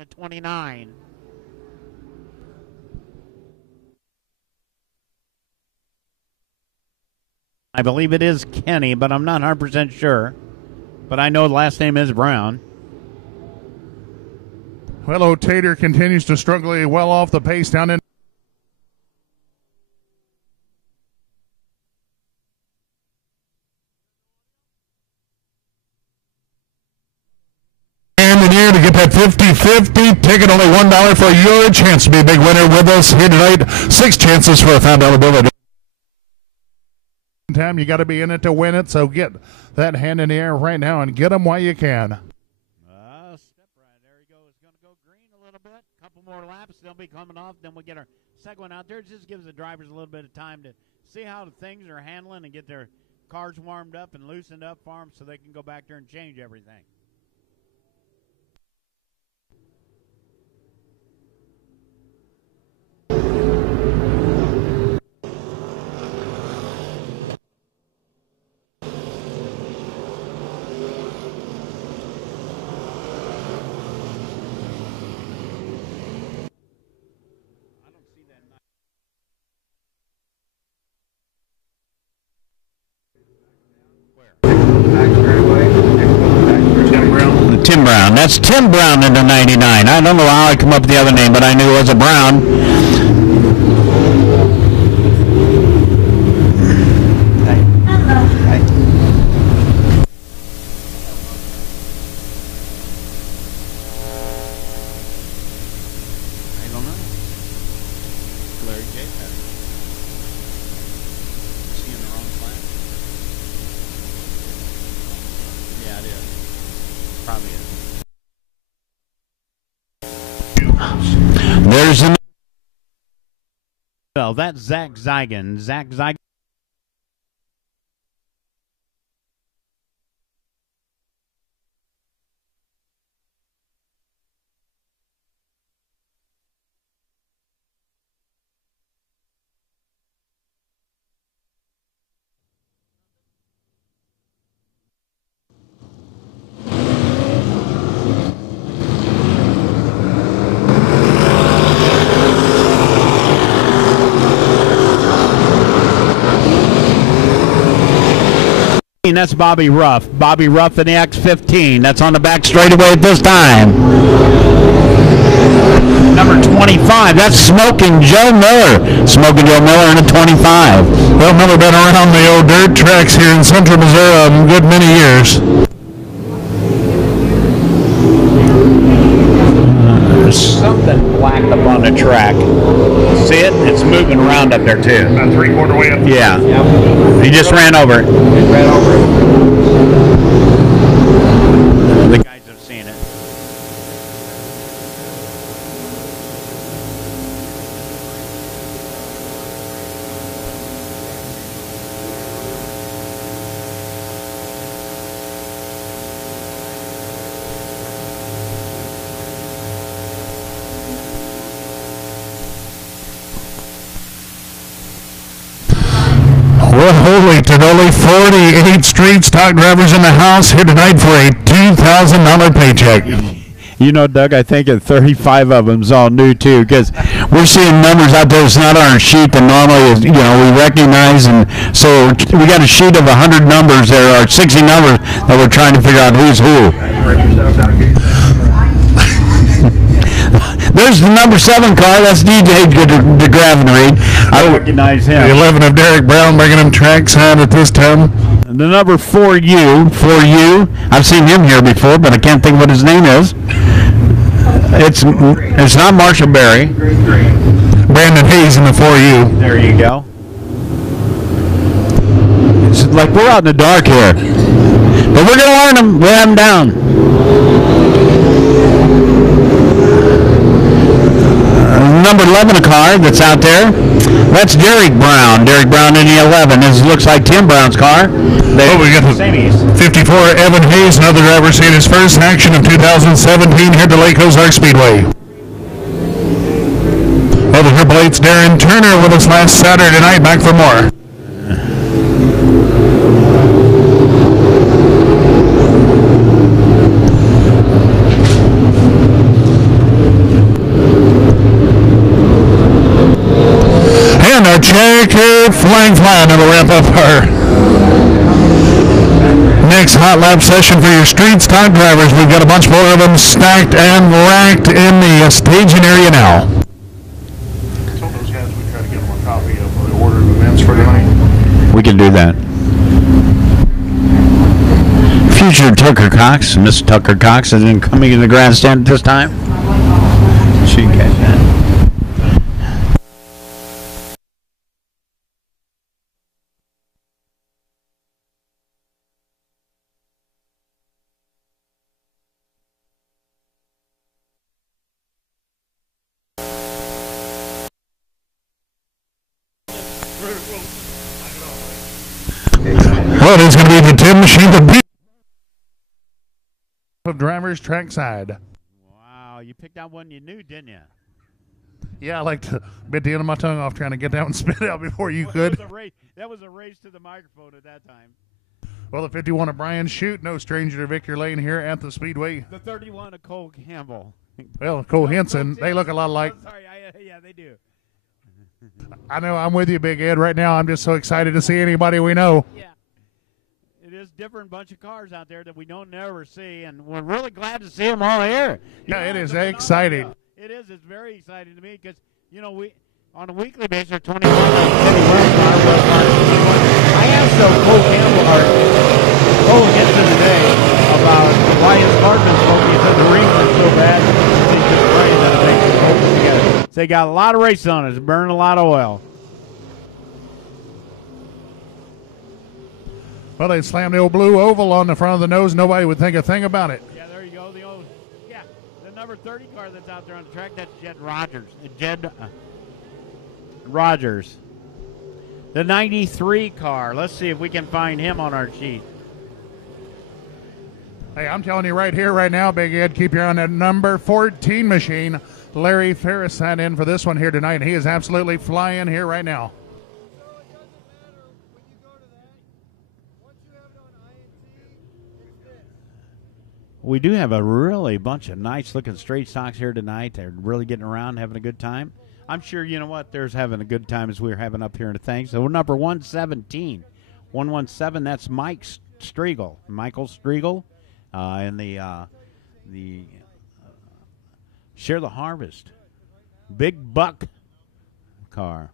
The 29. I believe it is Kenny, but I'm not 100% sure. But I know the last name is Brown. Well, O'Tater continues to struggle well off the pace down in. And in here to get that 50-50 ticket, only $1 for your chance to be a big winner with us here tonight. 6 chances for a $5 bill. Time you got to be in it to win it, so get that hand in the air right now and get them while you can. Step right. There he goes. Going to go green a little bit. Couple more laps. They'll be coming off. Then we'll get our second one out there. It just gives the drivers a little bit of time to see how the things are handling and get their cars warmed up and loosened up for them so they can go back there and change everything. Tim Brown. That's Tim Brown in the 99. I don't know how I come up with the other name, but I knew it was a Brown. I don't know. Larry J. Is he in the wrong class? Yeah, it is. Probably is. There's an. Well, that's Zach Zeigen. Zach Zeigen. That's Bobby Ruff. Bobby Ruff in the X15. That's on the back straightaway at this time. Number 25. That's Smoking Joe Miller. Smoking Joe Miller in a 25. Well, Miller been around the old dirt tracks here in central Missouri a good many years. There's something black up on the track. See it? It's moving around up there too. About 3/4 way up. Yeah. Yep. He just ran over it. Ran over it. The guys have seen it. Well, holy cannoli, 48 street stock drivers in the house here tonight for a $2,000 paycheck. You know, Doug, I think 35 of them's all new, too, because we're seeing numbers out there. It's not on our sheet that normally is, we recognize. And so we got a sheet of 100 numbers there, or 60 numbers that we're trying to figure out who's who. There's the number 7 car. That's DJ DeGravenreed. I recognize him. The 11 of Derek Brown bringing him trackside at this time. The number 4U. I've seen him here before, but I can't think what his name is. It's not Marshall Berry. Brandon Hayes in the 4U. There you go. It's like we're out in the dark here. But we're going to learn them. We'll have them down. Number 11 a car that's out there. That's Derek Brown. Derek Brown in the 11. This looks like Tim Brown's car. We got the 54 Evan Hayes, another driver, seeing his first action of 2017 here at the Lake Ozarks Speedway. Over here, Blade's Darren Turner with us last Saturday night. Back for more. they're flying and it'll wrap up our next hot lap session for your street stock drivers. We've got a bunch more of them stacked and racked in the staging area now. I told those guys we'd try to get them a copy of the order of events for tonight. We can do that. Future Tucker Cox, Miss Tucker Cox, is coming in the grandstand at this time. She can catch that. Well, it's going to be the Tim Machine, the beat of drivers trackside. Wow, you picked out one you knew, didn't you? Yeah, I like to bit the end of my tongue off trying to get that one spit out before you could. That was a race to the microphone at that time. Well, the 51 of Brian Shute, no stranger to Victor Lane here at the Speedway. The 31 of Cole Campbell. Well, Cole Henson, they look a lot alike. Sorry, yeah, they do. I know, I'm with you, Big Ed. Right now, I'm just so excited to see anybody we know. Yeah. It is different bunch of cars out there that we don't never see, and we're really glad to see them all here. Yeah, it is exciting. It is. It's very exciting to me because, you know, we on a weekly basis, 21 I asked Cole Campbell, Cole Henson today about why his car's been smoking. He said the reason is so bad. He's just praying that it makes it focus together. So they got a lot of race on it. It's burning a lot of oil. Well, they slammed the old blue oval on the front of the nose. Nobody would think a thing about it. Yeah, there you go. The number 30 car that's out there on the track, that's Jed Rogers. Rogers. The 93 car. Let's see if we can find him on our sheet. Hey, I'm telling you right here, right now, Big Ed, keep your eye on that number 14 machine. Larry Ferris sat in for this one here tonight, and he is absolutely flying here right now. We do have a really bunch of nice-looking straight stocks here tonight. They're really getting around, having a good time. I'm sure, you know what, there's having a good time as we're having up here in the thing. So we're number 117. 117, that's Mike Striegel. Michael Striegel in the Share the Harvest. Big Buck car.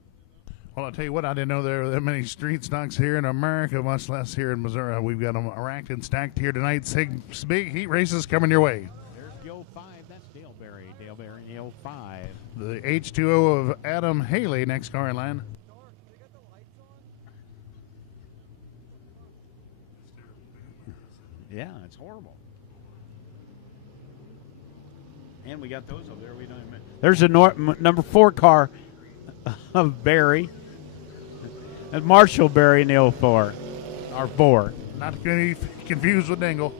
Well, I'll tell you what, I didn't know there were that many street stocks here in America, much less here in Missouri. We've got them racked and stacked here tonight. Big heat races coming your way. There's the 05. That's Daleberry. Daleberry, the 05. The H2O of Adam Haley, next car in line. Yeah, it's horrible. And we got those over there. We don't even. There's a number 4 car of Barry. And Marshall Berry in the 04. Or 4. Not to be confused with Dingle.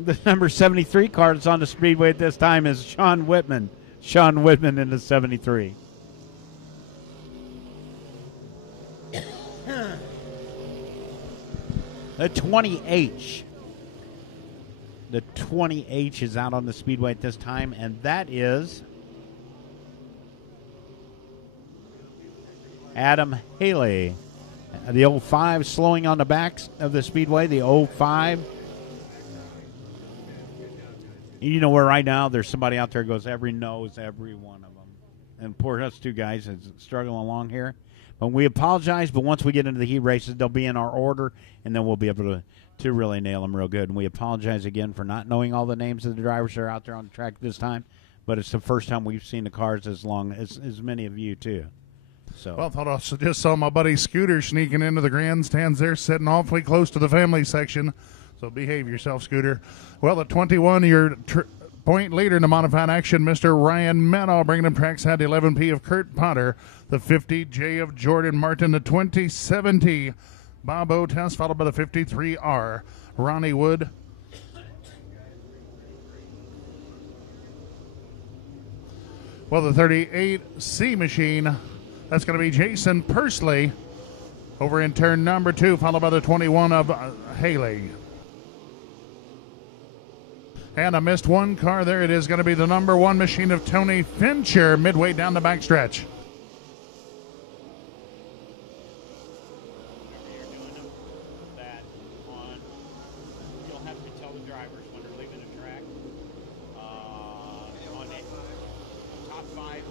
The number 73 car that's on the Speedway at this time is Sean Whitman. Sean Whitman in the 73. The 20H. The 20H is out on the Speedway at this time, and that is Adam Haley. The 05 slowing on the back of the Speedway, the 05. You know where right now there's somebody out there who goes, knows every one of them. And poor us two guys is struggling along here. But we apologize, but once we get into the heat races, they'll be in our order, and then we'll be able to really nail them real good. And we apologize again for not knowing all the names of the drivers that are out there on the track this time, but it's the first time we've seen the cars as long as many of you, too. So. Well, I thought I just saw my buddy Scooter sneaking into the grandstands there, sitting awfully close to the family section. So behave yourself, Scooter. Well, the 21, your point leader in the modified action, Mr. Ryan Meadow, bringing him trackside, the 11P of Kurt Potter, the 50J of Jordan Martin, the 2070 Bob Otis, followed by the 53R, Ronnie Wood. Well, the 38C machine, that's going to be Jason Pursley over in turn number 2, followed by the 21 of Haley. And I missed one car there. It is going to be the number 1 machine of Tony Fincher midway down the backstretch. drivers when they're leaving the track. On it, top 5,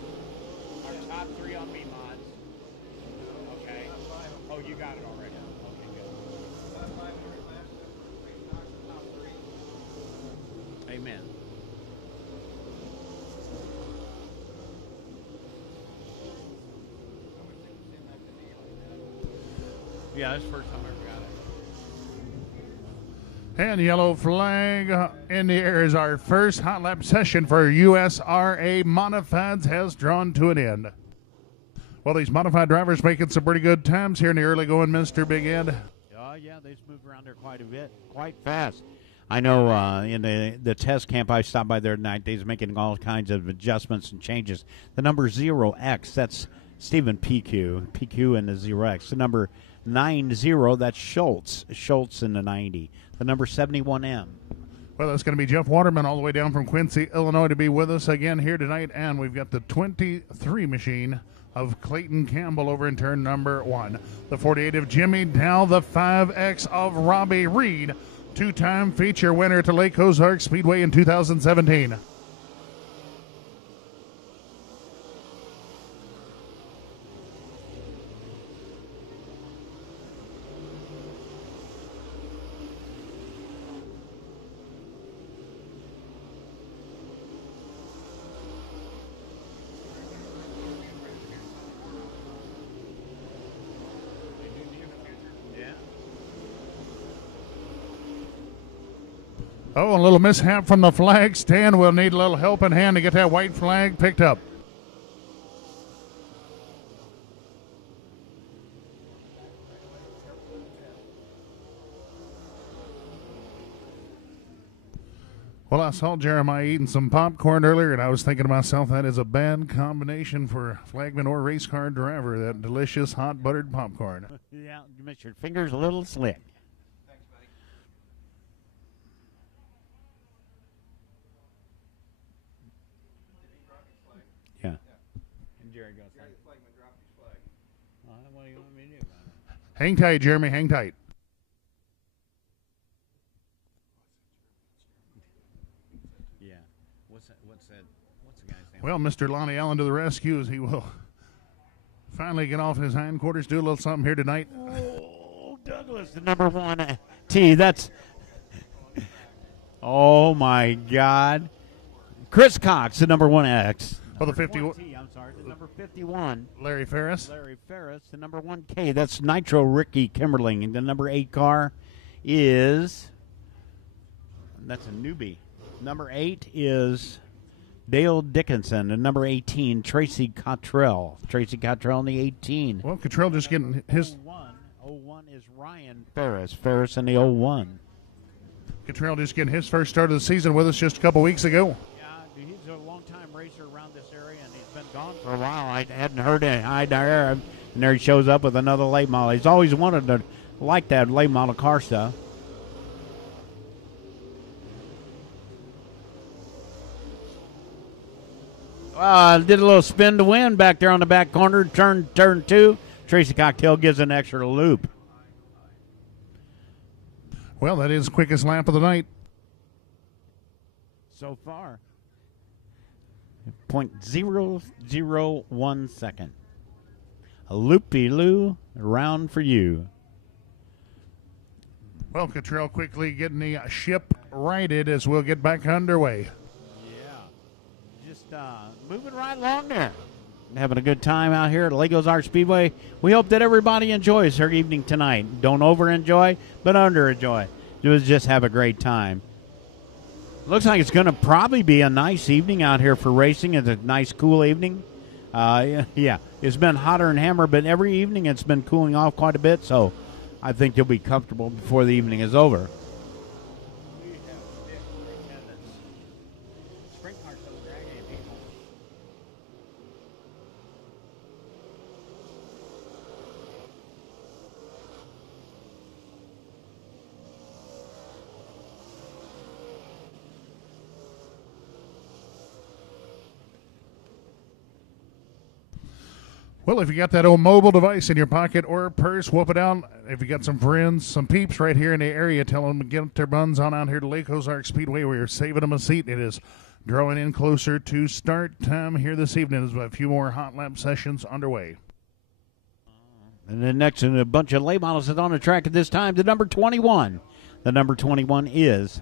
our top 3 on B mods. Okay. Oh, you got it already. Okay, good. Amen. Yeah, that's the first time I ever got it. And yellow flag in the air is our first hot lap session for USRA Modifieds has drawn to an end. Well, these modified drivers making some pretty good times here in the early going, Mr. Big Ed. Oh, yeah, they've moved around there quite a bit, quite fast. I know in the test camp I stopped by there tonight, they're making all kinds of adjustments and changes. The number 0X, that's Stephen PQ in the 0X. The number 90, that's Schultz in the 90. The number 71M. Well, that's going to be Jeff Waterman all the way down from Quincy, Illinois to be with us again here tonight. And we've got the 23 machine of Clayton Campbell over in turn number 1. The 48 of Jimmy Dow, the 5X of Robbie Reed, 2-time feature winner to Lake Ozarks Speedway in 2017. Oh, a little mishap from the flag stand. We'll need a little helping hand to get that white flag picked up. Well, I saw Jeremiah eating some popcorn earlier, and I was thinking to myself, that is a bad combination for a flagman or race car driver, that delicious hot buttered popcorn. Yeah, you make your fingers a little slick. Thanks, buddy. Yeah. And Jerry goes, Jerry the flagman dropped his flag. what do you want me to do about it? Hang tight, Jeremy, hang tight. Yeah. What's the guy's name? Well, Mr. Lonnie Allen to the rescue as he will finally get off his hindquarters, do a little something here tonight. Oh, Douglas, the number 1 T. That's. Oh my God. Chris Cox, the number 1X. Oh, the 51. I'm sorry, the number 51. Larry Ferris. Larry Ferris, the number 1K. That's Nitro Ricky Kimberling. And the number 8 car is. That's a newbie. Number 8 is Dale Dickinson. And number 18, Tracy Cottrell. Tracy Cottrell in the 18. Well, Cottrell just getting his. 01 is Ryan Ferris. Ferris in the 01. Cottrell just getting his first start of the season with us just a couple weeks ago. Yeah, he's a long-time racer around this area, and he's been gone for a while. I hadn't heard any high there, and there he shows up with another late model. He's always wanted to like that late model car stuff. Did a little spin to win back there on the back corner, turn 2. Tracy Cocktail gives an extra loop. Well, that is the quickest lap of the night. So far. 0.001 second. A loopy-loo round for you. Well, Cottrell quickly getting the ship righted as we'll get back underway. Yeah. Just moving right along there. Having a good time out here at Lake Ozarks Speedway. We hope that everybody enjoys their evening tonight. Don't over-enjoy, but under-enjoy. Just have a great time. Looks like it's going to probably be a nice evening out here for racing. It's a nice, cool evening. Yeah, it's been hotter than hammer, but every evening it's been cooling off quite a bit, so I think you'll be comfortable before the evening is over. Well, if you got that old mobile device in your pocket or purse, whoop it out. If you got some friends, some peeps right here in the area, tell them to get their buns on out here to Lake Ozarks Speedway. We're saving them a seat. It is drawing in closer to start time here this evening. There's a few more hot lap sessions underway. And then next, a bunch of late models is on the track at this time. The number 21. The number 21 is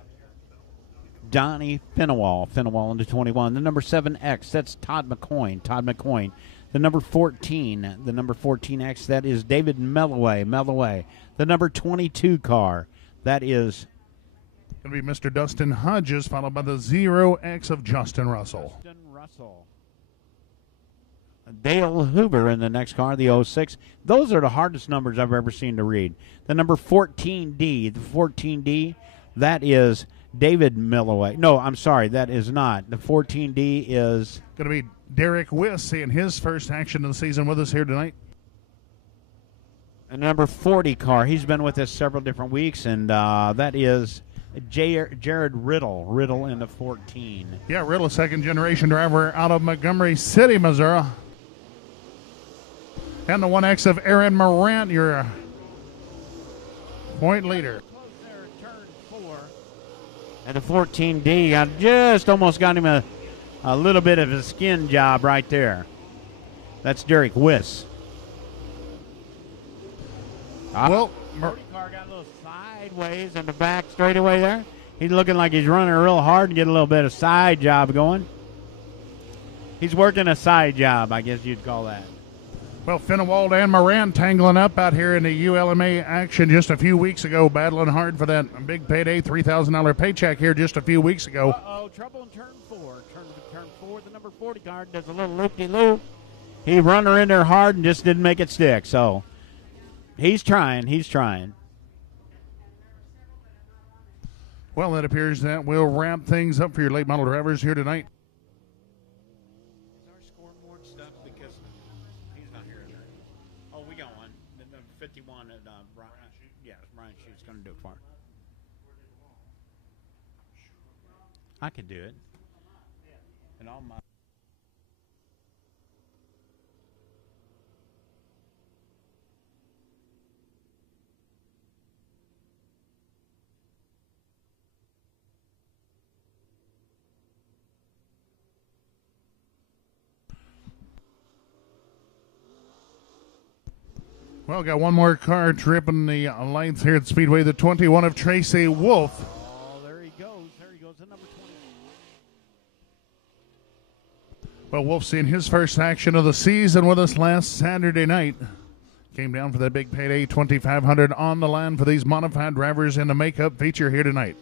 Donnie Finawall. Finawall into 21. The number 7X, that's Todd McCoyne. Todd McCoyne. The number 14. The number 14X, that is David Melloway. Melloway. The number 22 car, that is going to be Mr. Dustin Hodges, followed by the 0X of Justin Russell. Justin Russell. Dale Hoover in the next car, the 06. Those are the hardest numbers I've ever seen to read. The number 14D. The 14D, that is David Milloway. No, I'm sorry, that is not. The 14D is going to be Derek Wiss seeing his first action of the season with us here tonight. And number 40 car, he's been with us several different weeks, and that is Jared Riddle. Riddle in the 14. Yeah, Riddle, second-generation driver out of Montgomery City, Missouri. And the 1X of Aaron Morant, your point leader. Close there at turn 4. And the 14D, I just almost got him a little bit of a skin job right there. That's Derek Wiss. Well, car got a little sideways in the back straightaway there. He's looking like he's running real hard and get a little bit of side job going. He's working a side job, I guess you'd call that. Well, Finawald and Moran tangling up out here in the ULMA action just a few weeks ago, battling hard for that big payday, $3,000 paycheck here just a few weeks ago. Uh-oh, trouble in turn 4. Turn 4, the number 40 car does a little loop-de-loop. He run her in there hard and just didn't make it stick, so he's trying. Well, it appears that will wrap things up for your late model drivers here tonight. Is our scoreboard stuff because he's not here? Oh, we got one. The 51 at Brian. Yeah, Brian Schute's going to do it for him. I could do it. And all my. Well, got one more car tripping the lights here at Speedway, the 21 of Tracy Wolf. Oh, there he goes. The number 20. Well, Wolf seeing his first action of the season with us last Saturday night. Came down for that big payday, $2,500 on the line for these modified drivers in the makeup feature here tonight.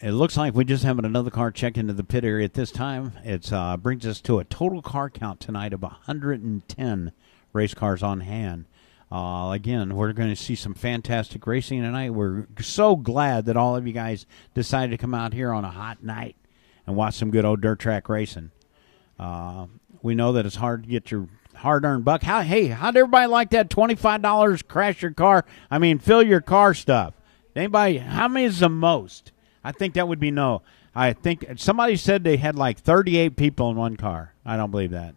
It looks like we just having another car check into the pit area at this time. It brings us to a total car count tonight of 110 race cars on hand. Again, we're going to see some fantastic racing tonight. We're so glad that all of you guys decided to come out here on a hot night and watch some good old dirt track racing. We know that it's hard to get your hard-earned buck. How'd everybody like that $25 crash your car? I mean, fill your car stuff. Anybody? How many is the most? I think that would be no. I think somebody said they had like 38 people in one car. I don't believe that.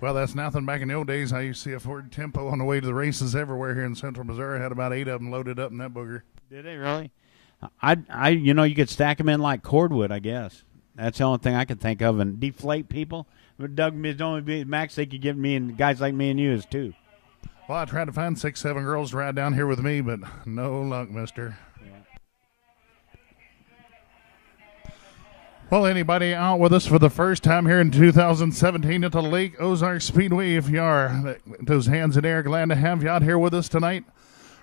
Well, that's nothing. Back in the old days, I used to see a Ford Tempo on the way to the races everywhere here in central Missouri. Had about 8 of them loaded up in that booger. Did they really? You could stack them in like cordwood, I guess. That's the only thing I can think of. And deflate people. Doug, the only max they could give me and guys like me and you is 2. Well, I tried to find 6, 7 girls to ride down here with me, but no luck, mister. Well, anybody out with us for the first time here in 2017 at the Lake Ozarks Speedway, if you are, those hands in air, glad to have you out here with us tonight.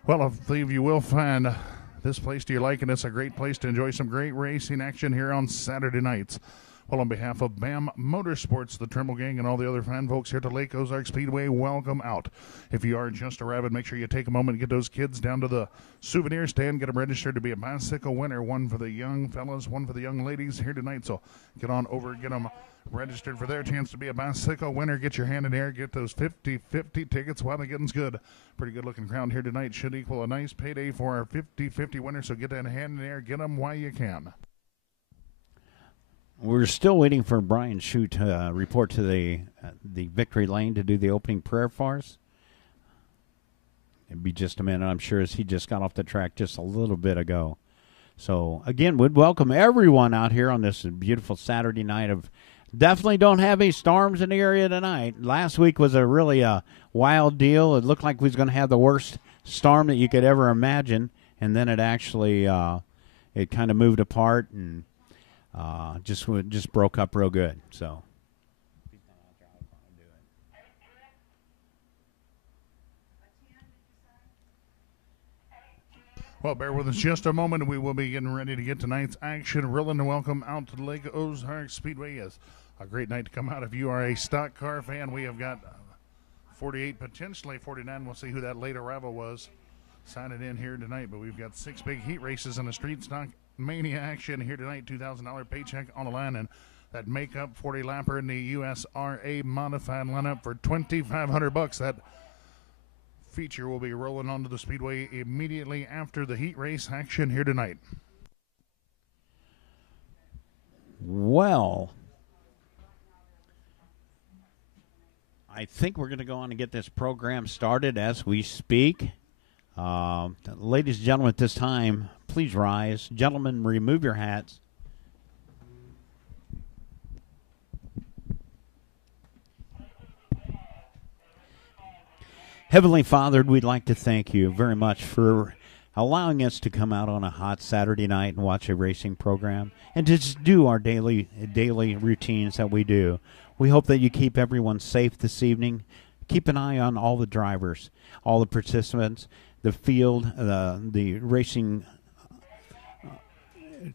Well, I believe you will find this place to your liking. It's a great place to enjoy some great racing action here on Saturday nights. Well, on behalf of BAM Motorsports, the Trimble Gang, and all the other fine folks here at the Lake Ozarks Speedway, welcome out. If you are just arriving, make sure you take a moment and get those kids down to the souvenir stand, get them registered to be a bicycle winner, one for the young fellas, one for the young ladies here tonight. So get on over, get them registered for their chance to be a bicycle winner. Get your hand in there, get those 50-50 tickets while the getting's good. Pretty good looking crowd here tonight. Should equal a nice payday for our 50-50 winner, so get that hand in there, get them while you can. We're still waiting for Brian Shute to report to the victory lane to do the opening prayer for us. It'll be just a minute, I'm sure, as he just got off the track just a little bit ago. So, again, we'd welcome everyone out here on this beautiful Saturday night. Definitely don't have any storms in the area tonight. Last week was a really wild deal. It looked like we was going to have the worst storm that you could ever imagine, and then it actually it kind of moved apart and just broke up real good. So well, bear with us just a moment. We will be getting ready to get tonight's action rolling, and welcome out to the Lake Ozarks Speedway. It's a great night to come out. If you are a stock car fan, we have got 48, potentially 49. We'll see who that late arrival was signing in here tonight. But we've got 6 big heat races and a street stock mania action here tonight. $2,000 paycheck on the line, and that makeup 40 lapper in the USRA modified lineup for $2,500. That feature will be rolling onto the speedway immediately after the heat race action here tonight. Well, I think we're going to go on and get this program started as we speak. Ladies and gentlemen, at this time, please rise. Gentlemen, remove your hats. Heavenly Father, we'd like to thank you very much for allowing us to come out on a hot Saturday night and watch a racing program and to just do our daily routines that we do. We hope that you keep everyone safe this evening. Keep an eye on all the drivers, all the participants, the field, the racing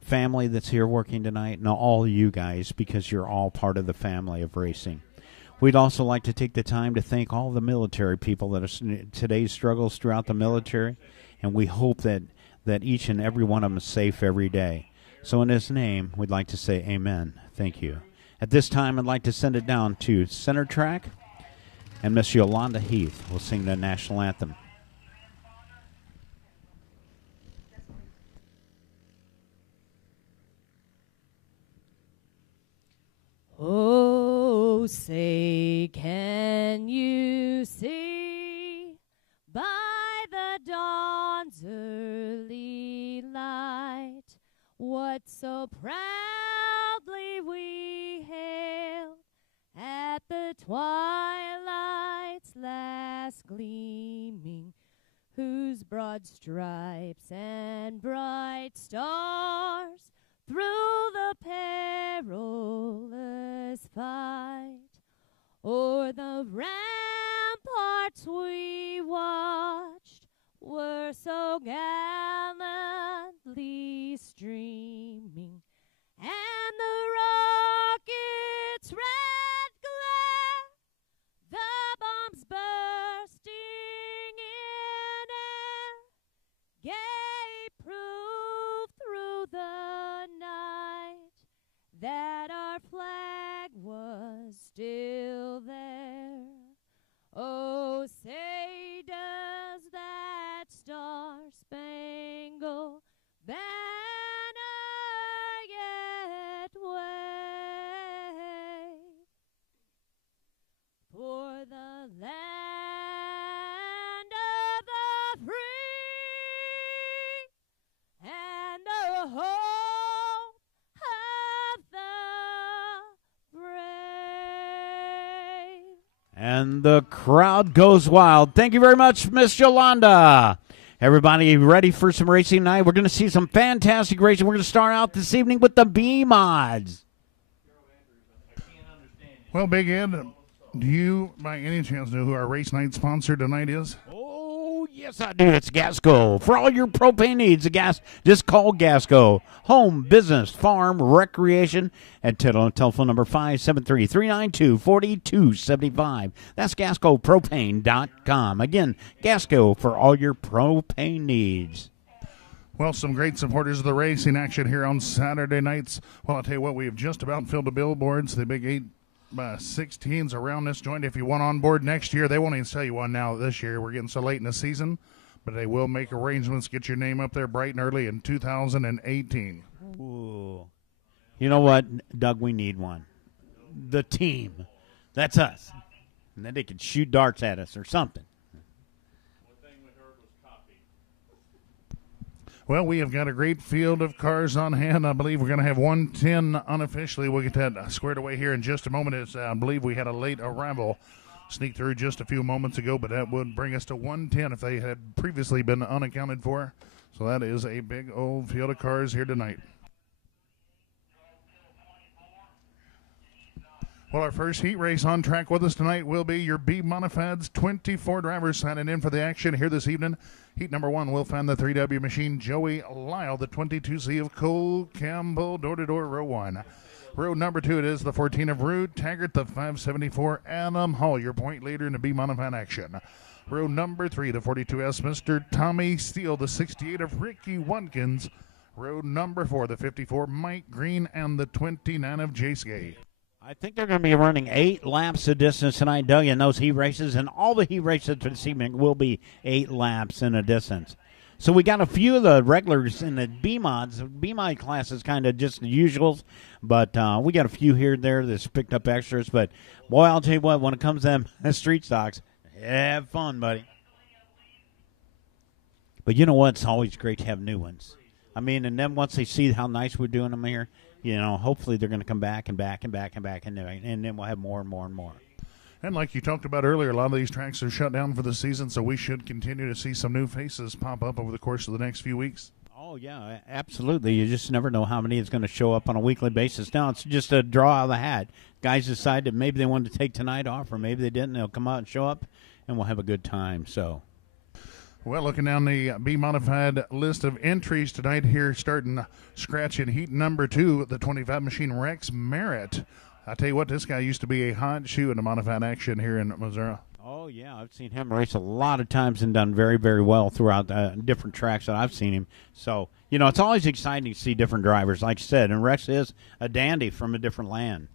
family that's here working tonight, and all you guys, because you're all part of the family of racing. We'd also like to take the time to thank all the military people that are today's struggles throughout the military, and we hope that each and every one of them is safe every day. So in his name, we'd like to say amen. Thank you. At this time, I'd like to send it down to center track, and Miss Yolanda Heath will sing the national anthem. Oh, say, can you see by the dawn's early light what so proudly we hailed at the twilight's last gleaming, whose broad stripes and bright stars through the perilous fight o'er the ramparts we watched were so gallantly streaming, and the rocket's red glare, the bombs bursting in air, gave proof through the night that our flag was still there. Oh, say does that star-spangled And the crowd goes wild. Thank you very much, Miss Yolanda. Everybody ready for some racing tonight? We're going to see some fantastic racing. We're going to start out this evening with the B-Mods. Well, Big Ed, do you by any chance know who our race night sponsor tonight is? Oh, yes, I do. It's Gasco. For all your propane needs, just call Gasco. Home, business, farm, recreation, and telephone number 573-392-4275. That's GascoPropane.com. Again, Gasco for all your propane needs. Well, some great supporters of the racing action here on Saturday nights. Well, I'll tell you what, we have just about filled the billboards, the big 8x16s around this joint. If you want on board next year, they won't even sell you one now this year. We're getting so late in the season, but they will make arrangements, get your name up there bright and early in 2018. Ooh. You know what, Doug, we need one. The team. That's us. And then they can shoot darts at us or something. Well, we have got a great field of cars on hand. I believe we're going to have 110 unofficially. We'll get that squared away here in just a moment. I believe we had a late arrival sneak through just a few moments ago, but that would bring us to 110 if they had previously been unaccounted for. So that is a big old field of cars here tonight. Well, our first heat race on track with us tonight will be your B Modifieds 24 drivers signing in for the action here this evening. Heat number 1 will find the 3W machine Joey Lyle, the 22C of Cole Campbell, door-to-door row 1. Row number 2, it is the 14 of Rude Taggart, the 574 Adam Hall, your point leader in the B Modified action. Row number 3, the 42S, Mr. Tommy Steele, the 68 of Ricky Watkins. Row number 4, the 54 Mike Green, and the 29 of Jace Gay. I think they're going to be running 8 laps of distance tonight, Doug, in those heat races, and all the heat races this evening will be 8 laps in a distance. So we got a few of the regulars in the B-Mods. B-Mod class is kind of just the usuals, but we got a few here and there that's picked up extras. But, boy, I'll tell you what, when it comes to them street stocks, have fun, buddy. But you know what? It's always great to have new ones. I mean, and then once they see how nice we're doing them here, you know, hopefully they're going to come back and back and back and back, and then we'll have more and more and more. And like you talked about earlier, a lot of these tracks are shut down for the season, so we should continue to see some new faces pop up over the course of the next few weeks. Oh, yeah, absolutely. You just never know how many is going to show up on a weekly basis. Now it's just a draw out of the hat. Guys decide that maybe they wanted to take tonight off, or maybe they didn't. They'll come out and show up, and we'll have a good time. So. Well, looking down the B-Modified list of entries tonight here, starting scratch in heat number 2, the 25 machine Rex Merritt. I tell you what, this guy used to be a hot shoe in the modified action here in Missouri. Oh, yeah, I've seen him race a lot of times and done very, very well throughout different tracks that I've seen him. So, you know, it's always exciting to see different drivers, like you said, and Rex is a dandy from a different land.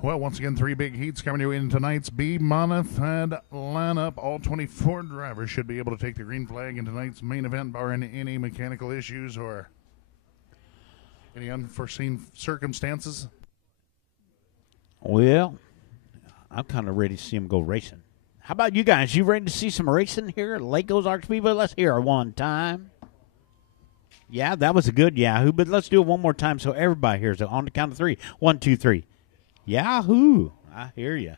Well, once again, 3 big heats coming to you in tonight's B-Modified lineup. All 24 drivers should be able to take the green flag in tonight's main event, barring any mechanical issues or any unforeseen circumstances. Well, I'm kind of ready to see them go racing. How about you guys? You ready to see some racing here at Lake Ozarks Speedway? Let's hear it one time. Yeah, that was a good Yahoo, but let's do it one more time so everybody hears it. On the count of 3. 1, 2, 3. Yahoo! I hear you.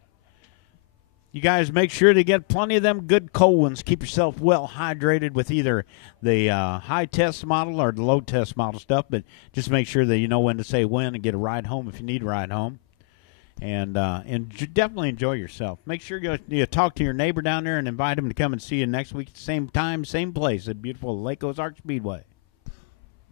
You guys make sure to get plenty of them good cold ones. Keep yourself well hydrated with either the high test model or the low test model stuff, but just make sure that you know when to say when and get a ride home if you need a ride home. And definitely enjoy yourself. Make sure you talk to your neighbor down there and invite him to come and see you next week, same time, same place at beautiful Lake Ozarks Speedway.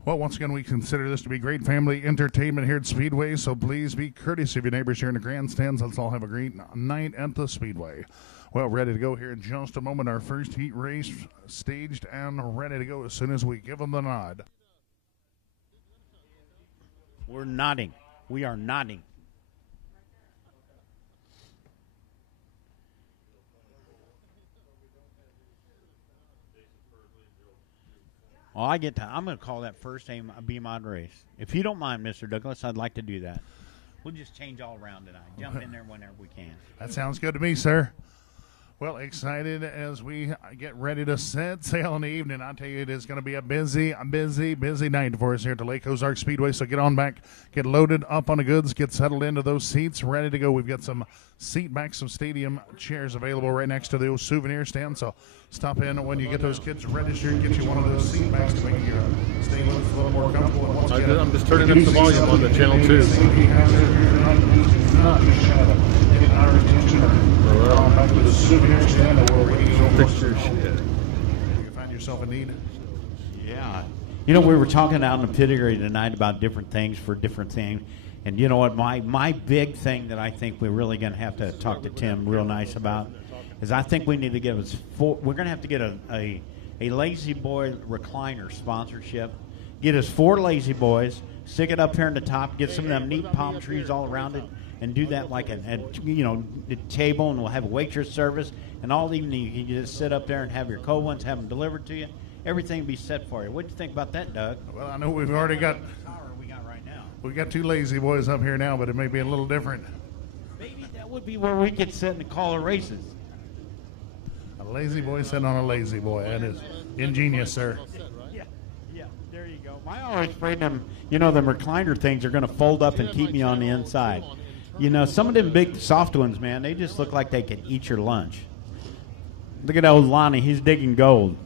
Well, once again, we consider this to be great family entertainment here at Speedway, so please be courteous of your neighbors here in the grandstands. Let's all have a great night at the Speedway. Well, ready to go here in just a moment. Our first heat race staged and ready to go as soon as we give them the nod. We're nodding. We are nodding. Well, I'm going to call that first B-Mod race. If you don't mind, Mr. Douglas, I'd like to do that. We'll just change all around tonight. Jump in there whenever we can. That sounds good to me, sir. Well, excited as we get ready to set sail in the evening. I tell you, it is going to be a busy night for us here at the Lake Ozarks Speedway. So get on back, get loaded up on the goods, get settled into those seats, ready to go. We've got some seat backs, some stadium chairs available right next to the souvenir stand. So stop in when you get those kids registered, get you one of those seat backs to make your stay with us a little more comfortable. And once again, I'm just turning up the volume on the channel 2. Safety hazard here tonight is not getting our attention. Back to the souvenir stand that we're waiting for. Picture shit. You find yourself in need. Yeah. You know, we were talking out in the pit area tonight about different things for different things. And you know what? My big thing that I think we're really going to have to talk to Tim real nice about is I think we need to give us we're going to have to get a Lazy Boy recliner sponsorship. Get us 4 Lazy Boys, stick it up here in the top, get some of them neat palm trees all around it, and do that like a table, and we'll have a waitress service, and all evening you can just sit up there and have your cold ones, have them delivered to you. Everything will be set for you. What do you think about that, Doug? Well, I know we've already got We got right now. we got 2 Lazy Boys up here now, but it may be a little different. Maybe that would be where we could sit and call the races. A Lazy Boy sitting on a Lazy Boy. That is ingenious, sir. Yeah, there you go. I always afraid them, them recliner things are going to fold up and keep me on the inside. Some of them big soft ones, man, they just look like they could eat your lunch. Look at old Lonnie. He's digging gold.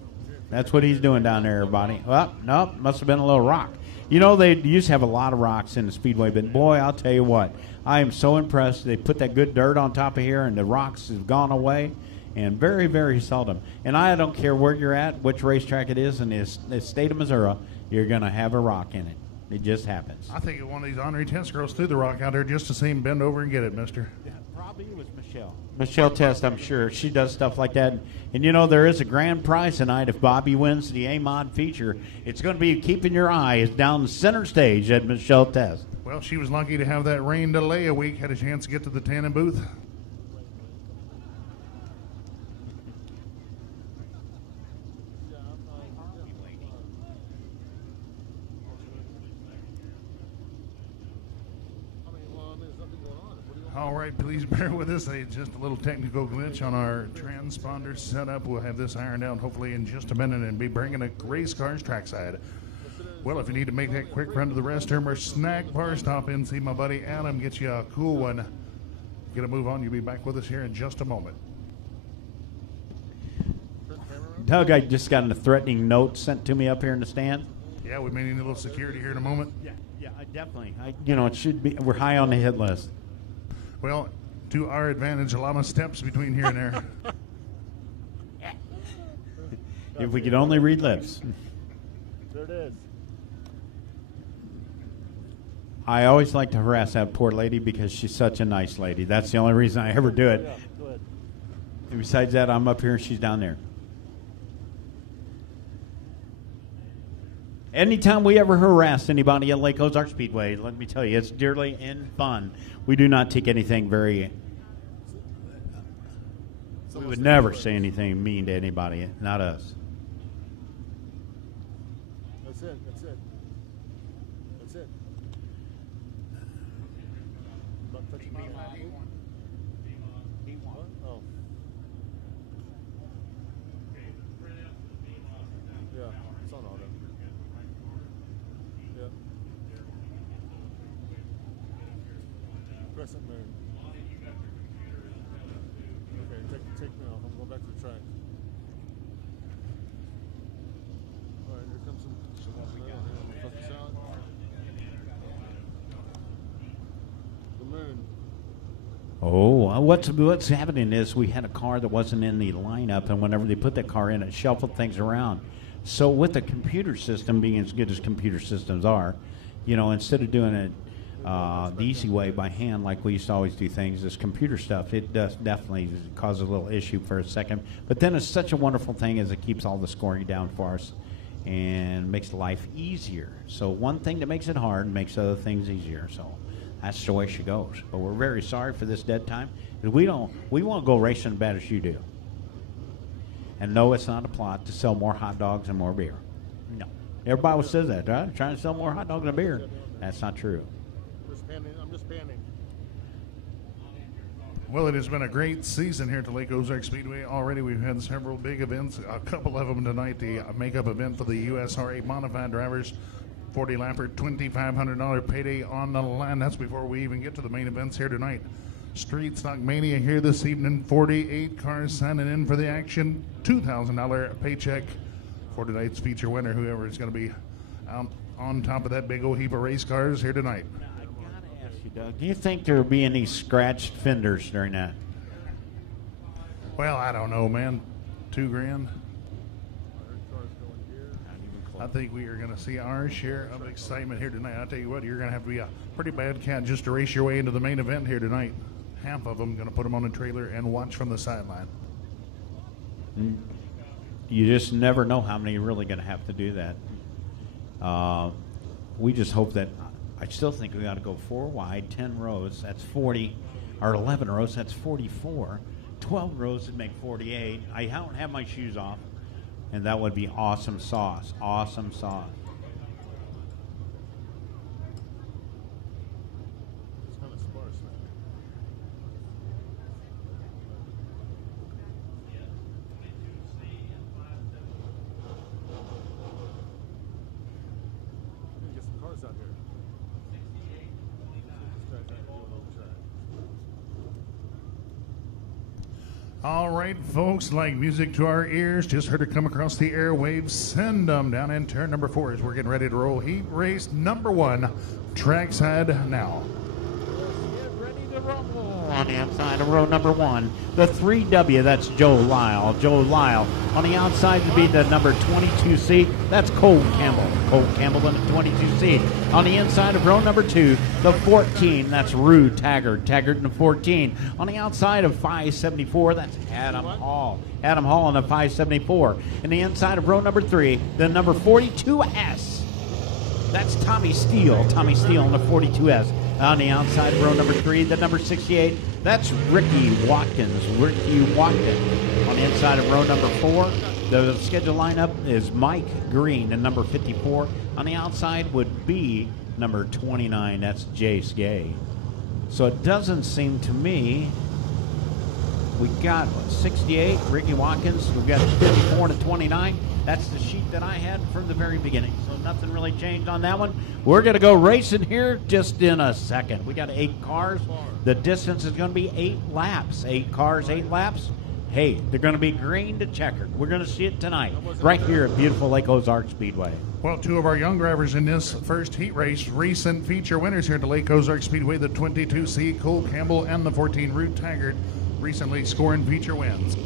That's what he's doing down there, everybody. Well, nope, must have been a little rock. They used to have a lot of rocks in the Speedway, but boy, I'll tell you what, I am so impressed. They put that good dirt on top of here, and the rocks have gone away, and very, very seldom. And I don't care where you're at, which racetrack it is in the state of Missouri, you're going to have a rock in it. It just happens. I think one of these honorary test girls threw the rock out there just to see him bend over and get it, mister. Yeah, probably it was Michelle. Michelle Test, I'm sure. She does stuff like that. And there is a grand prize tonight if Bobby wins the A-Mod feature. It's going to be keeping your eyes down the center stage at Michelle Test. Well, she was lucky to have that rain delay a week, had a chance to get to the tanning booth. All right, please bear with us. Just a little technical glitch on our transponder setup. We'll have this ironed out hopefully in just a minute and be bringing a race cars trackside. Well, if you need to make that quick run to the restroom or snack bar, stop in, see my buddy Adam, get you a cool one. Get a move on. You'll be back with us here in just a moment. Doug, I just got a threatening note sent to me up here in the stand. Yeah, we may need a little security here in a moment. Yeah, I definitely. It should be. We're high on the hit list. Well, to our advantage, a lot of steps between here and there. If we could only read lips. There it is. I always like to harass that poor lady because she's such a nice lady. That's the only reason I ever do it. Yeah, go ahead. And besides that, I'm up here and she's down there. Anytime we ever harass anybody at Lake Ozarks Speedway, let me tell you, it's dearly in fun. We do not take anything very... We would never say anything mean to anybody, not us. That's it. About touching my What? Oh. Yeah, it's on auto. Yep. Crescent moon. Okay, take me off. I'm going back to the track. All right, here comes some. Fuck this out. The moon. Oh, what's happening is we had a car that wasn't in the lineup, and whenever they put that car in, it shuffled things around. So with the computer system being as good as computer systems are, instead of doing it the easy way by hand like we used to always do things, this computer stuff, it does definitely cause a little issue for a second. But then it's such a wonderful thing as it keeps all the scoring down for us and makes life easier. So one thing that makes it hard makes other things easier. So that's the way she goes. But we're very sorry for this dead time. We want to go racing as bad as you do. And no, it's not a plot to sell more hot dogs and more beer. No. Everybody says that, right? Trying to sell more hot dogs and beer. That's not true. I'm just panning. Well, it has been a great season here at the Lake Ozarks Speedway. Already we've had several big events, a couple of them tonight. The makeup event for the USRA modified drivers, 40-lapper, $2,500 payday on the line. That's before we even get to the main events here tonight. Street Stock Mania here this evening, 48 cars signing in for the action, $2,000 paycheck for tonight's feature winner, whoever is going to be out on top of that big old heap of race cars here tonight. I gotta ask you, Doug, do you think there will be any scratched fenders during that? Well, I don't know, man. $2,000. I think we are going to see our share of excitement here tonight. I'll tell you what, you're going to have to be a pretty bad cat just to race your way into the main event here tonight. Half of them going to put them on a trailer and watch from the sideline. You just never know how many are really going to have to do that. We just hope that, I still think we got to go 4 wide, 10 rows. That's 40, or 11 rows. That's 44. 12 rows would make 48. I don't have my shoes off, and that would be awesome sauce. Awesome sauce. It's kind of sparse now. Get some cars out here. All right, folks, like music to our ears. Just heard it come across the airwaves. Send them down in turn number 4 as we're getting ready to roll heat race number 1. Trackside now. On the outside of row number 1, the 3W, that's Joe Lyle. Joe Lyle. On the outside to be the number 22 seat, that's Cole Campbell. Cole Campbell in the 22 seat. On the inside of row number 2, the 14, that's Rue Taggart. Taggart in the 14. On the outside of 574, that's Adam Hall. Adam Hall in the 574. In the inside of row number 3, the number 42S, that's Tommy Steele. Tommy Steele in the 42S. On the outside of row number 3, the number 68, that's Ricky Watkins. Ricky Watkins. On the inside of row number 4, the scheduled lineup is Mike Green, and number 54. On the outside would be number 29, that's Jace Gay. So it doesn't seem to me, we got 68, Ricky Watkins. We've got 54 to 29. That's the sheet that I had from the very beginning. So nothing really changed on that one. We're going to go racing here just in a second. We got 8 cars. The distance is going to be 8 laps. 8 cars, 8 laps. Hey, they're going to be green to checkered. We're going to see it tonight right here at beautiful Lake Ozarks Speedway. Well, 2 of our young drivers in this first heat race, recent feature winners here at the Lake Ozarks Speedway, the 22C Cole Campbell and the 14 Rue Taggart, recently scoring feature wins.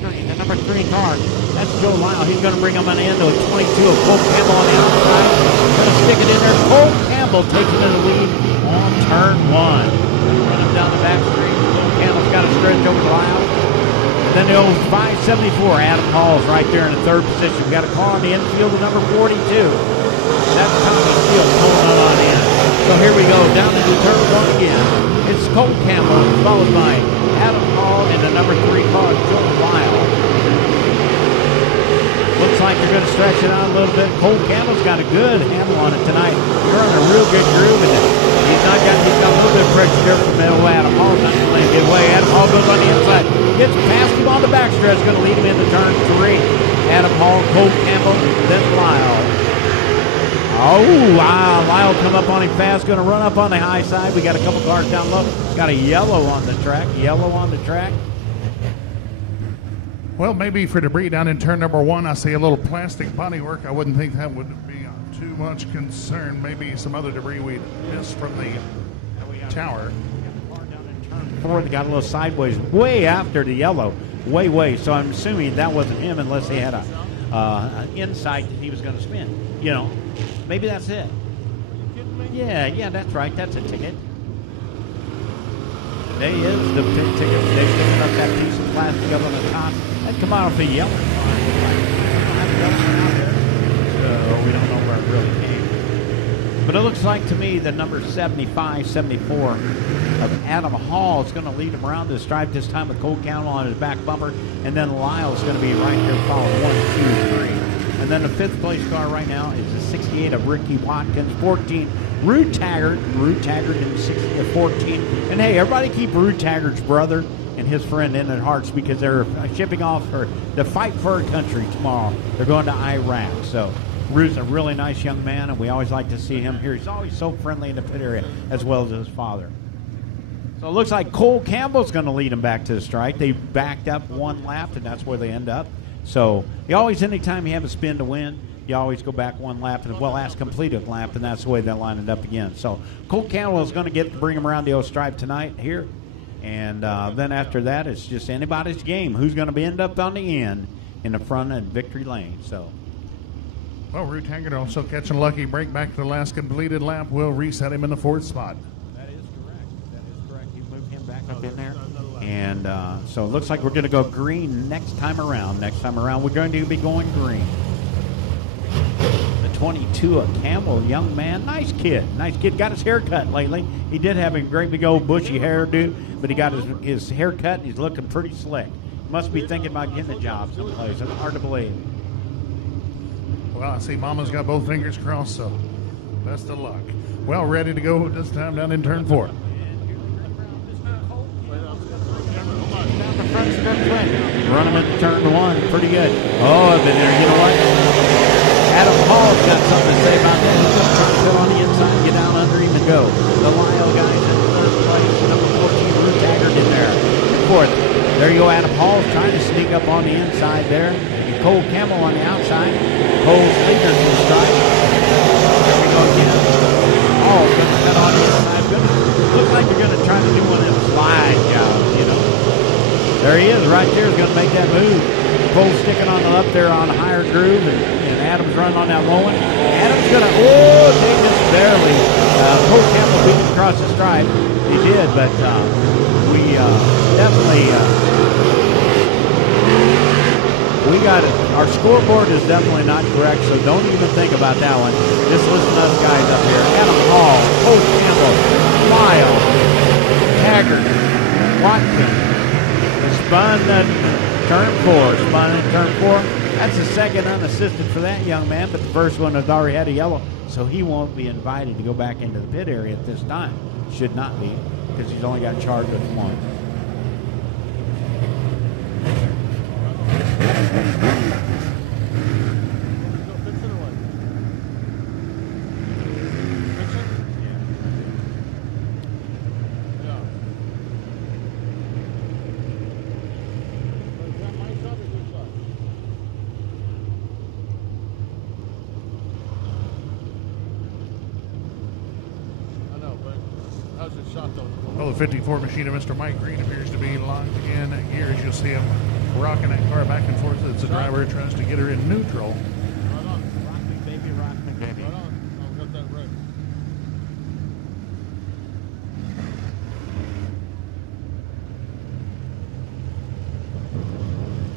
The number 3 car, that's Joe Lyle. He's going to bring him on into a 22 of Cole Campbell on the outside. Going to stick it in there. Cole Campbell taking the lead on turn 1. Running down the back street. Cole Campbell's got a stretch over to Lyle. And then the old 574, Adam Hall's right there in the 3rd position. We got a car on the infield with number 42. That's Tommy Steele pulling on in. So here we go, down into turn 1 again. It's Cole Campbell, followed by Adam Hall and the number 3 car, Joe Lyle. Looks like they're going to stretch it out a little bit. Cole Campbell's got a good handle on it tonight. They're on a real good groove, and he's got a little bit of pressure there from Adam Hall. Not playing a good way. Adam Hall goes on the inside, gets past him on the backstretch, going to lead him into turn 3. Adam Hall, Cole Campbell, then Lyle. Oh, wow. Lyle come up on him fast, going to run up on the high side. We got a couple cars down low. Got a yellow on the track. Yellow on the track. Well, maybe for debris down in turn number 1, I see a little plastic bodywork. I wouldn't think that would be too much concern. Maybe some other debris we'd miss from the tower. They got a little sideways way after the yellow. Way. So I'm assuming that wasn't him unless he had an insight that he was going to spin. You know, maybe that's it. Yeah, that's right. That's a ticket. There he is, the ticket. They're picking up that piece of plastic up on the top. That come out of the yellow line. So we don't know where it really came. But it looks like to me the number 75, 74 of Adam Hall is going to lead him around the stripe this time with Cole Campbell on his back bumper. And then Lyle's going to be right here following 1, 2, 3. And then the 5th place car right now is the 68 of Ricky Watkins, 14 Rue Taggart in 14. And hey, everybody keep Rue Taggart's brother and his friend in their hearts because they're shipping off to fight for our country tomorrow. They're going to Iraq. So Rue's a really nice young man, and we always like to see him here. He's always so friendly in the pit area, as well as his father. So it looks like Cole Campbell's going to lead him back to the strike. They backed up one lap, and that's where they end up. So you always, anytime you have a spin to win, you always go back one lap, and well, that's completed lap, and that's the way they line it up again. So Cole Campbell is going to bring him around the old stripe tonight here. And then after that, it's just anybody's game. Who's going to end up on the end in the front of victory lane. So. Well, Rue Taggart also catching a lucky break back to the last completed lap. Will reset him in the 4th spot. That is correct. You move him back up in there. And so it looks like we're going to go green next time around. Next time around, we're going to be going green. The 22 of Campbell, young man, nice kid. Got his hair cut lately. He did have a great big old bushy hairdo, but he got his hair cut and he's looking pretty slick. Must be thinking about getting a job someplace. It's hard to believe. Well, I see Mama's got both fingers crossed, so best of luck. Well, ready to go this time down in turn 4. Run him into turn 1. Pretty good. Oh, I've been there. You know what? Adam Hall's got something to say about that. He's just trying to fit on the inside, get down under him and go. The Lyle guys in 3rd place. Number 14, Rue Taggart in there. 4th. There you go. Adam Hall's trying to sneak up on the inside there. And Cole Campbell on the outside. Cole's leader to the strike. There we go again. Oh, going to cut on the inside. Looks like they're going to try to do one of them slide jobs, you know. There he is, right there. He's going to make that move. Cole's sticking on the up there on a higher groove, and Adam's running on that low one. Adam's going to, they just barely. Cole Campbell beat him across the stripe. He did, but we definitely, we got it. Our scoreboard is definitely not correct, so don't even think about that one. Just listen to us guys up here. Adam Hall, Cole Campbell, Lyle, Taggart, Watkins. Spun at turn 4. That's the second unassisted for that young man, but the first one has already had a yellow, so he won't be invited to go back into the pit area at this time. Should not be, because he's only got charged with one. Well, the 54 machine of Mr. Mike Green appears to be locked in gears. You'll see him rocking that car back and forth as the driver tries to get her in neutral. Right on. Rock me, baby, rock me, baby. Right on. I've got that right.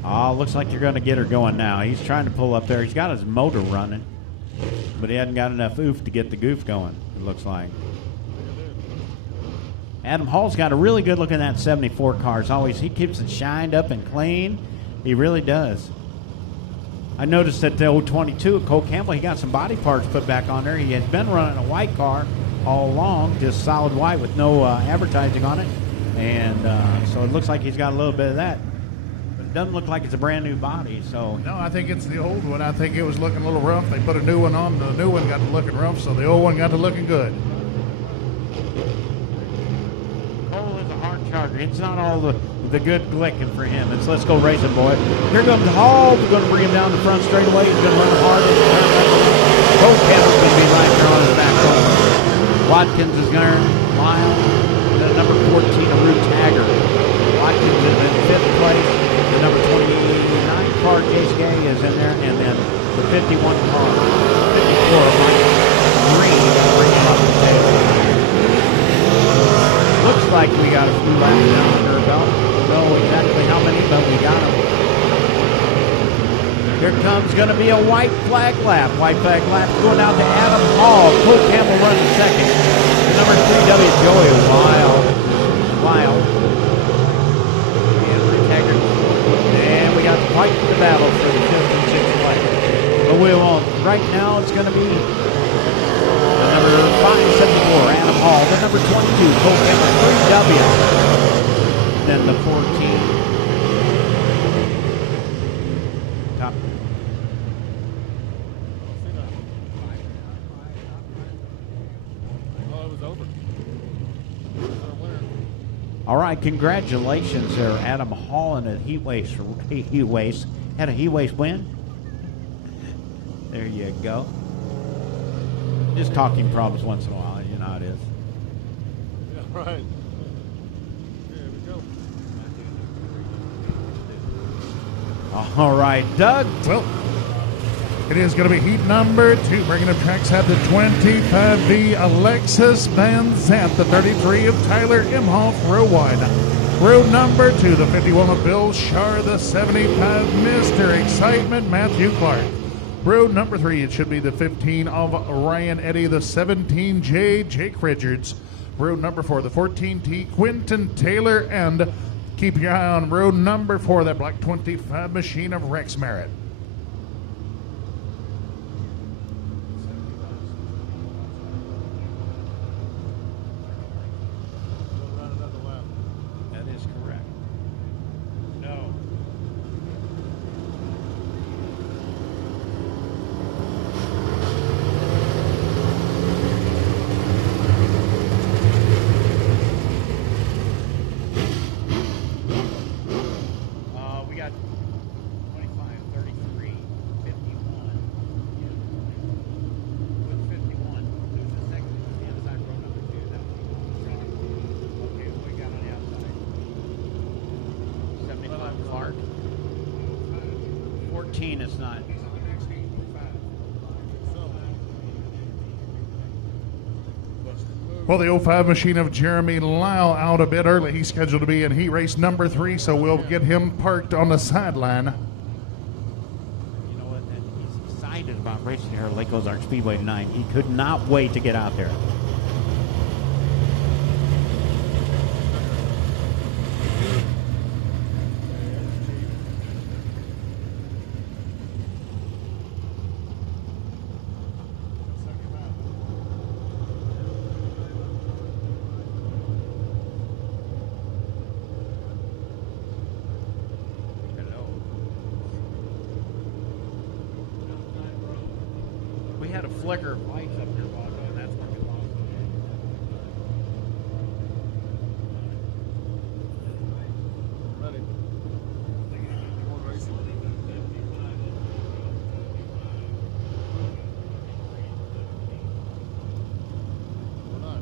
Oh, looks like you're going to get her going now. He's trying to pull up there. He's got his motor running, but he hadn't got enough oof to get the goof going, it looks like. Adam Hall's got a really good look in that 74 car. He keeps it shined up and clean. He really does. I noticed that the 022 of Cole Campbell, he got some body parts put back on there. He had been running a white car all along, just solid white with no advertising on it. And so it looks like he's got a little bit of that. But it doesn't look like it's a brand new body. So No, I think it's the old one. I think it was looking a little rough. They put a new one on. The new one got to looking rough, so the old one got to looking good. It's not all the good glicking for him. It's let's go racing, boy. Here comes Hall. We're going to bring him down the front straightaway. He's going to run hard. Cole Campbell's going to be right there on his back row. Watkins is going to Lyle. And then number 14, Rue Taggart. Watkins is in 5th place. The number 29 car, Case Gay, is in there. And then the 51 car, 54, Mike Green, bring him up the table. Looks like we got a few laps down under our belt. Don't know exactly how many, but we got them. Here comes going to be a white flag lap. White flag lap going out to Adam Hall. Cole Campbell running second. The number 3W Joey Lyle. And Rue Taggart. And we got quite the battle for the 5th and 6th place. But we won't. Right now it's going to be the number 5 All right, congratulations there, Adam Holland at Heat Waste. Had a Heat Waste win. There you go. Just talking problems once in a while, you know how it is. Yeah, right. There we go. All right, Doug. Well, it is going to be heat number 2. Bringing up trackside the 25V Alexis Van Zandt, the 33 of Tyler Imhoff, row 1. Row number 2, the 51 of Bill Shar, the 75 Mr. Excitement, Matthew Clark. Row number 3, it should be the 15 of Ryan Eddy, the 17J, Jake Richards. Row number 4, the 14T, Quentin Taylor, and keep your eye on row number 4, that black 25 machine of Rex Merritt. We'll run another lap. That is correct. No. We got 25, 33, 51. With 51. Who's the second? The inside row number 2. That would be okay, what we got on the outside? 75 Clark. 14 is not. Well, the 05 machine of Jeremy Lyle out a bit early. He's scheduled to be in heat race number 3, so we'll get him parked on the sideline. You know what? He's excited about racing here at Lake Ozarks Speedway tonight. He could not wait to get out there. We had a flicker of lights up here, Bob, and that's where we lost Ready. Come on, racing. We're not.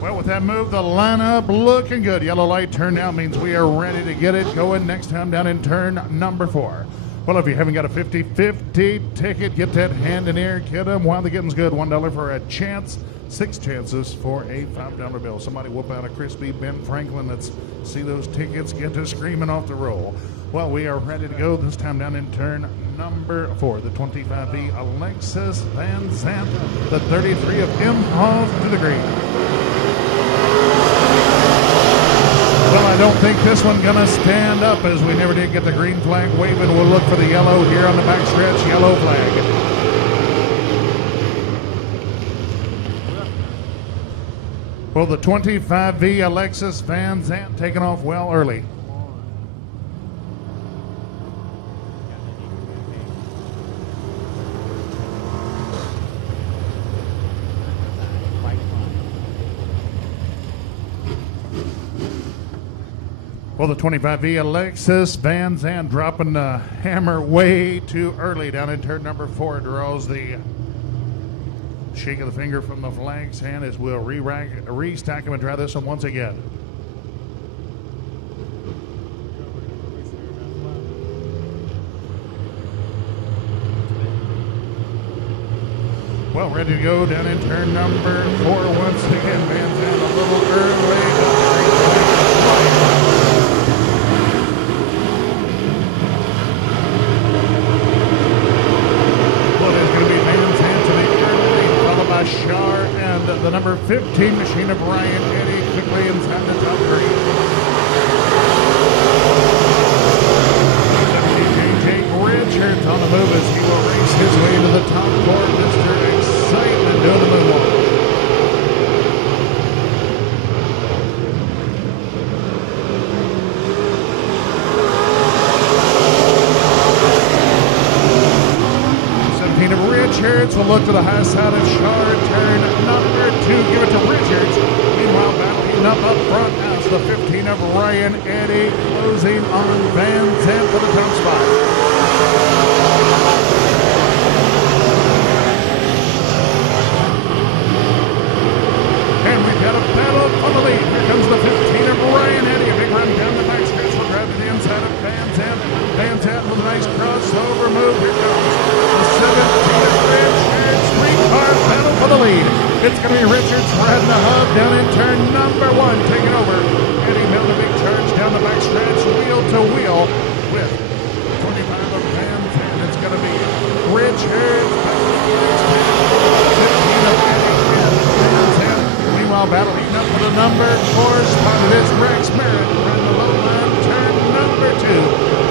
Well, with that move, the lineup looking good. Yellow light turned down means we are ready to get it going next time down in turn number 4. Well, if you haven't got a 50-50 ticket, get that hand in air, get them while the getting's good. $1 for a chance, 6 chances for a $5 bill. Somebody whoop out a crispy Ben Franklin. Let's see those tickets get to screaming off the roll. Well, we are ready to go this time down in turn number 4. The 25V Alexis Van Zandt, the 33 of Imhoff to the green. Well, I don't think this one's going to stand up as we never did get the green flag waving. We'll look for the yellow here on the backstretch, yellow flag. Well, the 25V Alexis Van Zandt taking off well early. Well, the 25V Alexis Van Zandt dropping the hammer way too early down in turn number 4. Draws the shake of the finger from the flag's hand as we'll restack him and try this one once again. Well, ready to go down in turn number 4 once again. Van Zandt a little early. Shar and the number 15 machine of Ryan Eddy quickly inside the top 3. 17 Jake Richards on the move as he will race his way to the top 4. Mr. Excitement doing the moonwalk. a look to the high side of Shard, turn number 2, give it to Richards. Meanwhile, battling up front as the 15 of Ryan Eddy closing on Van Zandt for the top spot. And we've got a battle for the lead. Here comes the 15 of Ryan Eddy. A big run down the back stretch. We'll grab to the inside of Van Zandt. Van Zandt with a nice crossover move. Here comes the 17 of Richards. Three-car battle for the lead. It's going to be Richards riding the hub down in turn number 1. Taking over. Eddy built a big charge down the back stretch, wheel to wheel with 25 of Van Zandt. It's going to be Richards. 15 of Eddy and Van Zandt. Meanwhile, battling up for the number 4 spot. It is Rex Merritt running the low line, turn number 2.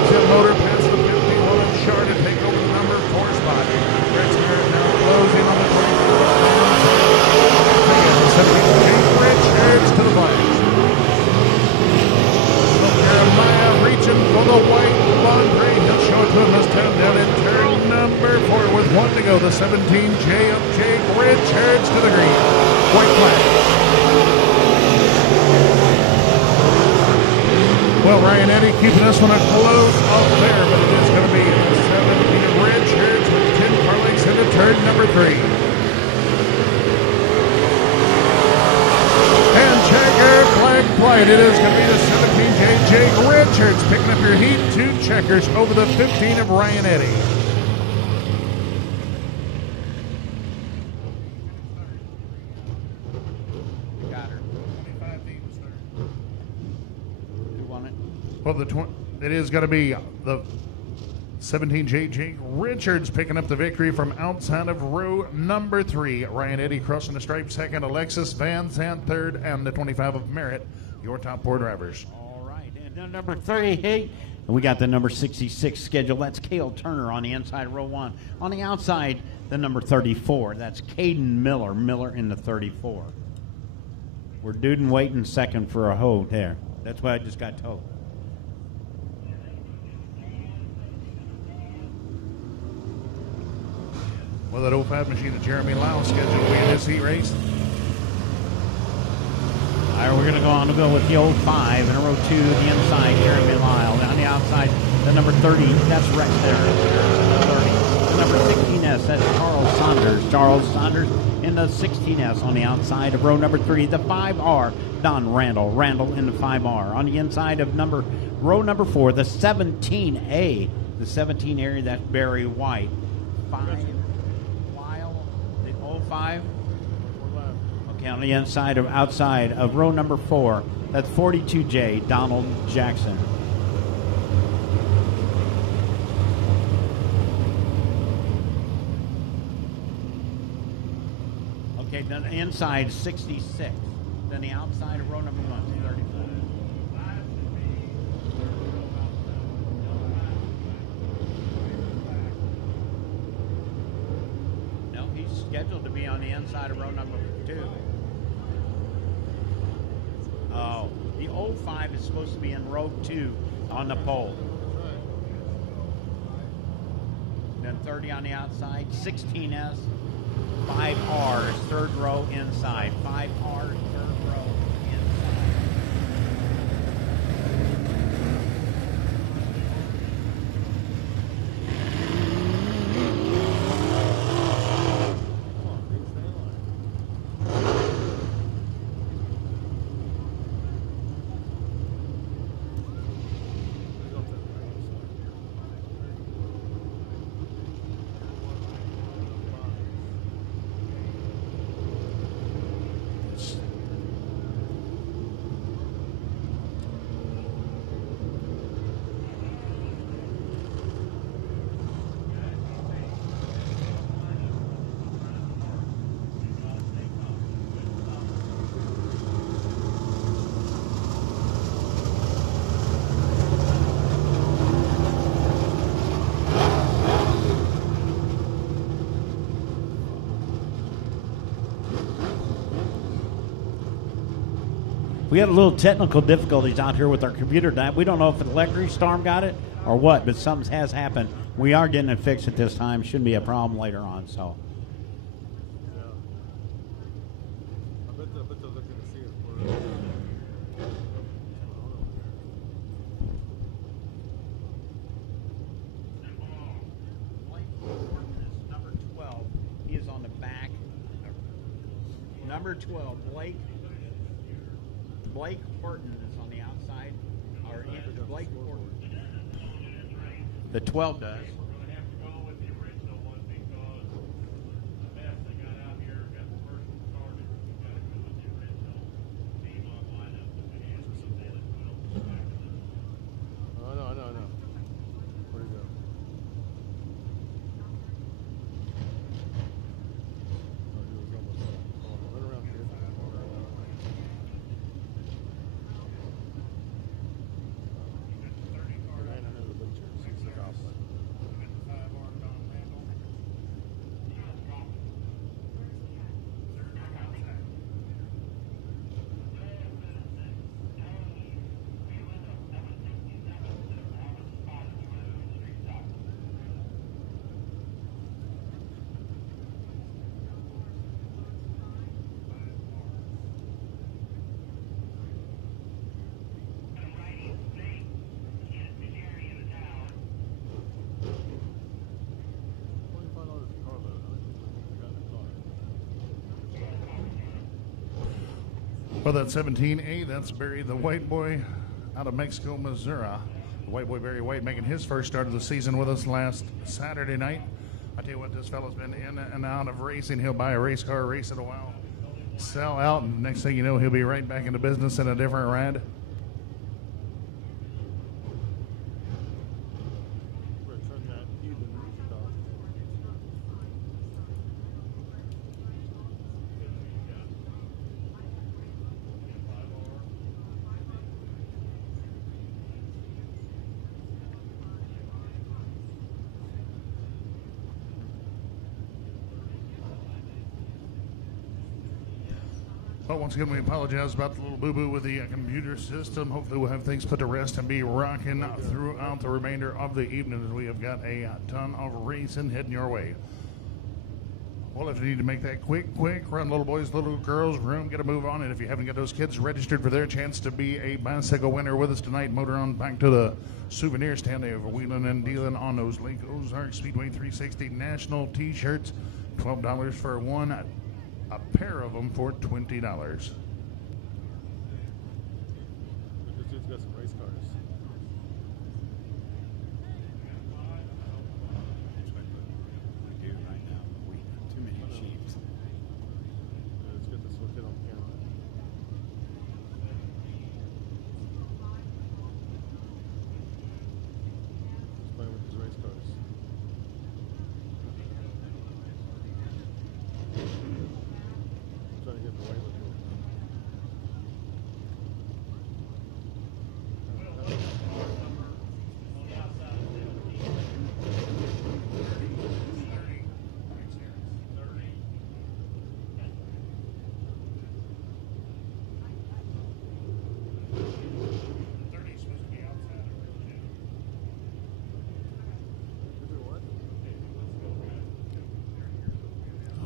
Zip motor past the 51 of Shard to take over the number 4 spot. Rex Merritt now closing on the 25. Richards to the flags. Jeremiah reaching for the white laundry. He'll show it to him this time down in turn number 4 with 1 to go. The 17J of Jake Richards to the green. White flag. Well, Ryan Eddy keeping this one a close up there, but it is going to be 17 of Richards with 10 car lengths into turn number 3. And checker flag flight. It is going to be the 17J Jake Richards picking up your heat. 2 checkers over the 15 of Ryan Eddy. Got her. 25 feet was third. Who won it? Well, it is going to be the 17J Jake Richards picking up the victory from outside of row number 3. Ryan Eddy crossing the stripe second, Alexis Van Zandt third, and the 25 of Merritt, your top 4 drivers. All right, and then number 38, and we got the number 66 schedule. That's Cale Turner on the inside, row 1. On the outside, the number 34. That's Caden Miller. Miller in the 34. We're duding waiting second for a hold there. That's what I just got told. Well, that 05 machine of Jeremy Lau scheduled to win this heat race. All right, we're going to go on to go with the 05 in row 2, the inside, Jeremy Lyle. On the outside, the number 30, that's Rex there. The 30. The number 16S, that's Charles Saunders. Charles Saunders in the 16S on the outside of row number 3. The 5R, Don Randall. Randall in the 5R. On the inside of row number 4, the 17A. The 17 area, that's Barry White. 5. 5. Okay, on the outside of row number 4, that's 42J, Donald Jackson. Okay, then the inside 66. Then the outside of row number 1, 34. Scheduled to be on the inside of row number 2. Oh, the 05 is supposed to be in row 2 on the pole. Then 30 on the outside, 16S, 5R is third row inside, 5R is third row inside. We had a little technical difficulties out here with our computer tonight. We don't know if an electric storm got it or what, but something has happened. We are getting it fixed at this time. Shouldn't be a problem later on. So number 12, Blake Horton is on the outside. Or Blake Horton. The 12 does. I know. Where'd he go? Oh, he was almost there. Hold on, run around here. I know the butcher. He's the goblin. Well, that 17A, that's Barry the White Boy out of Mexico, Missouri. The White Boy Barry White making his first start of the season with us last Saturday night. I tell you what, this fella's been in and out of racing. He'll buy a race car, race it a while, sell out, and next thing you know, he'll be right back into business in a different ride. We're gonna turn that even music off. Well, once again, we apologize about the little boo-boo with the computer system. Hopefully we'll have things put to rest and be rocking throughout the remainder of the evening, as we have got a ton of racing heading your way. Well, if you need to make that quick, run little boys, little girls, room, get a move on. And if you haven't got those kids registered for their chance to be a bicycle winner with us tonight, motor on back to the souvenir stand. They are wheeling and dealing on those Lake Ozarks Speedway 360 national t-shirts. $12 for one. A pair of them for $20. This dude's got some race cars. We do right now. We have too many Chiefs. Let's get this one hit on camera. He's playing with his race cars. Trying to get the white one.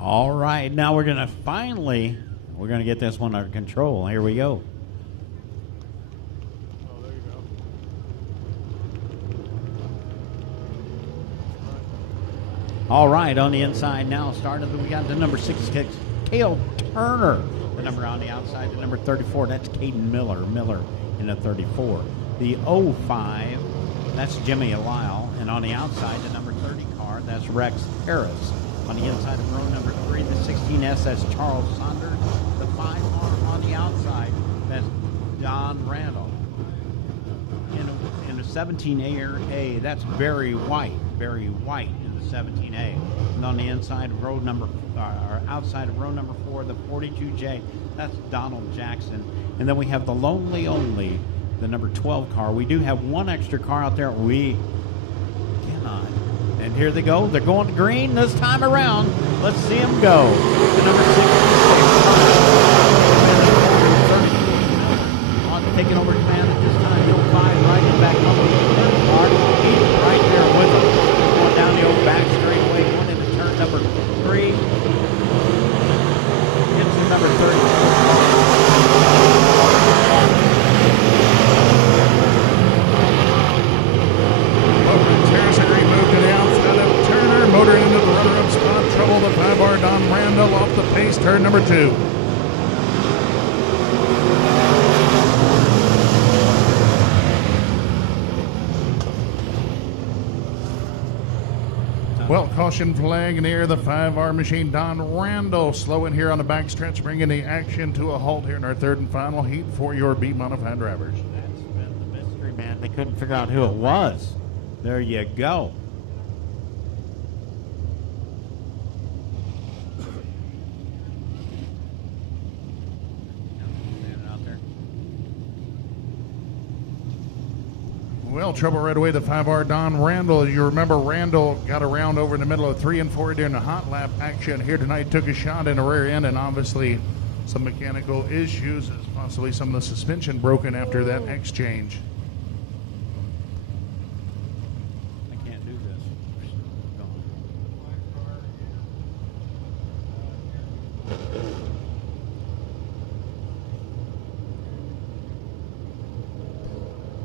All right, now we're going to get this one under control. Here we go. Oh, there you go. All right, on the inside now, we got the number 66, Cale Turner. The number on the outside, the number 34, that's Caden Miller in the 34. The 05, that's Jimmy Lyle. And on the outside, the number 30 car, that's Rex Harris. On the inside of row number 3, the 16S, that's Charles Saunders. The 5 car on the outside, that's Don Randall. In the 17A, that's Barry White in the 17A. And on the inside of row number, outside of row number 4, the 42J, that's Donald Jackson. And then we have the Lonely Only, the number 12 car. We do have one extra car out there. We cannot. And here they go. They're going to green this time around. Let's see them go. The number 6 on taking over command at this time. The 05 riding back over the third car. He's right there with them. Going down the old back straightaway. One into turn number 3. Into number 30. Motoring into the runner-up spot, trouble the 5R Don Randall off the pace, turn number 2. caution flag in the air. The 5R machine, Don Randall, slow in here on the back stretch, bringing the action to a halt here in our third and final heat for your B modified drivers. That's been the mystery, man. They couldn't figure out who it was. There you go. Well, trouble right away, the 5R Don Randall. As you remember, Randall got around over in the middle of 3 and 4 during the hot lap action here tonight. Took a shot in the rear end, and obviously some mechanical issues, as possibly some of the suspension broken after that exchange. I can't do this.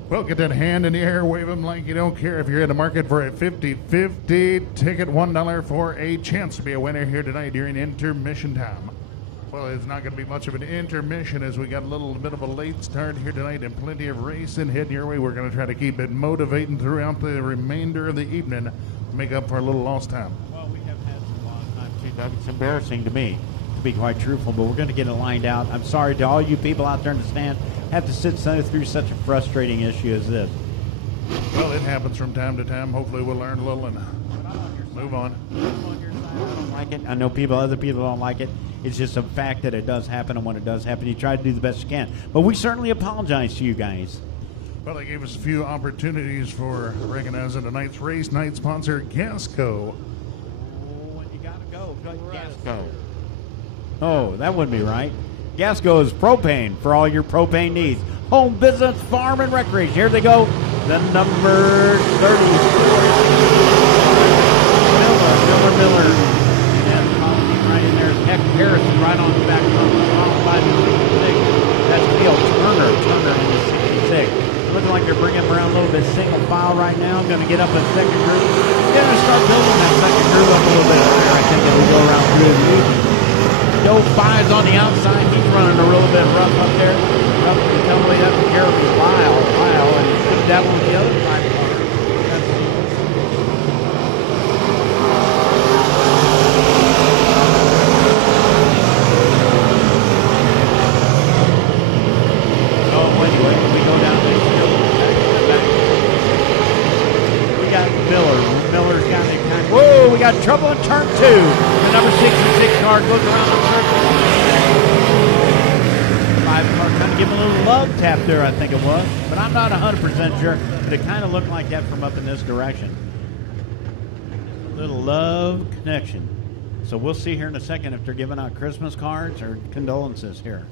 Well, get that hand in the air, wave them like you don't care. If you're in the market for a 50-50 ticket, $1 for a chance to be a winner here tonight during intermission time. Well, it's not going to be much of an intermission as we got a little bit of a late start here tonight and plenty of racing heading your way. We're going to try to keep it motivating throughout the remainder of the evening to make up for a little lost time. Well, we have had some lost time too, Doug. It's embarrassing to me, to be quite truthful, but we're going to get it lined out. I'm sorry to all you people out there in the stand have to sit through such a frustrating issue as this. Well, it happens from time to time. Hopefully we'll learn a little and move on. I'm on your side. I don't like it. I know other people don't like it. It's just a fact that it does happen, and when it does happen, you try to do the best you can. But we certainly apologize to you guys. Well, they gave us a few opportunities for recognizing tonight's race. Night sponsor, Gasco. Oh, and you got to go. Gasco. Oh, that wouldn't be right. Gasco is propane for all your propane needs. Home, business, farm, and recreation. Here they go. The number 34. Miller. And following right in there is Heck Harrison right on the back. Followed by the 66. That's Cale Turner. Turner in the 66. Looking like they're bringing him around a little bit single file right now. Going to get up in second group. They're going to start building that second group up a little bit higher. I think it'll go around through. Joe Fives on the outside. He's running a little bit rough up there. Up to tumbling up to Jeremy Lyle, and he's put that one with the other side. Oh, anyway, we go down this hill. We got Miller. Miller's got it. Whoa, we got trouble in turn 2. The number 66 car goes around the circle. 5 car kind of giving a little love tap there, I think it was. But I'm not 100% sure. But it kind of looked like that from up in this direction. A little love connection. So we'll see here in a second if they're giving out Christmas cards or condolences here.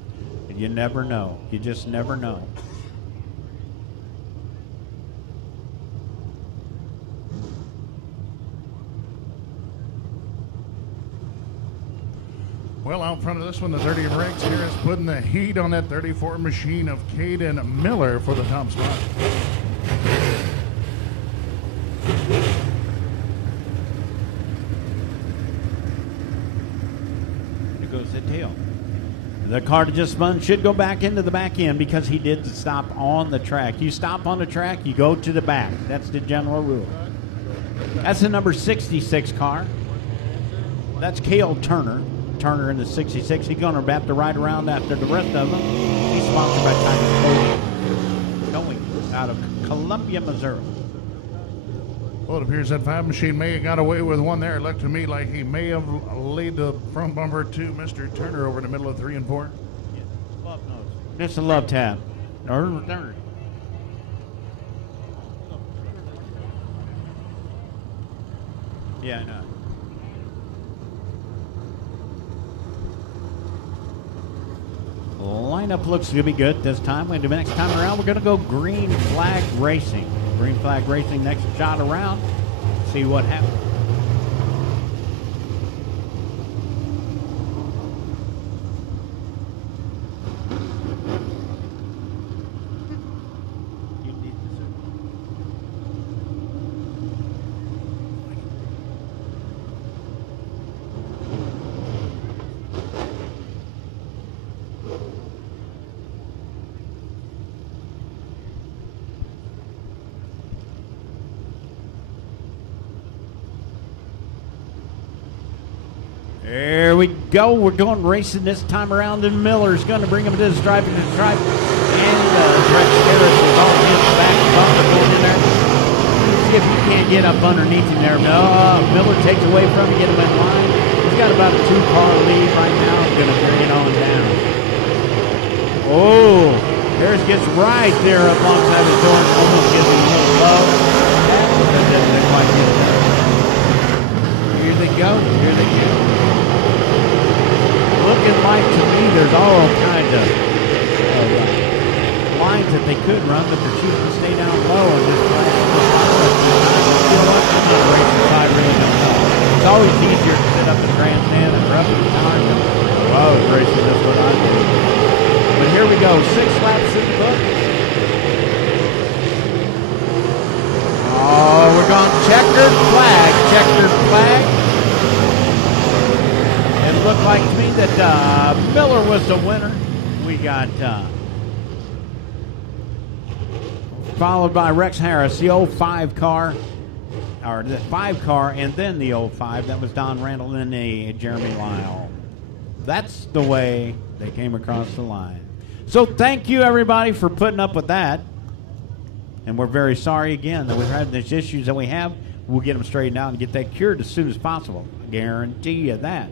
And you never know. You just never know. Well, out front of this one, the 30 Rex here is putting the heat on that 34 machine of Caden Miller for the top spot. There goes the tail. The car that just spun should go back into the back end because he did stop on the track. You stop on the track, you go to the back. That's the general rule. That's the number 66 car. That's Cale Turner. Turner in the 66. He's going to wrap the ride around after the rest of them. He's sponsored by Tiger going out of Columbia, Missouri. Well, it appears that 5 machine may have got away with one there. It looked to me like he may have laid the front bumper to Mr. Turner over in the middle of 3 and 4. Just a love tap. Turner. Yeah, I know. Lineup looks to be good this time. The next time around, we're going to go Green Flag Racing. Green Flag Racing next shot around. See what happens. we go. We're going racing this time around, and Miller's going to bring him to the stripe and the stripe. And Rex Harris is on his back bumper going in there. See if he can't get up underneath him there. No, Miller takes away from him, get him in line. He's got about a 2-car lead right now. He's going to bring it on down. Oh, Harris gets right there up alongside his door and almost gives him a little low. That doesn't quite get there. Here they go. Here they go. Looking like to me there's all kinds of lines that they could run, but they're choosing to stay down low and just flash. You know what? I'm not racing side really don't know. It's always easier to sit up in the grandstand and rub the time than I was racing this one. I did. But here we go. 6 laps in the book. Oh, we're going checkered flag. Checkered flag. It looked like to me that Miller was the winner. We got followed by Rex Harris, the 05 car, or the 5 car, and then the 05. That was Don Randall and the Jeremy Lyle. That's the way they came across the line. So thank you, everybody, for putting up with that. And we're very sorry again that we've had these issues that we have. We'll get them straightened out and get that cured as soon as possible. I guarantee you that.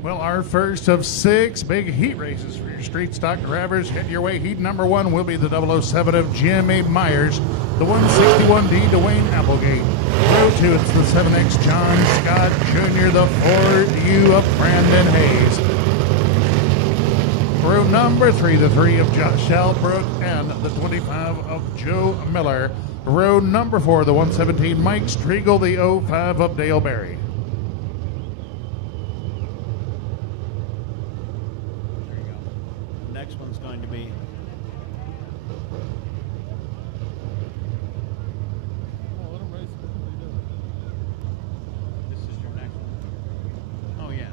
Well, our first of 6 big heat races for your street stock drivers. Head your way. Heat number 1 will be the 007 of Jimmy Myers, the 161D Dwayne Applegate. Row 2, it's the 7X John Scott Jr., the 4U of Brandon Hayes. Row number 3, the 3 of Josh Albrook and the 25 of Joe Miller. Row number 4, the 117 Mike Striegel, the 05 of Dale Berry. Next one's going to be Let them race. What are you doing? this is your next one. Oh yeah.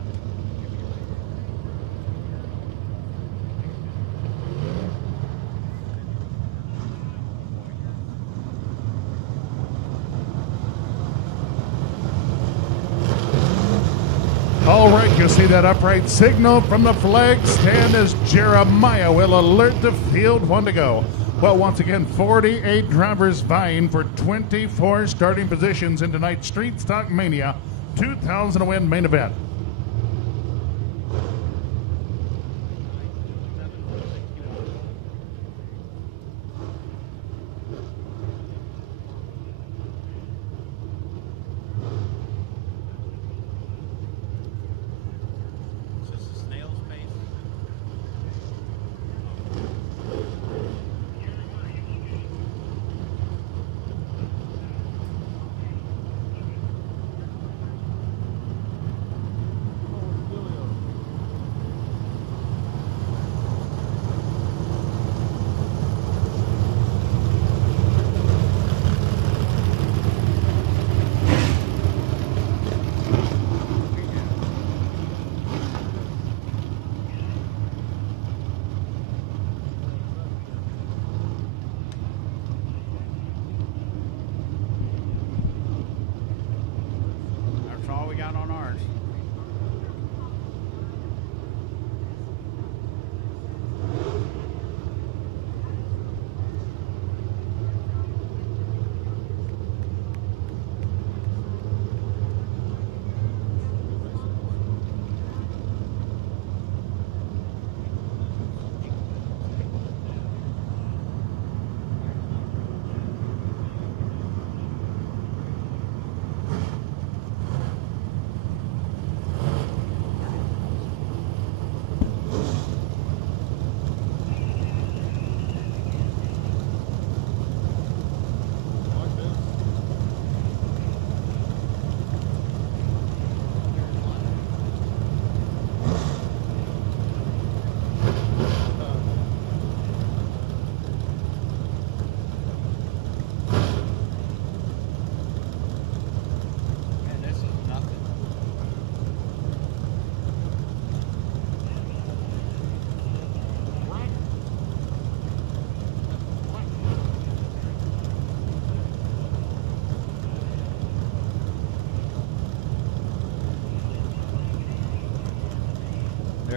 All right, you see that upright signal from the flag stand as Jeremiah will alert the field 1 to go. Well, once again, 48 drivers vying for 24 starting positions in tonight's Street Stock Mania 2000 to win main event. Is this a snail's pace?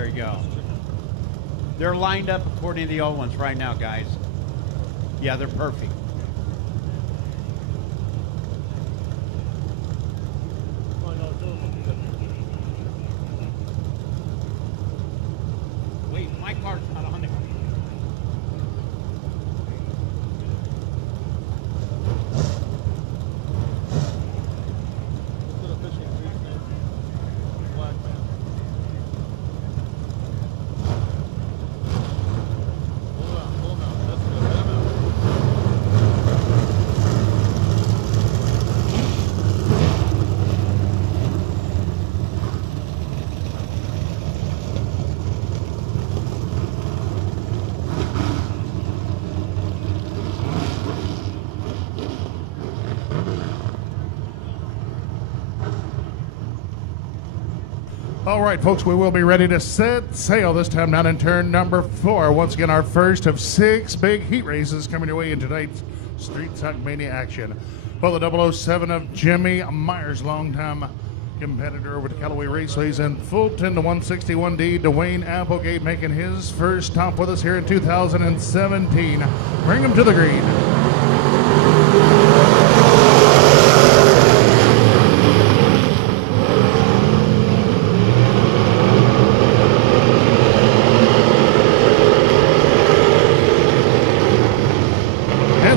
you go. They're lined up according to the old ones right now, guys. Yeah, they're perfect. Oh, no, don't do that. Wait, my car's not on there. Put a fishing grease, man. Black, man. Pull him out. That's good. Let him out. All right, folks, we will be ready to set sail this time down in turn number 4. Once again, our first of 6 big heat races coming your way in tonight's Street Stock Mania action. Well, the 007 of Jimmy Myers, longtime competitor over at Callaway Raceways in Fulton, the 161D, Dwayne Applegate, making his first stop with us here in 2017. Bring him to the green.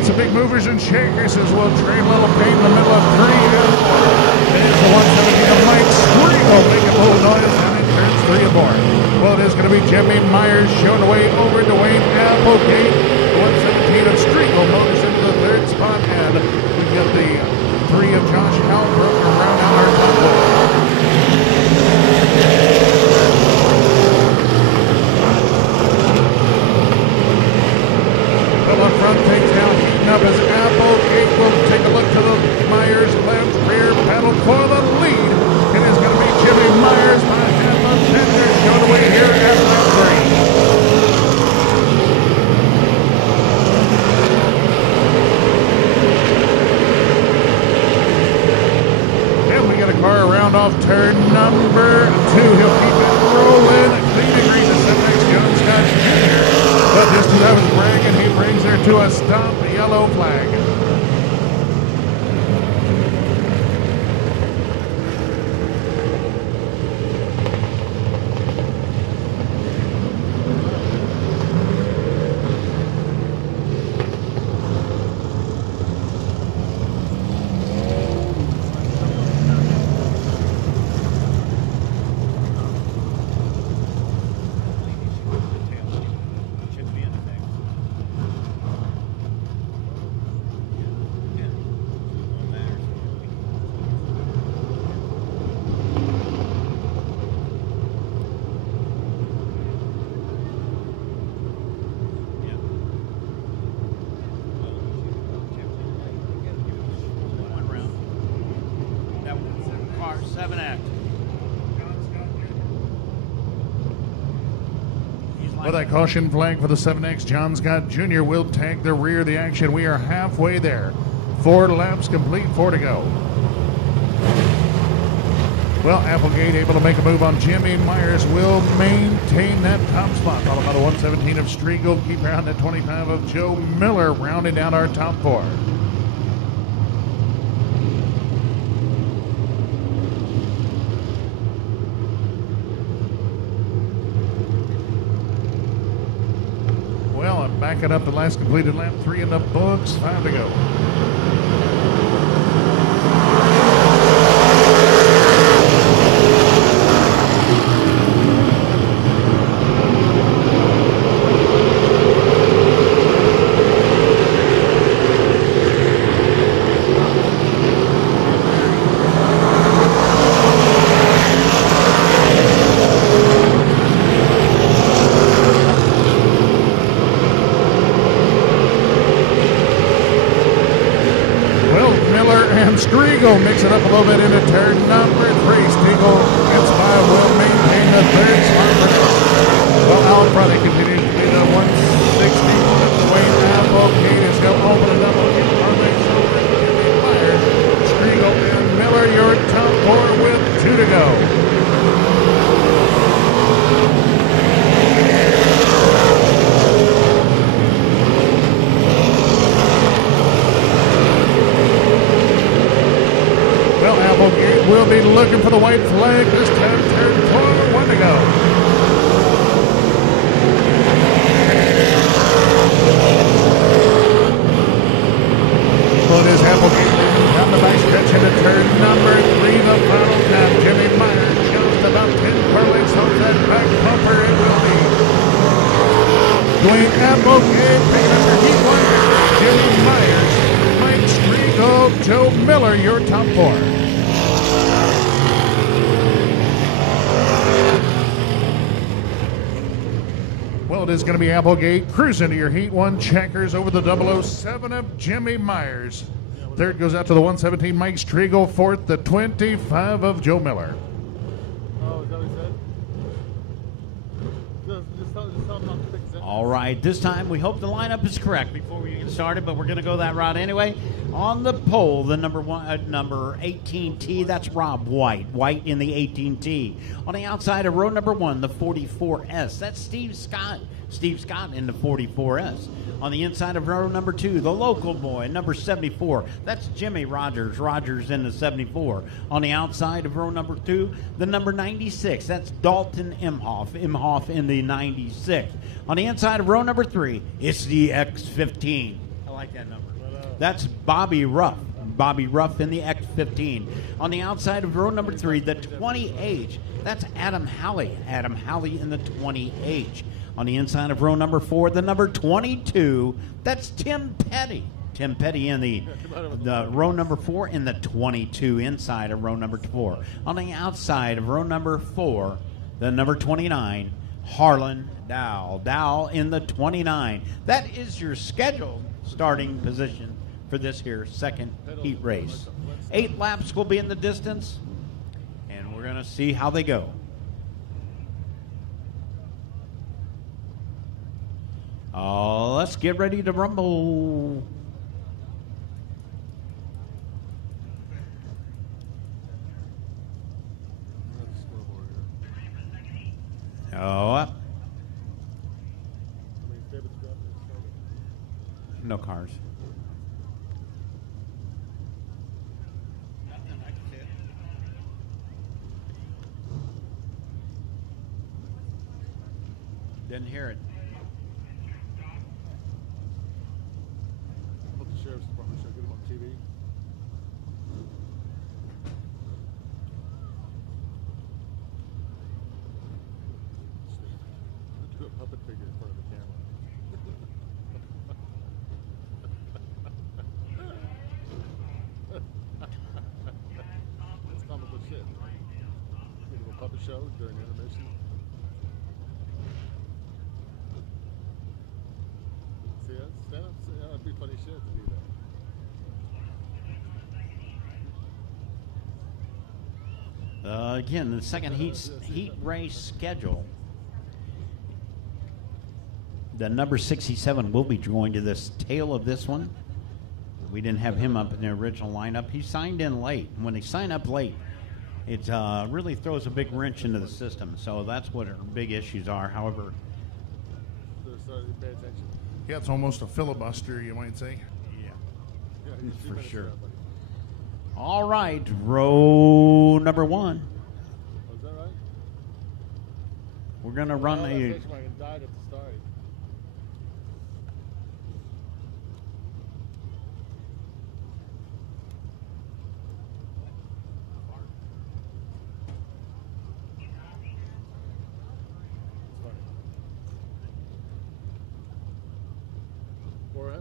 Some big movers and shakers as well. Trade a little paint in the middle of 3 and 4. There's the 117 of Mike Sprinkle making a little noise and it turns 3 and 4. Well, it is going to be Jimmy Myers showing the way over Dwayne Applegate. The 117 of Striegel motors into the 3rd spot, and we get the 3 of Josh Halbrook to round out our top 4. Well, up front takes down up as Applegate will take a look to the Myers left rear pedal for the lead. It is going to be Jimmy Myers by half a tender going away here at lap 3. And we got a car around off turn number 2. He'll keep it rolling. Clean and green to 7X John Scott Jr. But just as I was bragging, he brings her to a stop, the yellow flag. With that caution flag for the 7X, John Scott Jr. will tag the rear of the action. We are halfway there. 4 laps complete, 4 to go. Well, Applegate able to make a move on Jimmy Myers, will maintain that top spot. Followed by the 117 of Striegel, keep around at 25 of Joe Miller, rounding out our top 4. Well, I'm backing up the last completed lap, 3 in the books, 5 to go. Striegel mix it up a little bit into turn number 3. Striegel gets by, will maintain the 3rd spot. Well, out front they continue to be the 160. Dwayne Applegate is going to open a double kick parlay shoulder. Jimmy Myers, Striegel, and Miller, your top 4 with 2 to go. looking for the white flag. This time, turn 4, 1 to go. Well, it is Applegate down the backstretch into turn number 3, the final lap. Jimmy Meyer just about 10 car lengths off that back bumper. It will be Dwayne Applegate picking up your heat 1. Jimmy Myers, Mike Striegel, Joe Miller, your top 4. Well, it is going to be Applegate cruising to your Heat 1 checkers over the 007 of Jimmy Myers. Third goes out to the 117 Mike Striegel. Fourth, the 25 of Joe Miller. Oh, is that what he said? Just tell him not to fix it. All right, this time we hope the lineup is correct before we get started, but we're going to go that route anyway. On the pole, the number 18T, that's Rob White. White in the 18T. On the outside of row number 1, the 44S, that's Steve Scott. Steve Scott in the 44S. On the inside of row number 2, the local boy, number 74, that's Jimmy Rogers. Rogers in the 74. On the outside of row number 2, the number 96, that's Dalton Imhoff. Imhoff in the 96. On the inside of row number 3, it's the X15. I like that number. That's Bobby Ruff. Bobby Ruff in the X15. On the outside of row number 3, the 20H, that's Adam Halley. Adam Halley in the 20H. On the inside of row number 4, the number 22, that's Tim Petty. Tim Petty in the row number 4 in the 22 inside of row number 4. On the outside of row number 4, the number 29, Harlan Dow. Dow in the 29. That is your scheduled starting position for this here second heat race. 8 laps will be in the distance, and we're going to see how they go. Let's get ready to rumble. Up. No cars. Didn't hear it. What the sheriff's department should get him on TV. Do a puppet figure in front of the camera. That's comical shit. Give him a puppet show during intermission. See that? Stand up. See, that'd be funny shit to do that. Again, the second heat race schedule. The number 67 will be joined to this tail of this one. We didn't have him up in the original lineup. He signed in late. When they sign up late, it really throws a big wrench into the system. So that's what our big issues are. However, So pay attention. Yeah, it's almost a filibuster, you might say. Yeah, for sure. All right, row number 1. Oh, is that right? We're going to run Oh, a... that station wagon died at the start.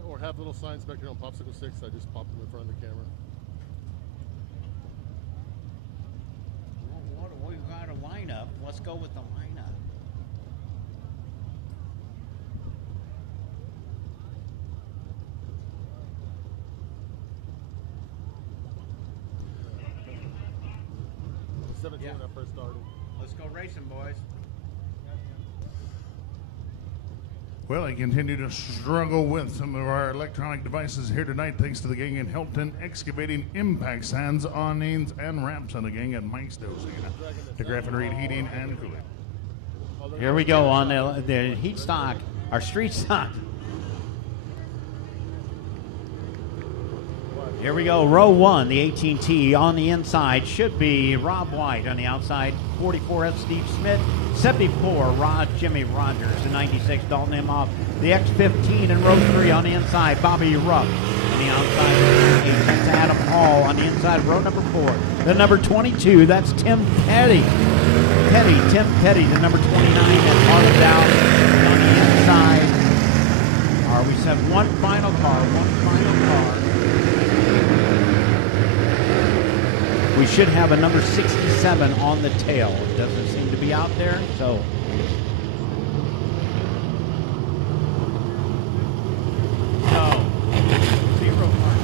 Or have little signs back here on Popsicle Sticks. I just pop them in front of the camera. We've got a lineup. Let's go with the lineup. I was 17 when I first started. Let's go racing, boys. Well, I continue to struggle with some of our electronic devices here tonight, thanks to the gang at Hilton Excavating, Impact Sands, Awnings, and Ramps, and the gang at Mike's Dosing, to Graff and Reed Heating and Cooling. Here we go on the heat stock, our street stock. Here we go, row one, the 18T on the inside should be Rob White. On the outside, 44S Steve Smith, 74 Jimmy Rogers, the 96 Dalton Imhoff. The X15 in row three on the inside, Bobby Rupp. On the outside, that's Adam Hall. On the inside, row number four, the number 22, that's Tim Petty. Tim Petty, the number 29, that's Harlan Dow. On the inside, we set one final car. We should have a number 67 on the tail. It doesn't seem to be out there, so. No. 0 mark.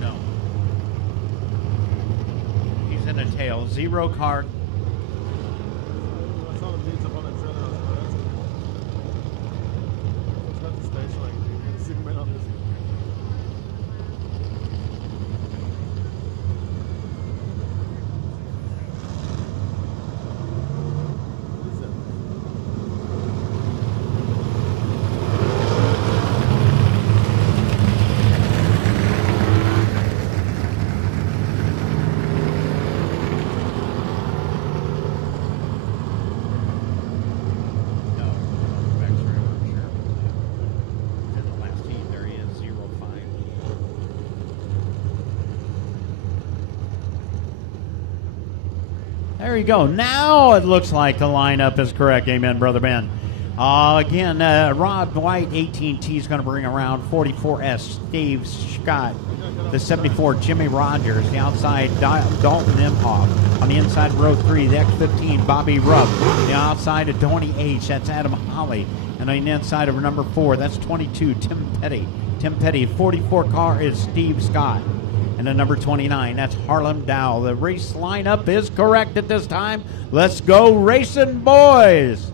No. He's in a tail. 0 card. There you go. Now it looks like the lineup is correct. Amen, Brother Ben. Again, Rod White, 18T, is going to bring around 44S Steve Scott. The 74, Jimmy Rogers. The outside, Dalton Imhoff. On the inside, row 3, the X15, Bobby Rupp. The outside of 20H, that's Adam Holly. And on the inside of number 4, that's 22, Tim Petty. 44 car is Steve Scott. And the number 29, that's Harlem Dow. The race lineup is correct at this time. Let's go racing, boys.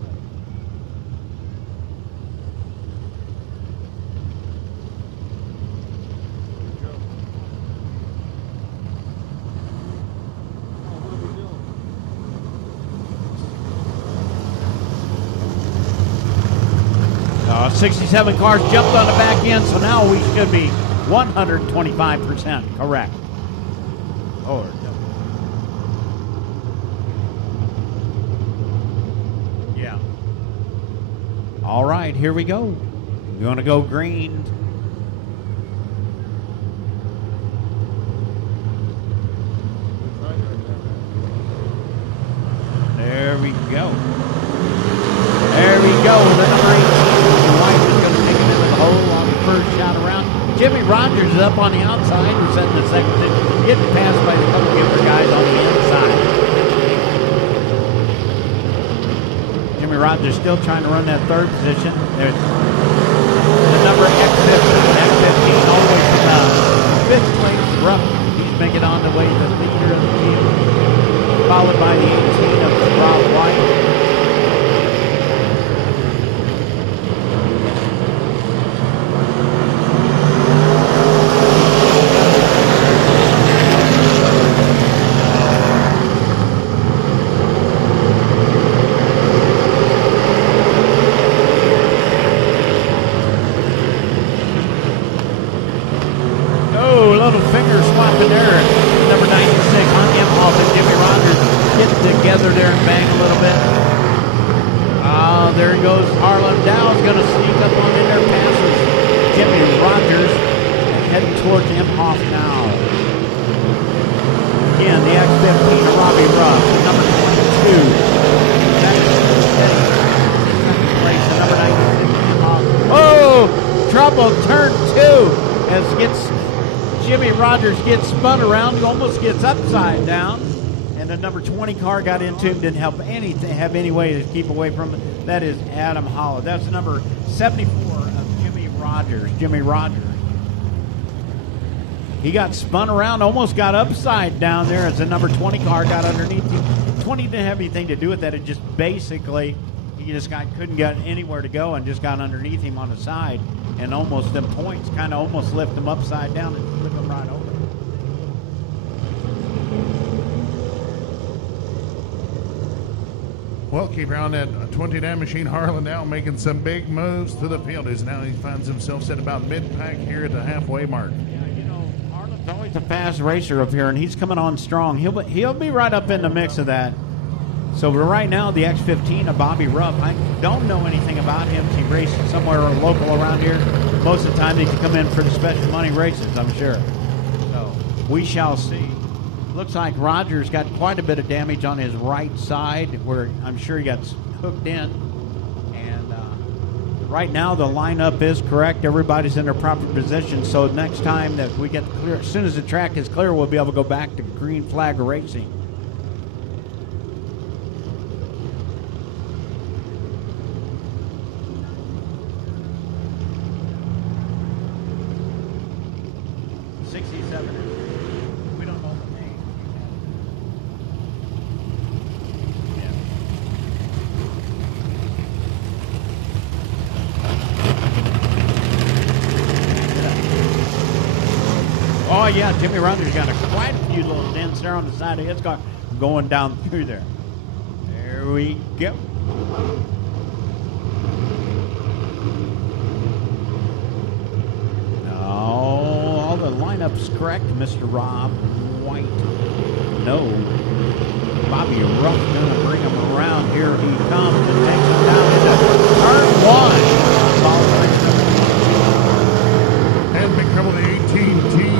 Oh, 67 cars jumped on the back end, so now we should be 125% correct. Or no. Yeah. All right, here we go. We're going to go green. There we go. There we go. The number 18, White is going to take it into the hole on the first shot around. Jimmy Rogers is up on the outside. We're setting the second position. Getting passed by the couple giver guys on the inside. Jimmy Rogers still trying to run that third position. There's the number X15 always fifth place. Rupp. He's making on the way to the leader of the field. Followed by the 18 of Rob White. Gets spun around, almost gets upside down, and the number 20 car got into him, didn't have any way to keep away from it. That is Adam Hollow. That's number 74 of Jimmy Rogers. He got spun around, almost got upside down there as the number 20 car got underneath him. 20 didn't have anything to do with that. It just basically, couldn't get anywhere to go and just got underneath him on the side, and almost them points kind of almost lift him upside down and flip him right over. Well, keep around that 29 machine Harlan now making some big moves to the field as now he finds himself set about mid-pack here at the halfway mark. Yeah, you know, Harlan's always a fast racer up here, and he's coming on strong. He'll be right up in the mix of that. So right now, the X15 of Bobby Rupp, I don't know anything about him. He races somewhere local around here. Most of the time, they can come in for the special money races, I'm sure. So we shall see. Looks like Roger's got quite a bit of damage on his right side, where I'm sure he got hooked in. And right now, the lineup is correct. Everybody's in their proper position. So next time that we get clear, as soon as the track is clear, we'll be able to go back to green flag racing. Oh, yeah, Jimmy Ruther's got quite a few little dents there on the side of his car going down through there. There we go. Oh, all the lineup's correct, Mr. Rob White. No. Bobby Rupp going to bring him around. Here he comes and takes him down into turn one. And big trouble, the 18T.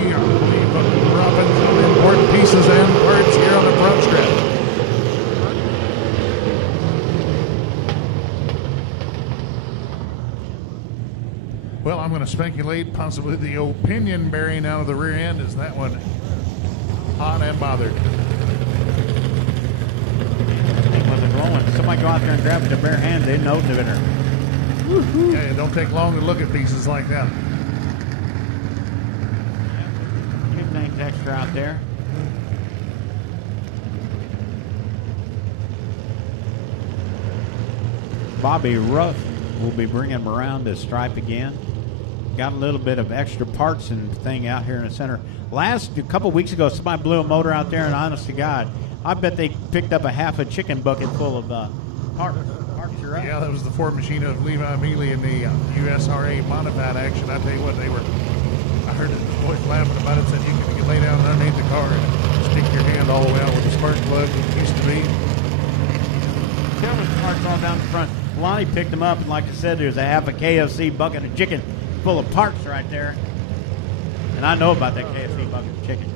Dropping some important pieces and parts here on the front stretch. Well, I'm going to speculate possibly the opinion bearing out of the rear end is that one hot and bothered. Somebody go out there and grab it with their bare hands, they know the better. Yeah, it don't take long to look at pieces like that. Things extra out there. Bobby Ruff will be bringing him around to stripe again. Got a little bit of extra parts and thing out here in the center. A couple weeks ago, somebody blew a motor out there, and honest to God, I bet they picked up a half a chicken bucket full of parts. Yeah, that was the Ford machine of Levi Mealy in the USRA modified action. I tell you what, I heard the boys laughing about it, said you can lay down underneath the car and stick your hand all the way out with a spark plug it used to be. There was parts all down the front. Lonnie picked them up, and like I said, there's a half a KFC bucket of chicken full of parts right there. And I know about that KFC bucket of chicken.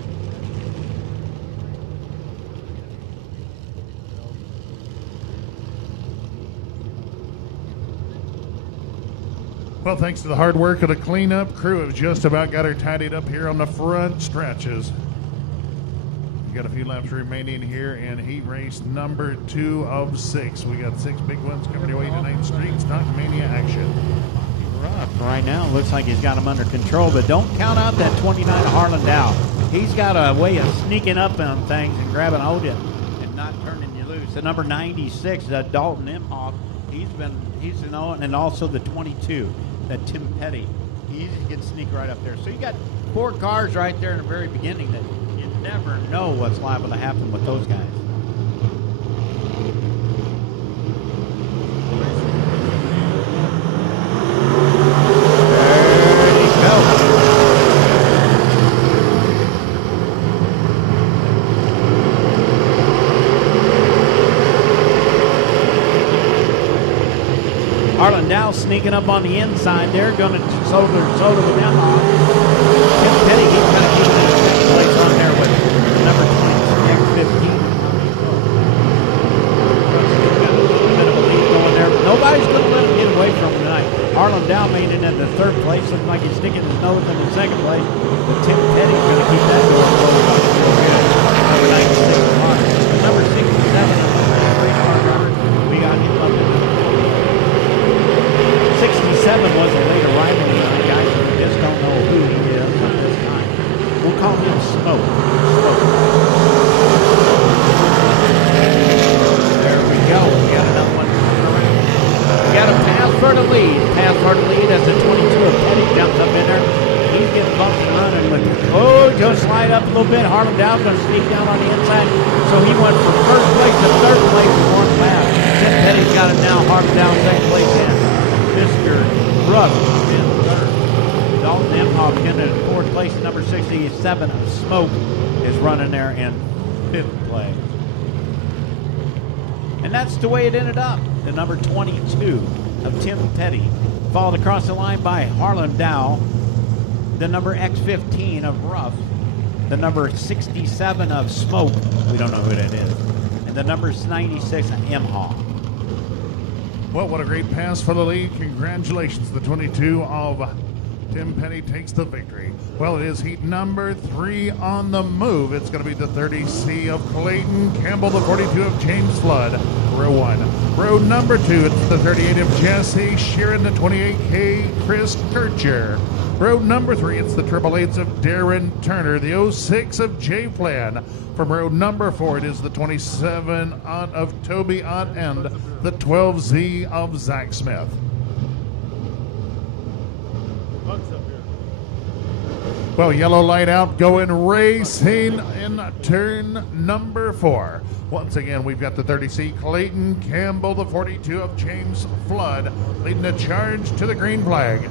Well, thanks to the hard work of the cleanup crew, have just about got her tidied up here on the front stretches. We got a few laps remaining here in heat race number 2 of 6. We got 6 big ones coming your way tonight. Street Stock Mania action. Rough right now. Looks like he's got him under control, but don't count out that 29 Harlan Dow. He's got a way of sneaking up on things and grabbing hold of it and not turning you loose. The number 96, Dalton Imhoff, he's and also the 22. That Tim Petty, he can sneak right up there. So you got 4 cars right there in the very beginning that you never know what's liable to happen with those guys. There you go. Harlan Dow sneaking up on the inside there, going to soda with them on. Tim Petty, he's going to keep the second place on there with number 20, X15. Got a little bit of a lead going there. Nobody's going to let him get away from him tonight. Harlan Dow made it in the 3rd place, looking like he's sticking his nose in the 2nd place. But Tim Petty's going to keep that door closed up. Number 96, Mark. Number 67, race car driver. We got him up in 67 was a late arrival tonight, guys. We just don't know who he is at this time. We'll call him Smoke. There we go. We got another one coming around. We got a pass for the lead. Pass for the lead as the 22 of Petty jumps up in there. He's getting bumped and running with it. Oh, just slide up a little bit. Harlan Dow's going to sneak down on the inside. So he went from 1st place to 3rd place in 1 lap. Tim he's got it now. Harp down second place in. Mr. Ruff in third. Dalton Imhoff in at fourth place. Number 67, Smoke, is running there in fifth place. And that's the way it ended up. The number 22 of Tim Petty, followed across the line by Harlan Dow. The number X15 of Ruff. The number 67 of Smoke. We don't know who that is. And the number 96 of Imhoff. Well, what a great pass for the lead. Congratulations. The 22 of Tim Petty takes the victory. Well, it is heat number 3 on the move. It's going to be the 30C of Clayton Campbell, the 42 of James Flood, row 1. Row number 2, it's the 38 of Jesse Sheeran, the 28K Chris Kircher. Row number 3, it's the 888s of Darren Turner, the 06 of Jay Flan. From row number 4, it is the 27 of Toby Ott and the 12Z of Zach Smith. Well, yellow light out, going racing in turn number 4. Once again, we've got the 30C Clayton Campbell, the 42 of James Flood, leading the charge to the green flag.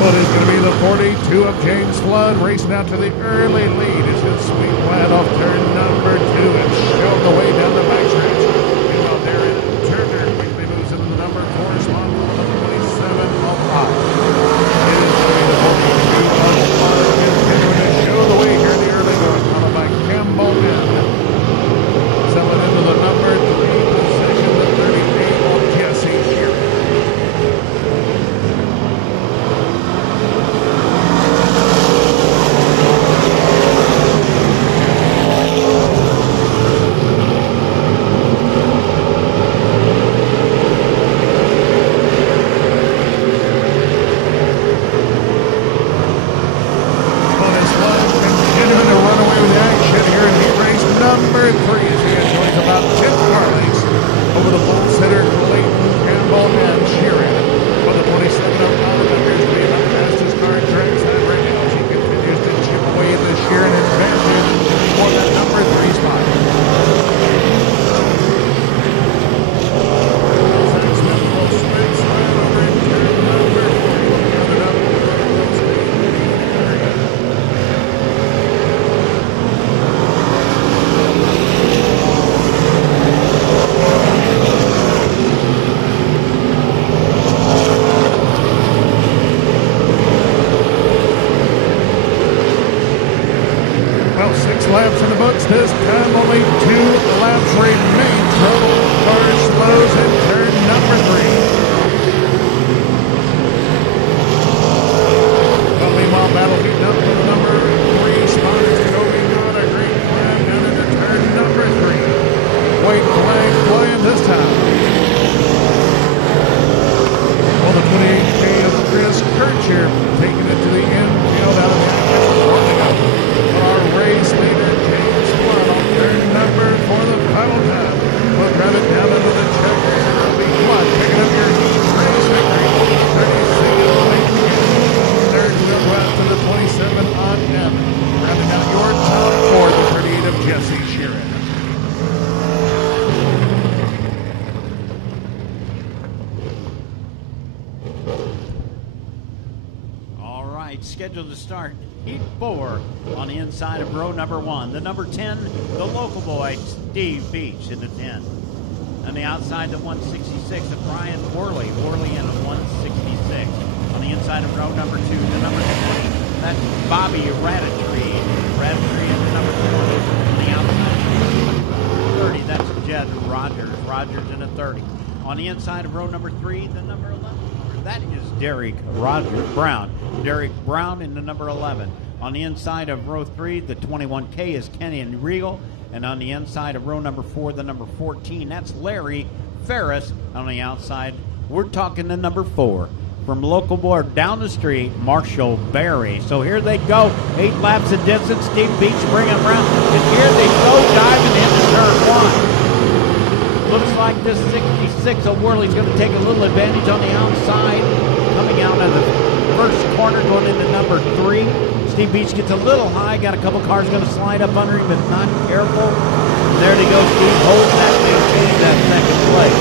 Well, it is going to be the 42 of James Flood racing out to the early lead. It's his sweet flat off turn number 2 and showing the way down the backstretch. Meanwhile, Darren Turner quickly moves into the number 4 spot for the 27 of Ott. It is going to be the 42 of Flood continuing to show the way here in the early going, followed by Campbell and selling into the number 3 position, the 38 of Jesse Sheeran. Number 3 as he enjoys about 10 car lengths over the full center, Clayton Campbell and Sheeran. For the 27 of Ott appears to be about the fastest car at Trackside right now as he continues to chip away at the Sheeran advantage for that number 3 spot. Zach Smith will spin slide over in turn number 3. Covered up with the area. Well, 6 laps in the books this time, only 2 laps remain. Total car slows in turn number 3. Well, meanwhile, battle heating up for the number 3 spot is Toby Ott, a green flag down into turn number 3. White flag flying this time. Well, the 28K of Chris Kircher taking it to the infield out of the action, warming up. Our race leader, James Flood, on turn number for the final time. We'll drive it down into the checkers, and it'll be Flood picking up your race victory. 36 Clayton Campbell. Third go out to the 27 on M. Rounding out your top 4, the 38 of Jesse Sheeran. All right, scheduled to start heat 4 on the inside of row number 1. The number 10, the local boy, Steve Beach in the 10. On the outside, the 166 of Brian Worley. Worley in at 166. On the inside of row number 2, the number 20, that's Bobby Ratattree. Ratattree in the number 20. On the outside, 30, that's Jed Rogers. Rogers in a 30. On the inside of row number 3, the number 11. That is Derek Brown. Derek Brown in the number 11. On the inside of row 3, the 21K is Kenny and Regal. And on the inside of row number 4, the number 14, that's Larry Ferris. On the outside, we're talking the number 4. From local board down the street, Marshall Berry. So here they go. 8 laps of distance. Steve Beach bringing them around. And here they go diving into turn 1. Looks like this 66 of Worley's going to take a little advantage on the outside. Coming out of the first corner, going into number 3. Steve Beach gets a little high. Got a couple cars going to slide up under him, but not careful. There they go. Steve holds that, maintains that second place.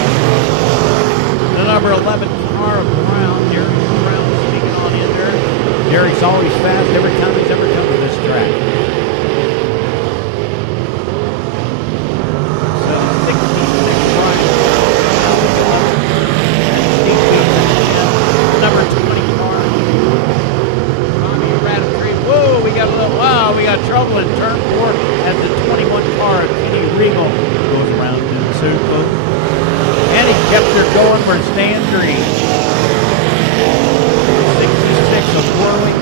The number 11 car of Brown. Derek Brown sneaking on in there. Derek's always fast every time he's ever come to this track. So 66 Brian. Steve Beach number 20 car. Tommy Ratatouille. Whoa, we got a little, wow, we got trouble in turn 4 as the 21 car of Kenny Regal goes around to the super. And he kept her going for Stan Green. 66 of Whirling.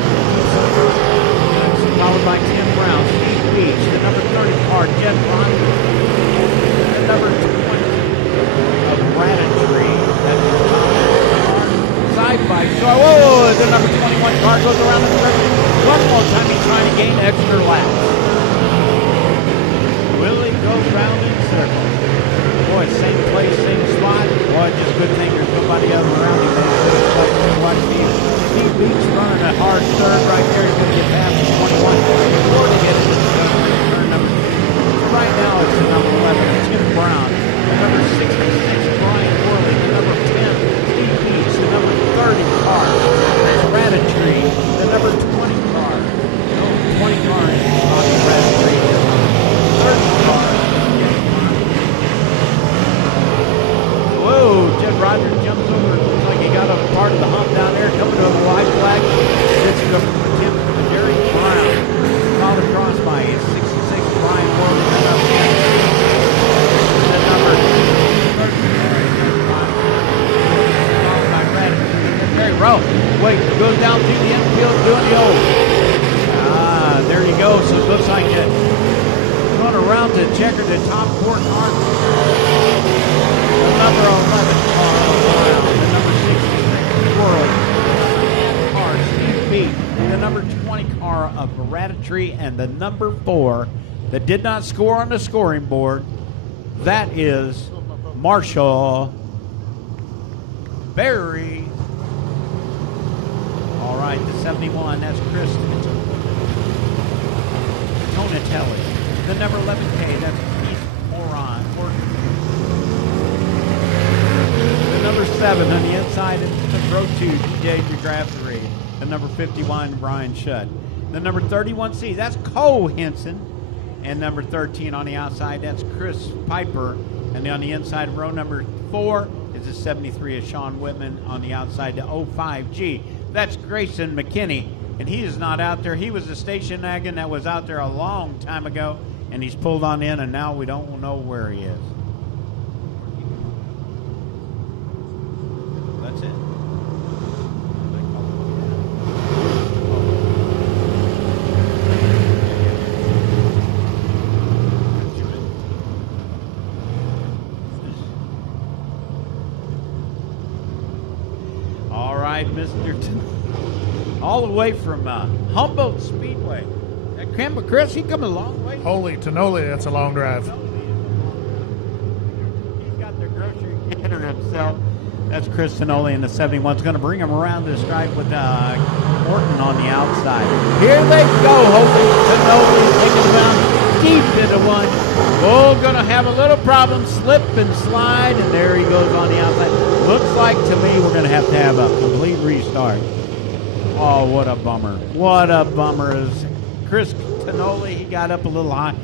Followed by Tim Brown, Steve Beach, the number 30 car, Jed Ron, the number 20 of Ratatouille. That's the top car. Side by side. Whoa, the number 21 car goes around the circuit. One more time he's trying to gain extra laps. Willie goes round in circle. Boy, same place, same spot. Boy, just good thing there's nobody else around him. Steve Beach running a hard third right there. He's going to get past the 21 before they get into turn number 2. So right now it's the number 11, Tim Brown. The number 66, Brian Worley. The number 10, Steve Beach. The number 30 car, Ratatouille. The number 20 car. No, 20 car is on the Ratatouille. 30 car. Whoa, Jed Rogers jumps over. Looks like he got a part of the hump down there. Coming to a wide flag. It's Tim Derek Brown. Followed across by 66 Brian Worley. The number 30. Followed by Ratatouille. Very rough. Wait, goes down through the infield doing the old. There you go. So it looks like it. Going around to checker the top 4 car. The number 11 car of Brown, the number 66 Worley, the car Steve Beach, the number 20 car of Ratatouille, and the number 4 that did not score on the scoring board. That is Marshall Berry. All right, the 71, that's Chris Tonatelli. The number 11K, that's Keith Moran. Number 7 on the inside of row 2, DJ McGrath 3. The number 51, Brian Shutt. The number 31C, that's Cole Henson. And number 13 on the outside, that's Chris Piper. And on the inside of row number 4 is the 73 of Sean Whitman. On the outside, the 05G, that's Grayson McKinney. And he is not out there. He was the station wagon that was out there a long time ago. And he's pulled on in, and now we don't know where he is. That's it. All right, Mr. All the way from Humboldt Speedway. That Camper Chris, he come a long way. Holy cannoli, that's a long drive. He's got the grocery getter himself. That's Chris Tonoli in the 71. Is going to bring him around the stripe with Morton on the outside. Here they go. Hoping Tonoli taking him out deep into one. Oh, going to have a little problem. Slip and slide, and there he goes on the outside. Looks like to me we're going to have a complete restart. Oh, what a bummer. What a bummer. Is Chris Tonoli, he got up a little high.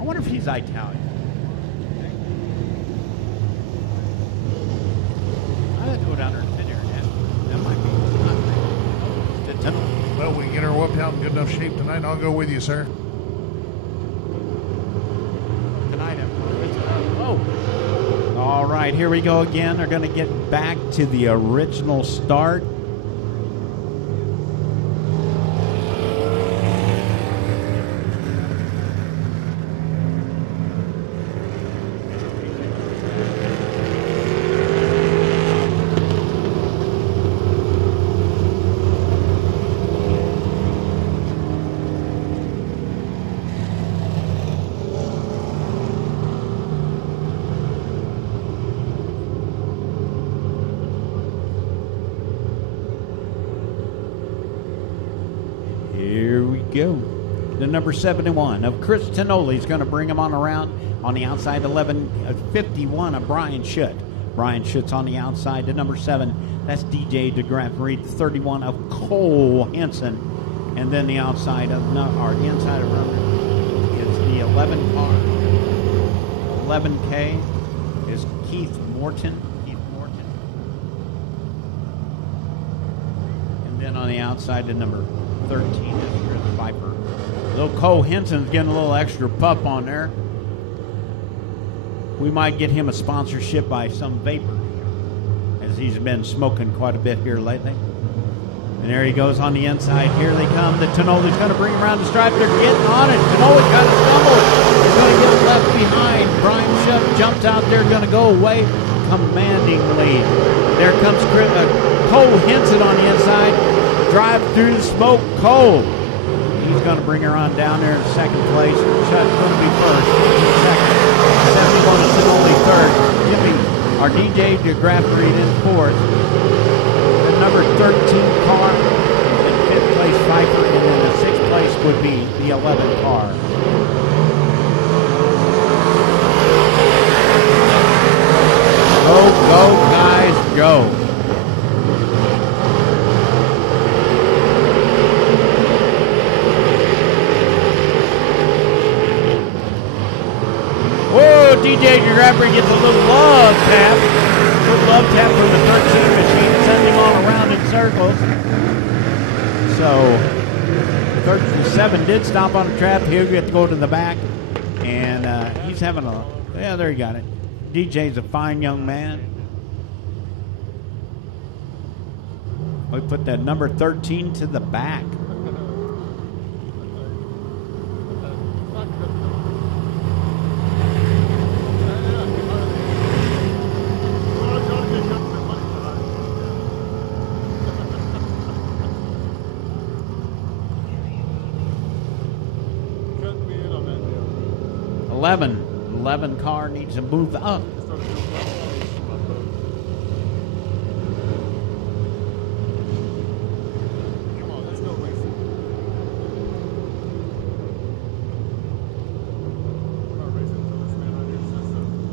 I wonder if he's Italian. Go down there and sit here. That might be. Well, we get our whooped out in good enough shape tonight. I'll go with you, sir. Tonight, oh. All right, here we go again. They're going to get back to the original start. Here we go. The number 71 of Chris Tonoli is going to bring him on around. On the outside, 51 of Brian Schutt. Brian Schutt's on the outside to number 7. That's DJ DeGraff Reed. 31 of Cole Henson. And then the outside of, or the inside of number is the 11 car. 11K is Keith Morton. And then on the outside, the number 13 is Chris Pfeiffer. Little Cole Henson's getting a little extra pup on there. We might get him a sponsorship by some vapor, as he's been smoking quite a bit here lately. And there he goes on the inside. Here they come. The Tonoli's going to bring him around the stripe. They're getting on it. Tonoli kind of stumbled. He's going to get left behind. Brian Schutt jumps out there, going to go away commandingly. There comes Cole Henson on the inside. Drive through the smoke. Cole. He's going to bring her on down there in second place. Schutt's going to be first. Second. 71 is Tonoli third. Our DJ DeGraff Reed in fourth. The number 13 car in fifth place Pfeiffer, and then the sixth place would be the 11 car. Go, guys, go. Whoa, DJ DeGraff Reed gets a little love tap. Little love tap from the 13 machine, sending all around in circles. So, 7 did stop on the trap. He'll get to go to the back. And he's having a, yeah, there you got it. DJ's a fine young man. We put that number 13 to the back. Eleven car needs to move up.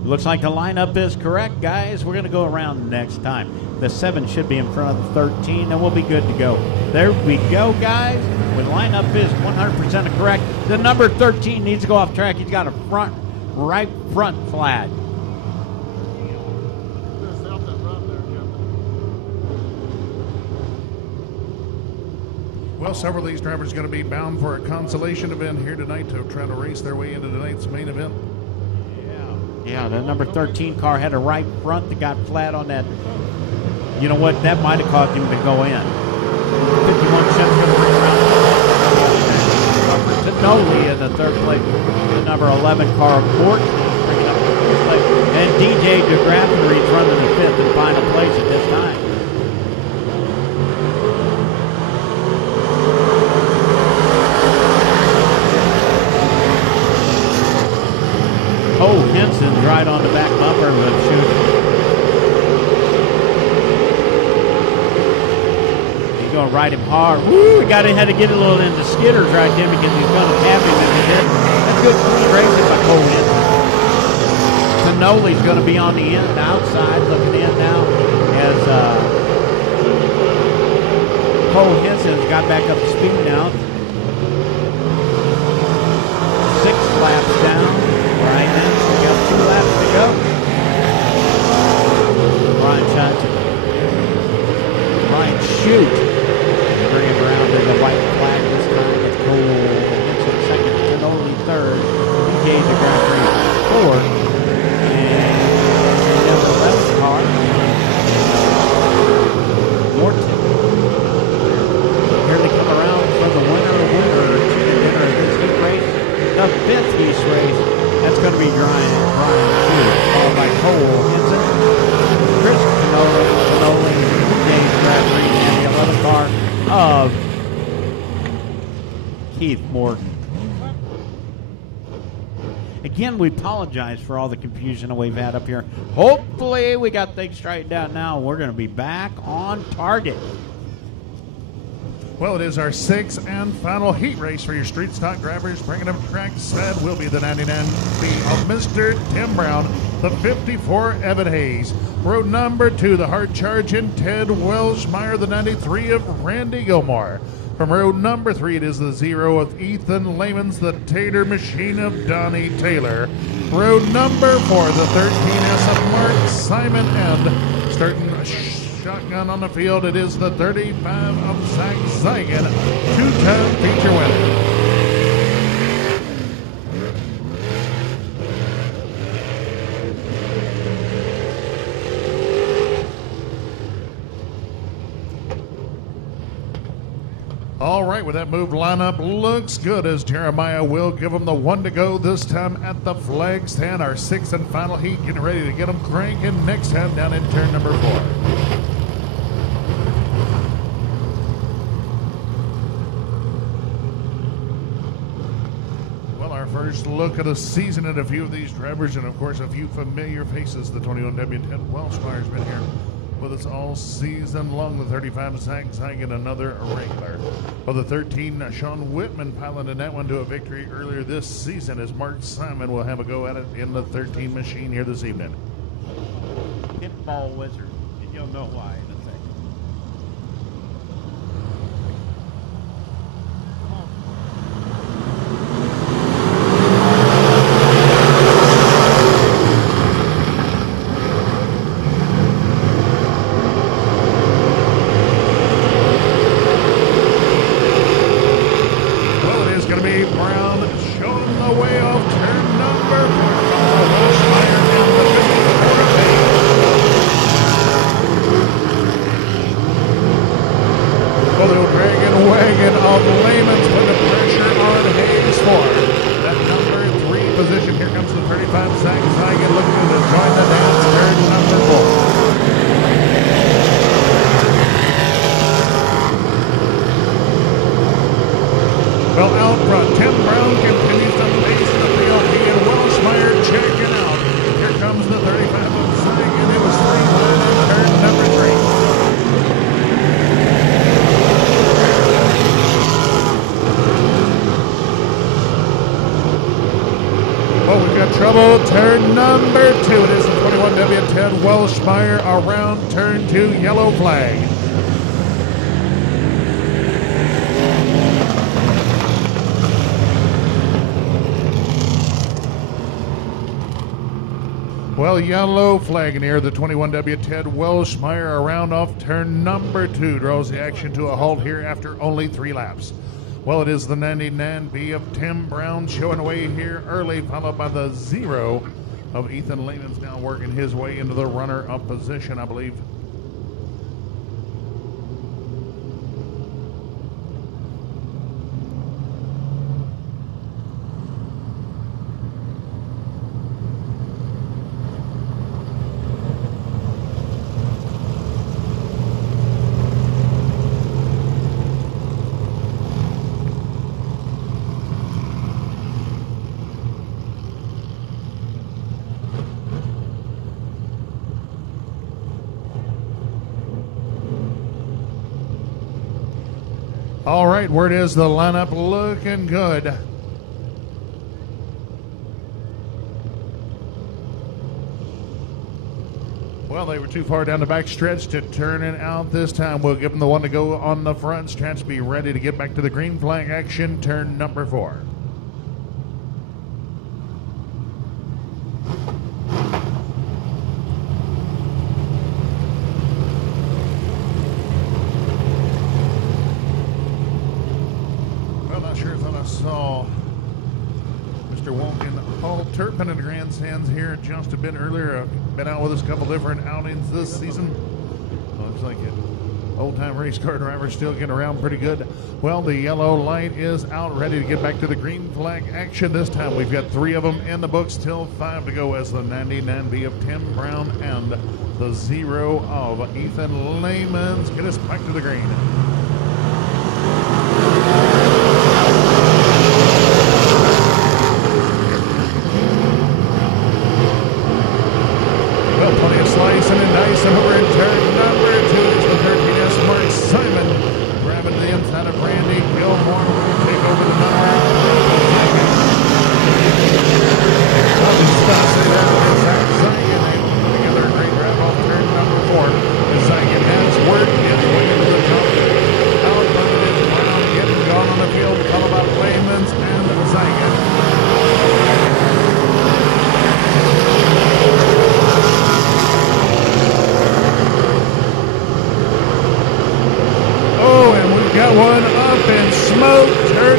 Looks like the lineup is correct, guys. We're going to go around next time. The 7 should be in front of the 13, and we'll be good to go. There we go, guys. When lineup is 100% correct, the number 13 needs to go off track. He's got a right front flat. Well, several of these drivers are going to be bound for a consolation event here tonight to try to race their way into tonight's main event. Yeah, the number 13 car had a right front that got flat on that. You know what? That might have caused him to go in. 51 Chev's going to bring around number Tonoli in the third place. The number 11 car, Morton, bringing up the fourth place. And DJ DeGraff Reed's running the fifth and final place at this time. Oh, Henson's right on the back bumper of the chute. He's going to ride him hard. Woo! He had to get a little into skitters right there because he's going to tap him if he did. That's good clean racing by Cole Henson. Tonoli's going to be on the outside, looking in now as Cole Henson's got back up to speed now. 6 laps down. Right now, we got 2 laps to go. Brian Schutt. Bring him around to the white flag this time. It's Cole Henson second, Tonoli third, DJ DeGraff Reed fourth, and number 11 car, Morton. Here they come around from the winner of this heat race, the 5th heat race. That's going to be Brian Schutt, followed by Cole Henson, Chris Tonoli, James Bradley, and the 11th car of Keith Morton. Again, we apologize for all the confusion that we've had up here. Hopefully, we got things straightened out now. We're going to be back on target. Well, it is our sixth and final heat race for your street stock drivers. Bringing up Trackside will be the 99B of Mr. Tim Brown, the 54 Evan Hayes. Road number 2, the hard charging Ted Welshmeyer, the 93 of Randy Gilmore. From road number 3, it is the 0 of Ethan Layman's, the Tater Machine of Donnie Taylor. Road number 4, the 13S of Mark Simon, and starting shotgun on the field, it is the 35 of Zach Zigan, two-time feature winner. All right, with that move, lineup looks good as Jeremiah will give them the 1 to go this time at the flag stand. Our 6th and final heat, getting ready to get them cranking next time down in turn number 4. Well, our first look at the season at a few of these drivers, and of course a few familiar faces. The 21W Ted Welshmeyer's been here with us all season long. The 35 Zach Zigan, another regular. Well, the 13 Sean Whitman piloted that one to a victory earlier this season, as Mark Simon will have a go at it in the 13 machine here this evening. Pinball wizard, and you'll know why in a second. Well, out front, Tim Brown continues to pace the field. He and Welshmeyer checking out. Here comes the 35 of Zigan. It was 3 wide in turn number 3. Oh, we've got trouble. Turn number 2. It is the 21W Ted Welshmeyer around turn 2. Yellow flag. Well, yellow flag in here. The 21W Ted Welshmeyer around off turn number 2 draws the action to a halt here after only 3 laps. Well, it is the 99B of Tim Brown showing away here early, followed by the 0 of Ethan Lehman's now working his way into the runner-up position, I believe. All right, word is the lineup looking good. Well, they were too far down the back stretch to turn it out this time. We'll give them the 1 to go on the front stretch. Be ready to get back to the green flag action, turn number 4. Saw Mr. Wolkin, Paul Turpin in the grandstands here just a bit earlier. Been out with us a couple different outings this season. Looks like it. Old-time race car driver still getting around pretty good. Well, the yellow light is out, ready to get back to the green flag action this time. We've got 3 of them in the books, till 5 to go as the 99B of Tim Brown and the 0 of Ethan Layman's get us back to the green. Plenty of slicing and dicing over in turn number 2. It's the 13S Mark Simon grabbing the inside of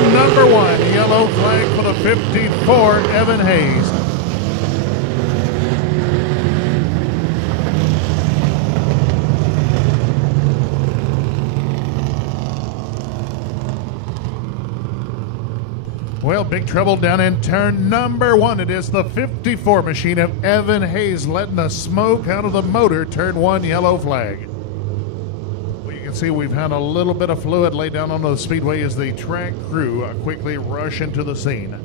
turn number 1. Yellow flag for the 54, Evan Hayes. Well, big trouble down in turn number 1. It is the 54 machine of Evan Hayes letting the smoke out of the motor. Turn 1, yellow flag. Well, you can see we've had a little bit of fluid laid down on the speedway as the track crew quickly rush into the scene.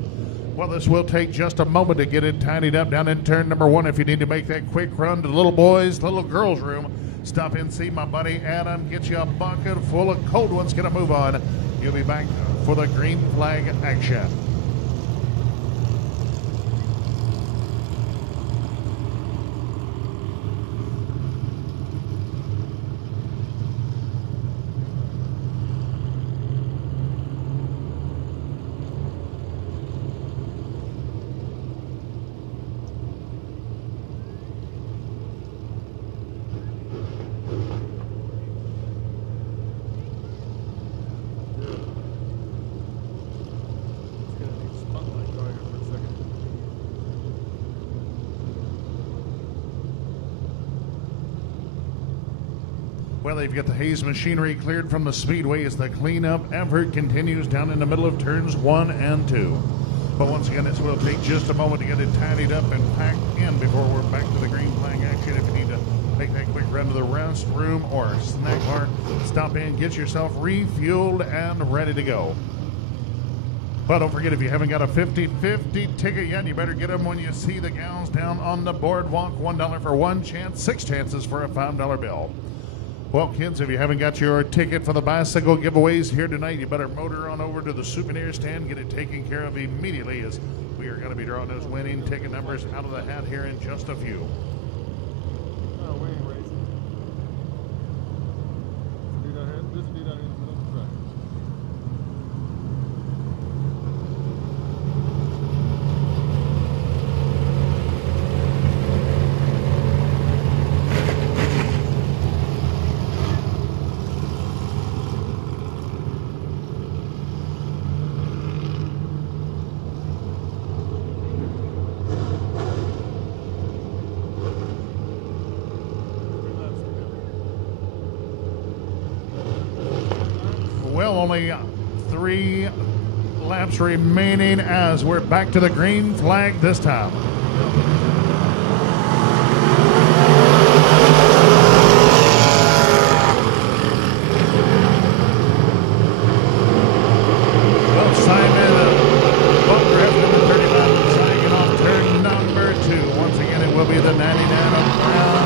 Well, this will take just a moment to get it tidied up down in turn number 1. If you need to make that quick run to the little boys, the little girls' room, stop in, see my buddy Adam, get you a bucket full of cold ones, get a move on. You'll be back for the green flag action. Well, they've got the Hayes machinery cleared from the speedway as the cleanup effort continues down in the middle of turns 1 and 2. But once again, it will take just a moment to get it tidied up and packed in before we're back to the green flag action. If you need to make that quick run to the restroom or snack bar, stop in, get yourself refueled and ready to go. But don't forget, if you haven't got a 50-50 ticket yet, you better get them when you see the gals down on the boardwalk. $1 for one chance, 6 chances for a $5 bill. Well, kids, if you haven't got your ticket for the bicycle giveaways here tonight, you better motor on over to the souvenir stand, get it taken care of immediately, as we are going to be drawing those winning ticket numbers out of the hat here in just a few. Well, only 3 laps remaining as we're back to the green flag this time. Well, Simon Bunker has been the 39, signing off turn number 2. Once again, it will be the 99 of Brown.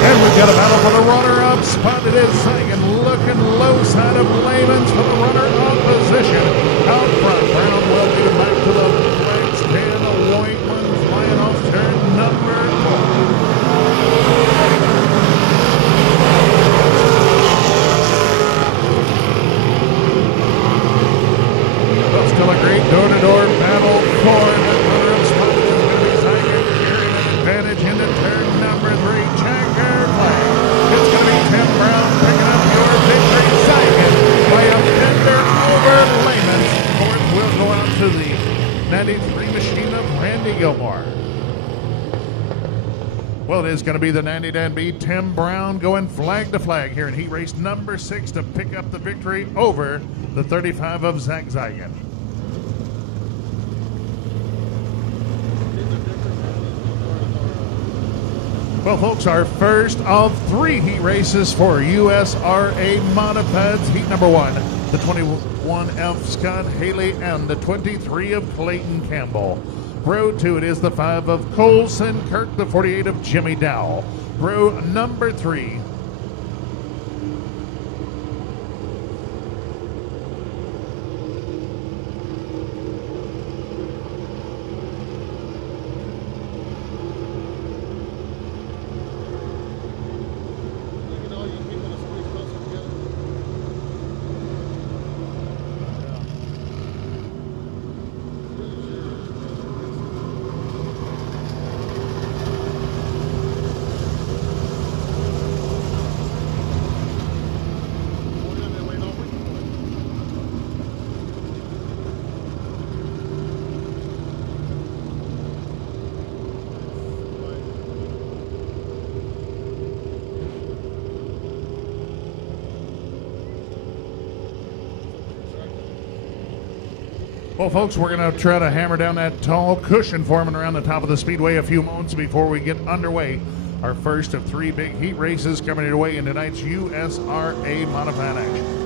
And we've got a battle for the runner-up spot. It is Sagan looking low side of Layman's for the runner-up position. Out front, Brown will get it back to the flag stand. The white one's flying off turn number 4. Well, still a great door-to-door battle for the runner-up spot. It is going to be Sagan carrying an advantage into turn number 3. Checker flag. It's going to be Tim Brown picking up your victory. Sagan by a fender over Lehman. Fourth will go out to the 93 machine of Randy Gilmore. Well, it is going to be the 99B Tim Brown going flag to flag here in heat race number 6 to pick up the victory over the 35 of Zach Zeigen. Well, folks, our first of 3 heat races for USRA Modifieds. Heat number 1, the 21F Scott Haley and the 23 of Clayton Campbell. Row 2, it is the 5 of Colson Kirk, the 48 of Jimmy Dow. Row number 3. Well, folks, we're going to try to hammer down that tall cushion forming around the top of the speedway a few moments before we get underway. Our first of 3 big heat races coming your way in tonight's USRA Modified Action.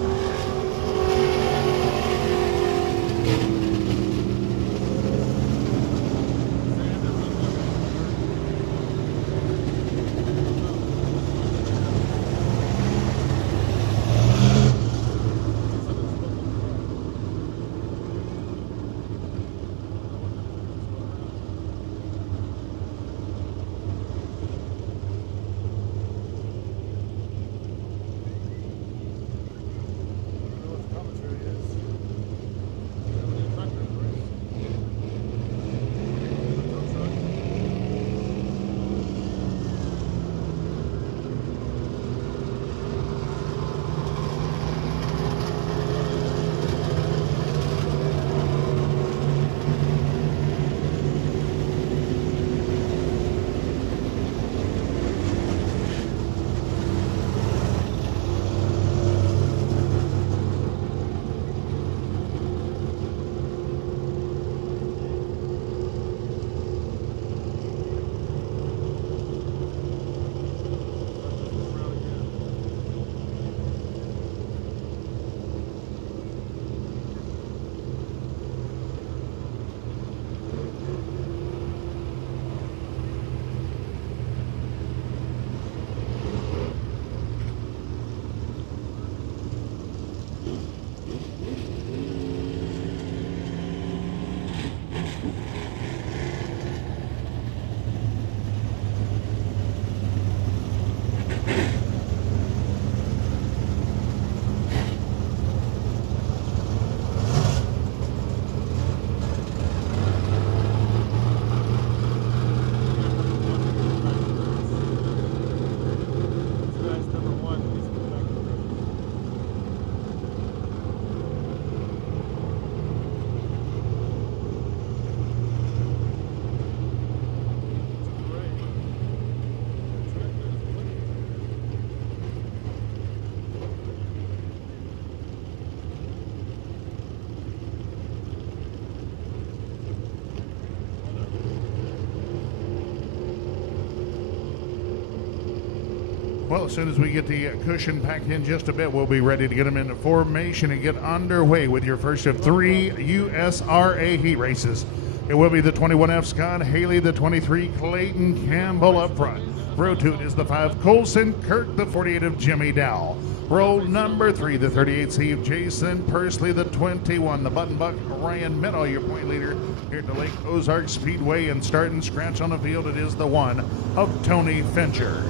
Well, as soon as we get the cushion packed in just a bit, we'll be ready to get them into formation and get underway with your first of 3 USRA heat races. It will be the 21F Scott Haley, the 23 Clayton Campbell up front. Row 2 is the 5 Colson Kirk, the 48 of Jimmy Dow. Row number 3, the 38C of Jason Persley, the 21, the Button Buck Ryan Meadow, your point leader here at the Lake Ozarks Speedway. And starting scratch on the field, it is the 1 of Tony Fincher.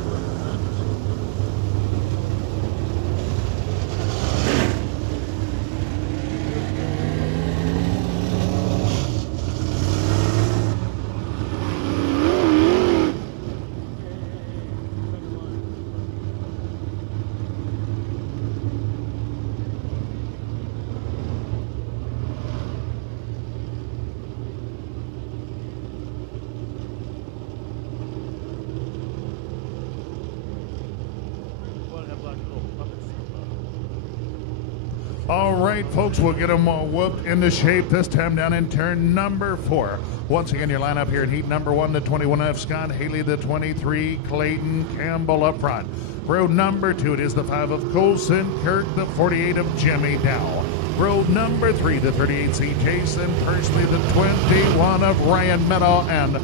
All right, folks, we'll get them whooped into shape this time down in turn number 4. Once again, your lineup here in heat number 1, the 21F Scott Haley, the 23 Clayton Campbell up front. Row number 2, it is the 5 of Colson Kirk, the 48 of Jimmy Dow. Row number 3, the 38C Jason Persley, the 21 of Ryan Meadow. And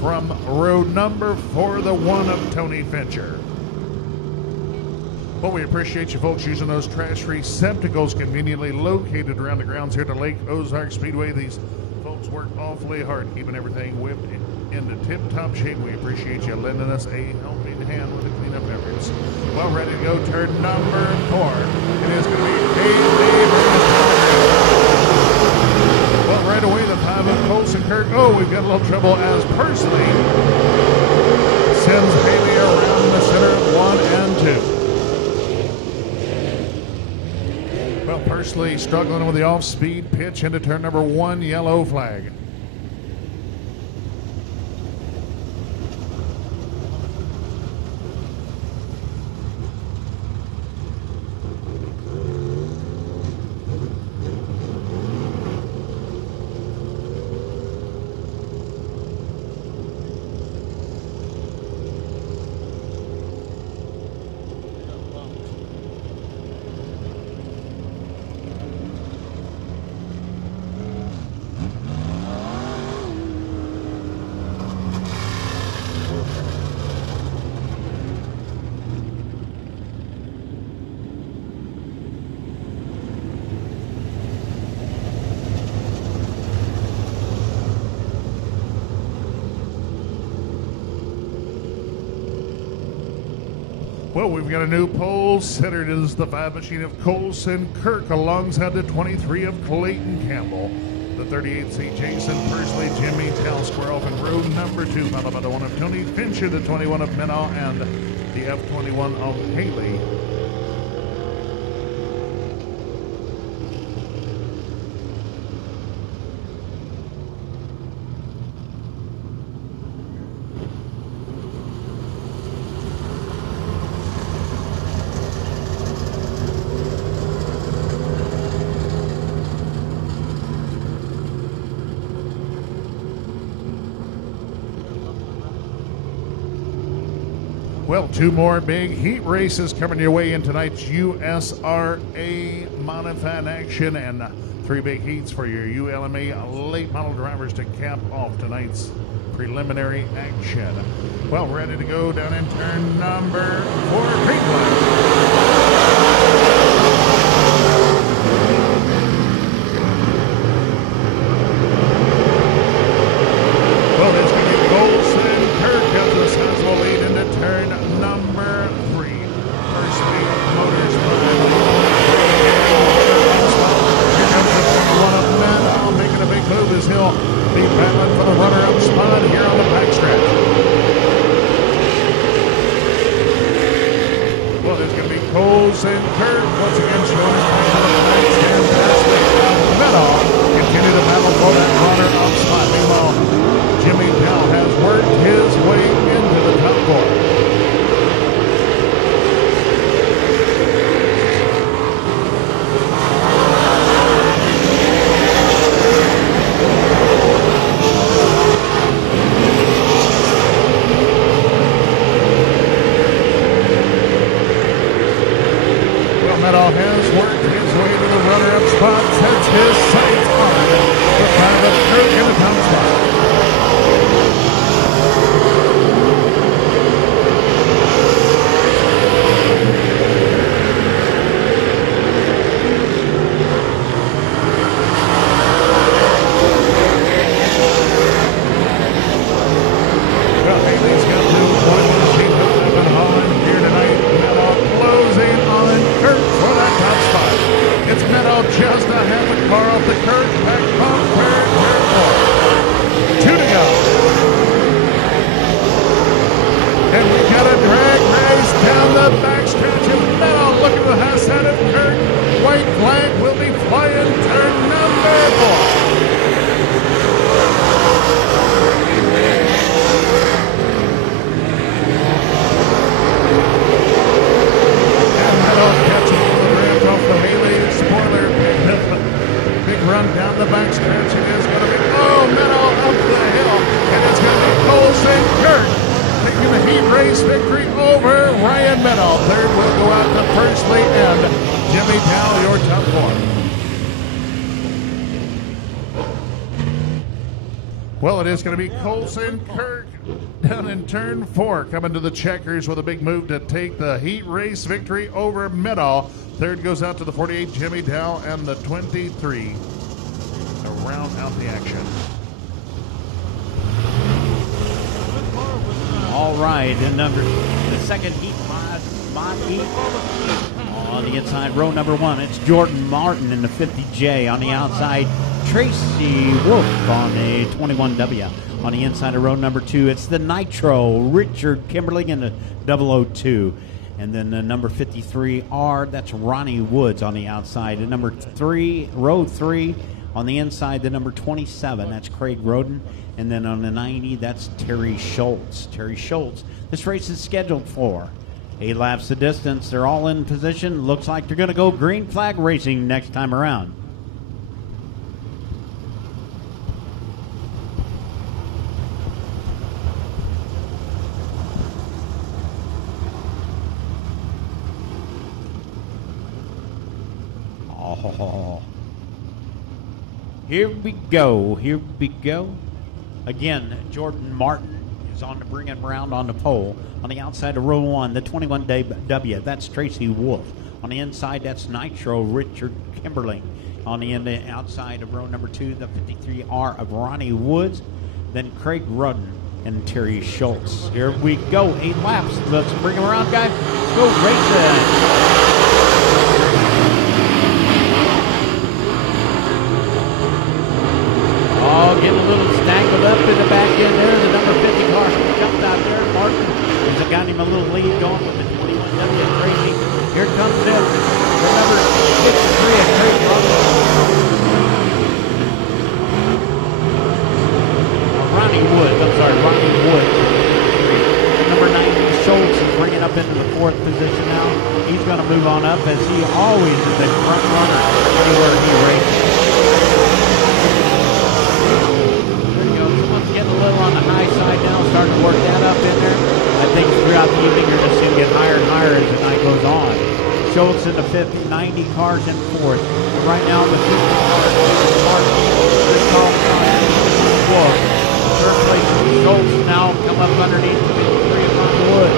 from row number 4, the 1 of Tony Fincher. Well, we appreciate you folks using those trash receptacles conveniently located around the grounds here at the Lake Ozarks Speedway. These folks work awfully hard keeping everything whipped into tip-top shape. We appreciate you lending us a helping hand with the cleanup efforts. Well, ready to go, turn number 4. It is going to be Haley. Well, right away, the 5 of Colson Kirk. Oh, we've got a little trouble as Persley sends Haley around the center of 1 and 2. Well, Persley struggling with the off-speed pitch into turn number 1, yellow flag. Well, we've got a new pole sitter. It is the 5 machine of Colson Kirk alongside the 23 of Clayton Campbell. The 38C Jason Pursley, Jimmy Tell square off in row number 2, followed by the 1 of Tony Fincher, the 21 of Menaw, and the F21 of Haley. Well, 2 more big heat races coming your way in tonight's USRA Modified action, and 3 big heats for your ULMA late model drivers to cap off tonight's preliminary action. Well, ready to go down in turn number 4, green flag. Well, this could be Colson Kirk has a sizable lead into turn number 3. First speed Motors Prime. Here comes the 21 of Menaw, making a big move as he'll be battling for the runner-up spot here on the backstretch. Well, there's going to be Colson Kirk once again showing his way to the back stand. Menaw continue to battle for that runner-up spot. Meanwhile, Jimmy Tell has worked his way into the top 4. Well, Meadow has worked his way to the runner-up spot, sets his sights on the 5 of Kirk in the top spot. Just a half a car off the Kirk back pump, turn 4. 2 to go. And we got a drag race down the backstretch, and now look at the high side of Kirk. White flag will be flying turn number 4. And Meadow catching the ramp off the Haley spoiler. Big run down the backstretch. It is going to be, Meadow up the hill. And it's going to be Colson Kirk taking the heat race victory over Ryan Meadow. Third will go out to Pursley and Jimmy Tell, your top 4. Well, it is going to be Colson Kirk down in turn 4, coming to the checkers with a big move to take the heat race victory over Meadow. Third goes out to the 48, Jimmy Dow, and the 23 to round out the action. All right, and the second heat, mod heat. On the inside, row number 1, it's Jordan Martin in the 50J. On the outside, Tracy Wolf on a 21W. On the inside of row number 2, it's the Nitro, Richard Kimberling in the 002. And then the number 53R, that's Ronnie Woods on the outside. And number 3, row 3, on the inside, the number 27, that's Craig Roden. And then on the 90, that's Terry Schultz. Terry Schultz. This race is scheduled for 8 laps the distance. They're all in position. Looks like they're going to go green flag racing next time around. Oh. Here we go. Here we go. Again, Jordan Martin is on to bring him around on the pole. On the outside of row 1, the 21W, that's Tracy Wolf. On the inside, that's Nitro, Richard Kimberling. On the outside of row number 2, the 53R of Ronnie Woods. Then Craig Rudden and Terry Schultz. Here we go, 8 laps. Let's bring them around, guys. Let's go racing. Oh, getting a little stangled up in the back end there. The number 50 car jumped out there. Martin has got him a little lead going with the 21 W Crazy. Here comes in the number 53 of Craig Ronnie Woods. I'm sorry, Ronnie Woods. Number 90 Schultz is bringing up into the 4th position now. He's going to move on up as he always is a front runner anywhere he races. Getting a little on the high side now, starting to work that up in there. I think throughout the evening you're just going to get higher and higher as the night goes on. Schultz in the 50, 90 cars in 4th. Right now the 50 cars is Martin. This car is third place Schultz now come up underneath the 53 of Martin Wood.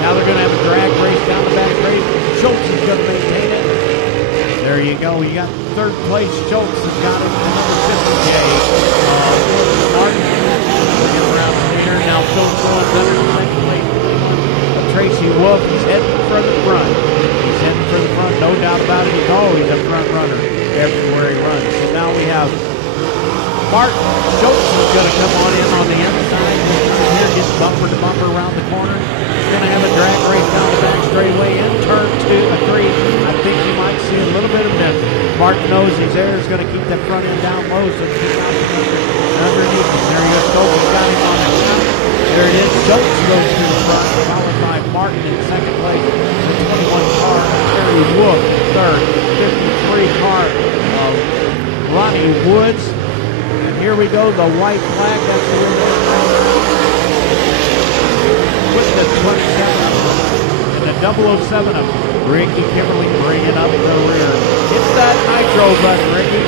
Now they're going to have a drag race down the back race. Schultz is going to maintain it. There you go. You got 3rd place Schultz has got it. Number 50J. Martin. Around later. Now Schultz going under the 2nd place. Tracy Wolf, he's heading for the front. He's heading for the front, no doubt about it. He's always a front runner everywhere he runs. So now we have Martin Schultz is going to come on in on the inside. Here gets bumper to bumper around the corner. He's going to have a drag race down the back straightaway in turn 3. I think you might see a little bit of miss. Martin knows he's there. He's going to keep that front end down low so he's not underneath him. There he goes. Schultz got him on the front. There it is. Schultz goes to the front, followed by Martin in 2nd place. The 21 car, Terry Wolf, 3rd. 53 car of Ronnie Woods. And here we go, the white flag. That's the winner. With the 27 and the 007 of Ricky Kimberly bringing up the rear. Hits that nitro button, Ricky.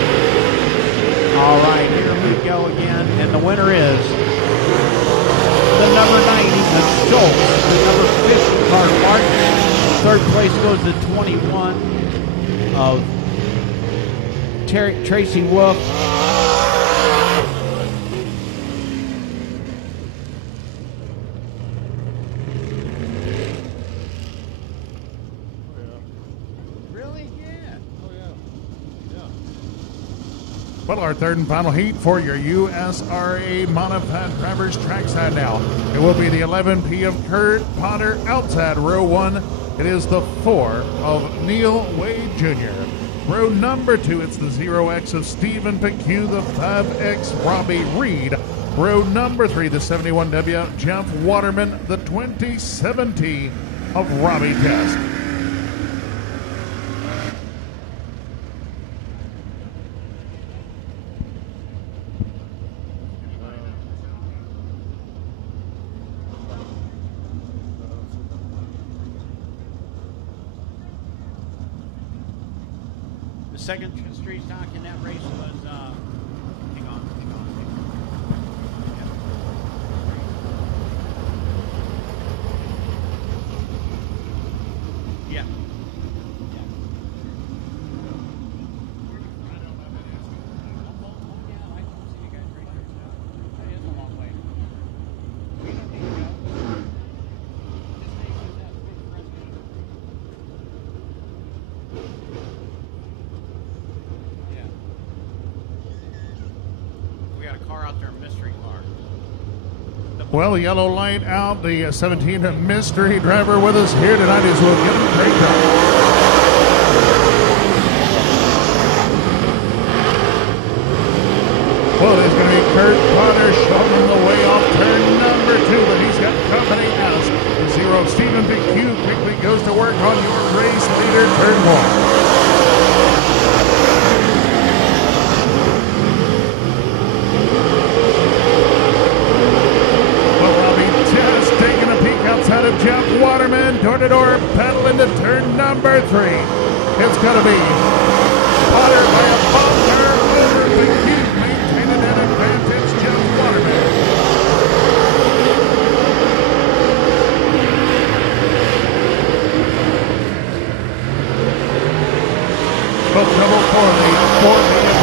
All right, here we go again, and the winner is the number 90, the Schultz, the number 50 car Martin. 3rd place goes to 21 of Tracy Wolf. Well, our 3rd and final heat for your USRA Modified Drivers Trackside now. It will be the 11P of Kurt Potter outside row 1. It is the 4 of Neil Wade Jr. Row number 2, it's the 0X of Stephen Pecue, the 5X Robbie Reed. Row number 3, the 71W Jeff Waterman, the 27T of Robbie Test. The 2nd Street stock in that race was, hang on. Yeah. Well, yellow light out. The 17 mystery driver with us here tonight is we'll give him a great job. Well, there's going to be Kurt Potter showing the way off turn number 2, but he's got company as the 0 Stephen Pecue quickly goes to work on your race leader, turn 1. Outside of Jeff Waterman, door-to-door pedal into turn number 3. It's going to be Potter by a bumper over Pecue, maintaining that advantage, Jeff Waterman. But double 40 of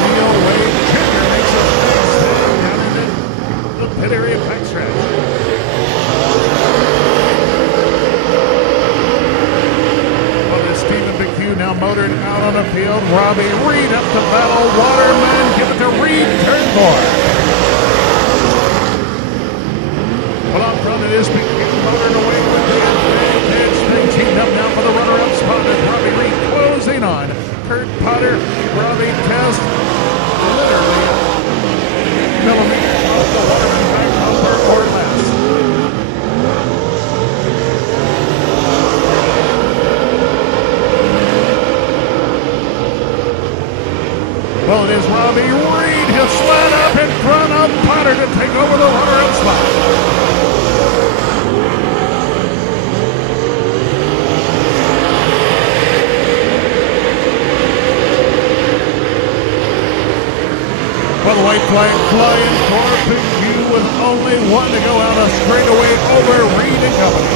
Neil Wade Jr. makes a nice thing down into the pit area backstretch. down. Robbie Reed up to battle. Waterman, give it to Reed, turn 4. Well, up front it is Big motoring away with the advantage. They teamed up now for the runner-up spot as Robbie Reed closing on Kurt Potter. Robbie Test literally millimeters off the Waterman back bumper or less. Well, it is Robbie Reed. He'll slide up in front of Potter to take over the runner-up spot. Well, the white flag flying for Big U with only one to go out a straightaway over Reed and Company.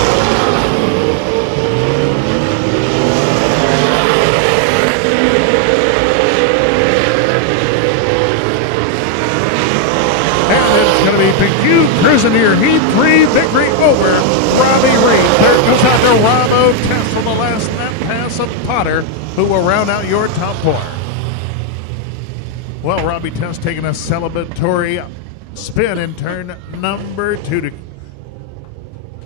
And it's going to be Big U cruising here. Heat 3 victory over Robbie Reed. There goes out to Robo Test on the last net pass of Potter, who will round out your top 4. Well, Robbie Test taking a celebratory spin in turn number 2 to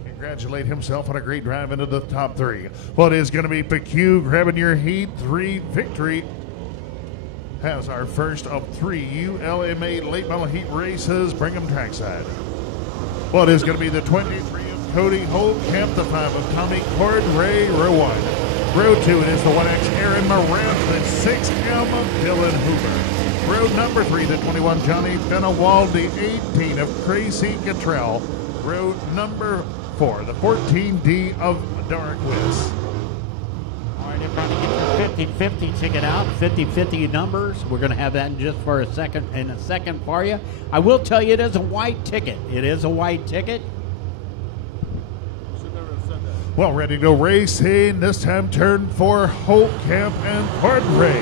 congratulate himself on a great drive into the top 3. Well, it is going to be PQ grabbing your Heat 3 victory. Has our first of 3 ULMA late model heat races. Bring them trackside. Well, it is going to be the 23 of Cody Holtkamp, the 5 of Tommy Cordray, row 1. Row 2, it is the 1X Aaron Moran, the 6M of Dylan Hoover. Row number 3, the 21 Johnny Fenawald, the 18 of Tracy Cottrell. Row number 4, the 14D of Dark Wiz. All right, everybody get your 50-50 ticket out, 50-50 numbers. We're going to have that in just for a second for you. I will tell you it is a white ticket. It is a white ticket. Well, ready to go racing. This time turn 4, Holtkamp and Cordray.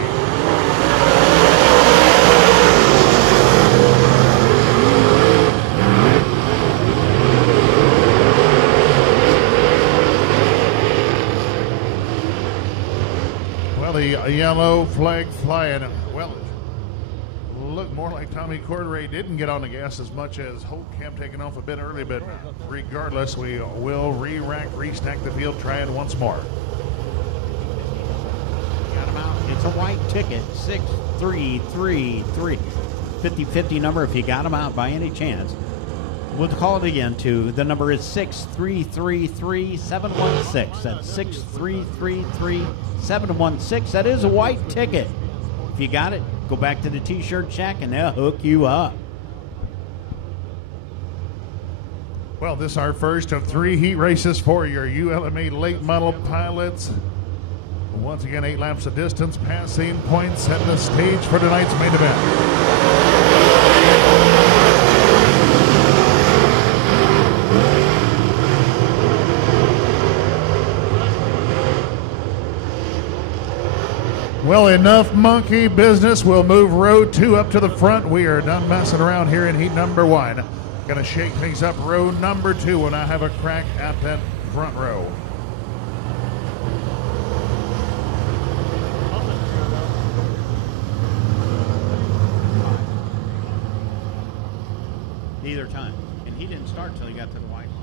The yellow flag flying. Well, look more like Tommy Cordray didn't get on the gas as much as Holtkamp taking off a bit early, but regardless, we will re-rack, restack the field, try it once more. Got him out. It's a white ticket, 6333. 50-50 number if you got them out by any chance. We'll call it again, too. The number is 6333716. That's 6333716. That is a white ticket. If you got it, go back to the T-shirt shack and they'll hook you up. Well, this is our first of 3 heat races for your ULMA late model pilots. Once again, 8 laps of distance, passing points, setting the stage for tonight's main event. Well, enough monkey business. We'll move row 2 up to the front. We are done messing around here in heat number 1. Gonna shake things up row number 2 when I have a crack at that front row. Either time. And he didn't start till he got to the white line.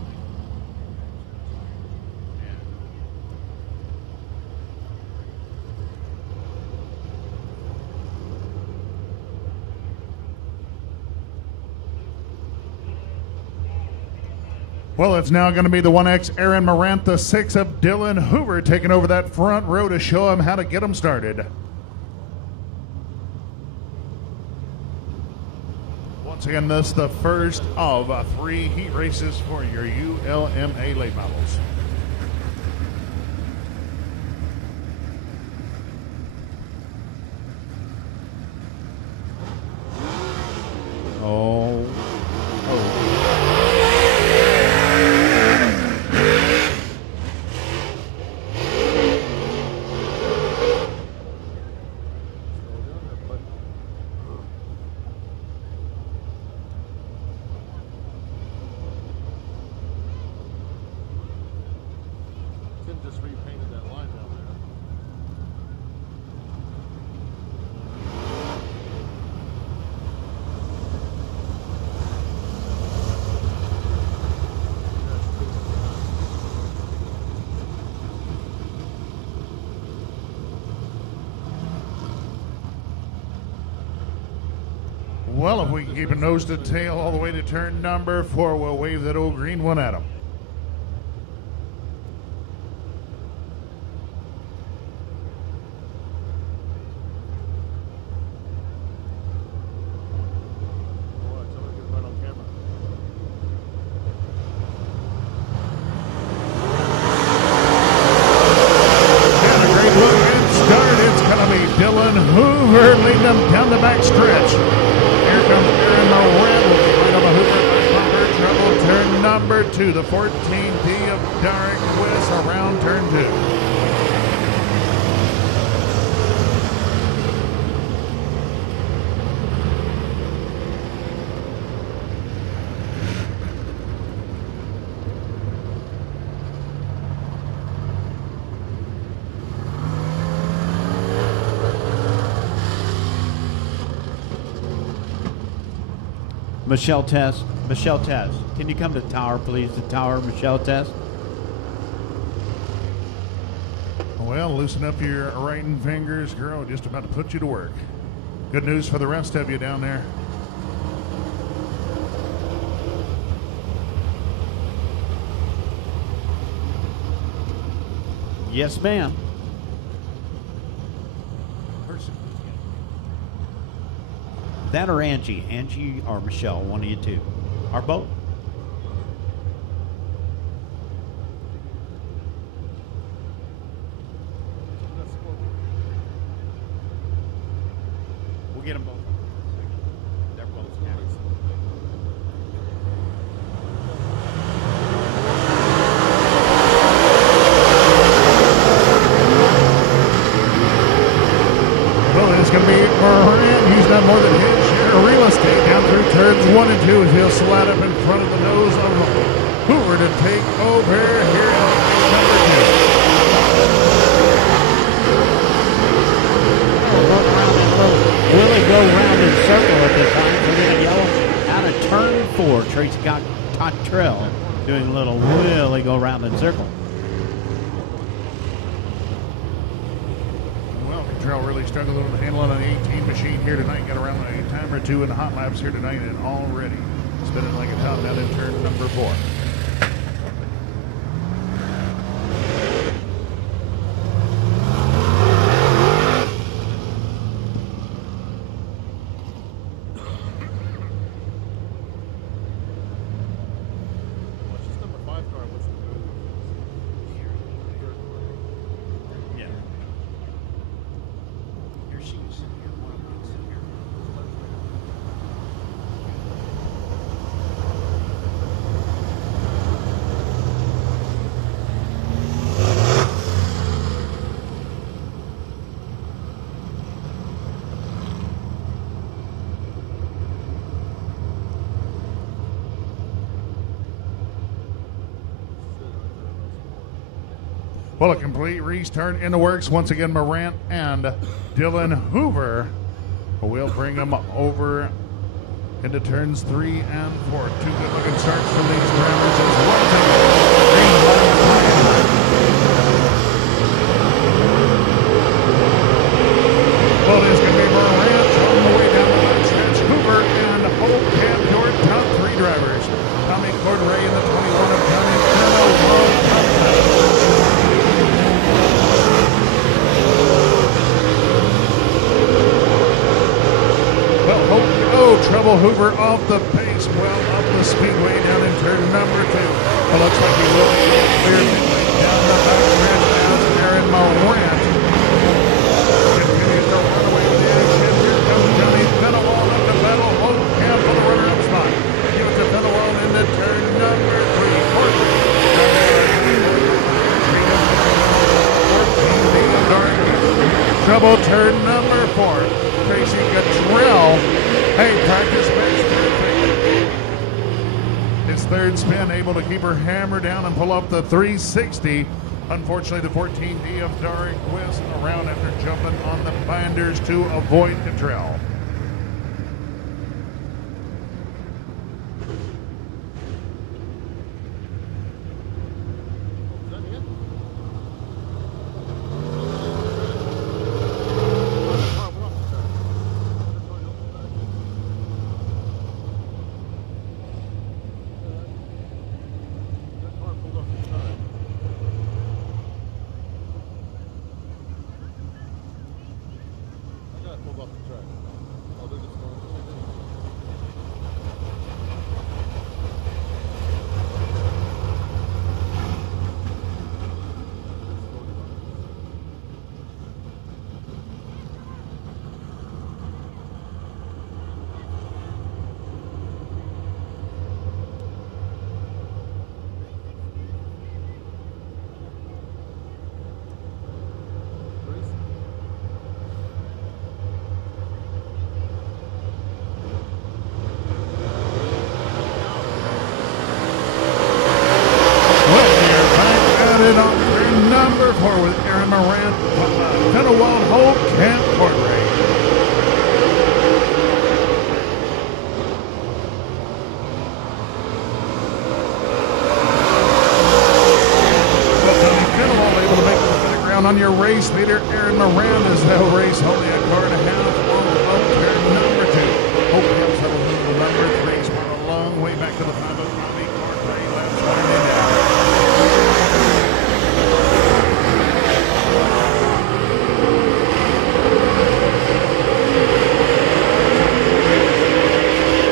Well, it's now going to be the 1X Aaron Morant, the 6 of Dylan Hoover, taking over that front row to show him how to get them started. Once again, this is the first of 3 heat races for your ULMA late models. Oh. Well, if we can keep a nose to tail all the way to turn number 4, we'll wave that old green one at them. Down the back stretch. Here comes Aaron Moran. Right on the Hoover bumper. Trouble turn number 2. The 14D of Derek Wiss around turn 2. Michelle Test. Michelle Test. Can you come to the tower, please? The tower, Michelle Test. Well, loosen up your writing fingers, girl. Just about to put you to work. Good news for the rest of you down there. Yes, ma'am. That or Angie. Angie or Michelle, one of you two. Or both. We'll get them both. They're both. Well, it's going to be Moran. He's done more than his share of real estate down through turns 1 and 2 as he'll slide up in front of the nose of Hoover to take over here in number 2. Willie go round in circle at this time. So we're going to yellow out of turn 4. Tracy got Cottrell doing a little Willie go round in circle. Cottrell really struggled with handling on the 18 machine here tonight. Got around a time or two in the hot laps here tonight and already spinning like a top down in turn number 4. Well, a complete restart in the works. Once again, Morant and Dylan Hoover will bring them over into turns 3 and 4. 2 good-looking starts from these drivers as well, it's going to be Morant on the way down the line. Stretch Hoover and Hope Cam Jordan, top 3 drivers. Tommy Cordray in the 21 of Johnny Trouble Hoover off the pace, well up the speedway down in turn number 2. It looks like he will be clear down the back stretch now. Aaron Morant continues to run away with the action. Here comes Johnny Fenelon up the battle. Hope Camp for the runner-up spot. Give it to Fenelon into turn number 3. 14. Trouble turn number 4. Tracy Cottrell. Hey, practice makes perfect. His third spin, able to keep her hammer down and pull up the 360. Unfortunately, the 14D of Derek Wiss around after jumping on the binders to avoid Cottrell. your race leader, Aaron Moran, as they'll race only a car and a half on turn number 2. Hope Camp settles into number 3. Spun a long way back to the 5 of Bobby car 3 laps winding down.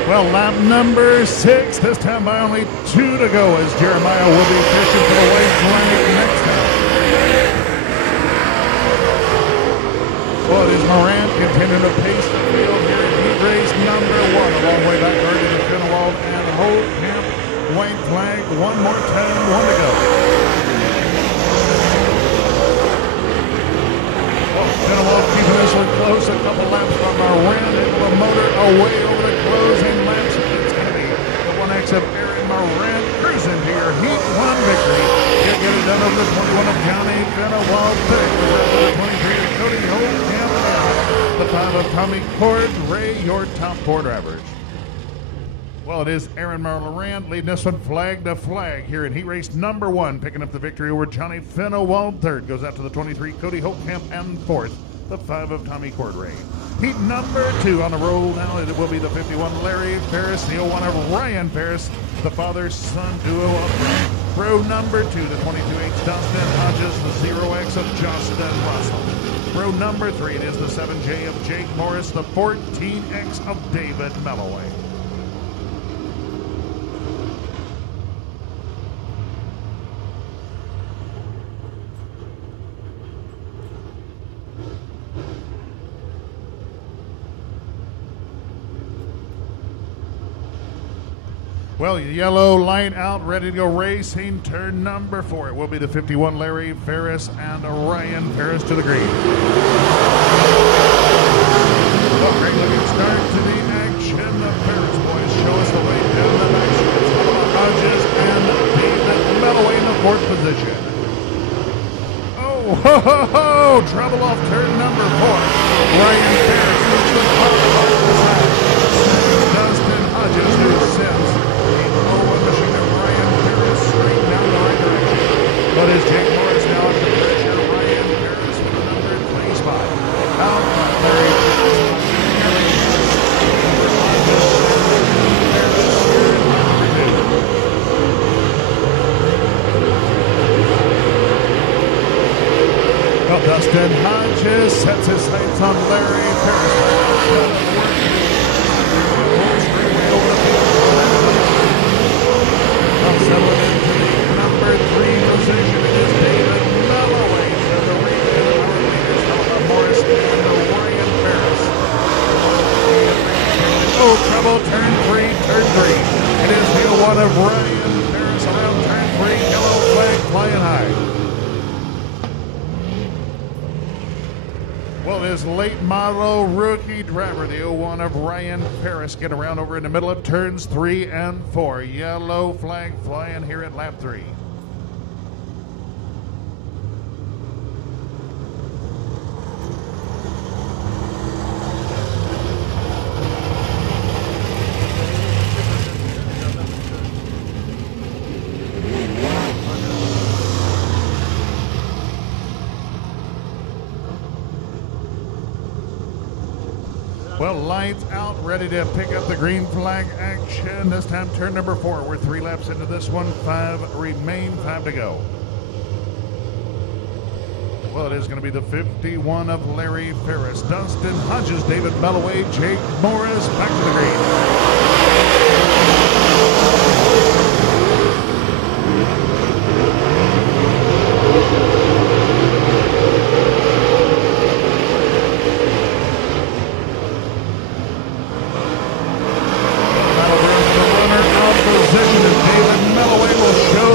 Well, lap number 6, this time by only 2 to go, as Jeremiah will be fishing for the white flag next time. Well, it is Moran continuing to pace the field here in heat race number 1. A long way back early to Finwald and Holt Camp. White flag, one more time, 1 to go. Well, Finwald keeping this one close, a couple laps from Moran, and the motor away over the closing laps. It's going to be the 1X of Aaron Moran cruising to your heat 1 victory. He'll get it done over the 21 of Johnny Finwald, the 23 of Cody Holt Camp. The 5 of Tommy Cord, Ray, your top 4 drivers. Well, it is Aaron Moran leading this one flag to flag here in heat race number 1, picking up the victory over Johnny Finwald. 3rd goes out to the 23 Cody Holtkamp, and 4th the 5 of Tommy Cordray. Heat number 2 on the roll now. It will be the 51 Larry Ferris, the 01 of Ryan Ferris, the father-son duo of row number 2, the 22H Dustin Hodges, the 0X of Justin Russell. Row number 3, it is the 7J of Jake Morris, the 14X of David Melloway. Well, yellow light out, ready to go racing. Turn number 4. It will be the 51 Larry Ferris and Ryan Ferris to the green. Well, great looking start to the action. The Ferris boys show us the way down the back stretch. Hodges and David Melloway in the 4th position. Oh, ho, ho, ho! Trouble off turn number 4. Ryan Ferris moves the top off the side. Dustin Hodges, who sends but is Jake Morris now under pressure? Ryan Ferris with the number 3 spot. Out Larry Well, Dustin Hodges sets his sights on Larry Ferris. Settling into the number 3 position. It is David Melloway to the region of our leaders, Helena Morris and Ryan Ferris. Oh, trouble, turn 3. It is the 1 of Ryan Ferris around turn 3. Yellow flag flying high. Well, his late model rookie driver, the 01 of Ryan Ferris, get around over in the middle of turns 3 and 4. Yellow flag flying here at lap 3. Well, lights out, ready to pick up the green flag action. This time, turn number 4. We're 3 laps into this one. 5 remain, 5 to go. Well, it is going to be the 51 of Larry Ferris, Dustin Hodges, David Melloway, Jake Morris, back to the green.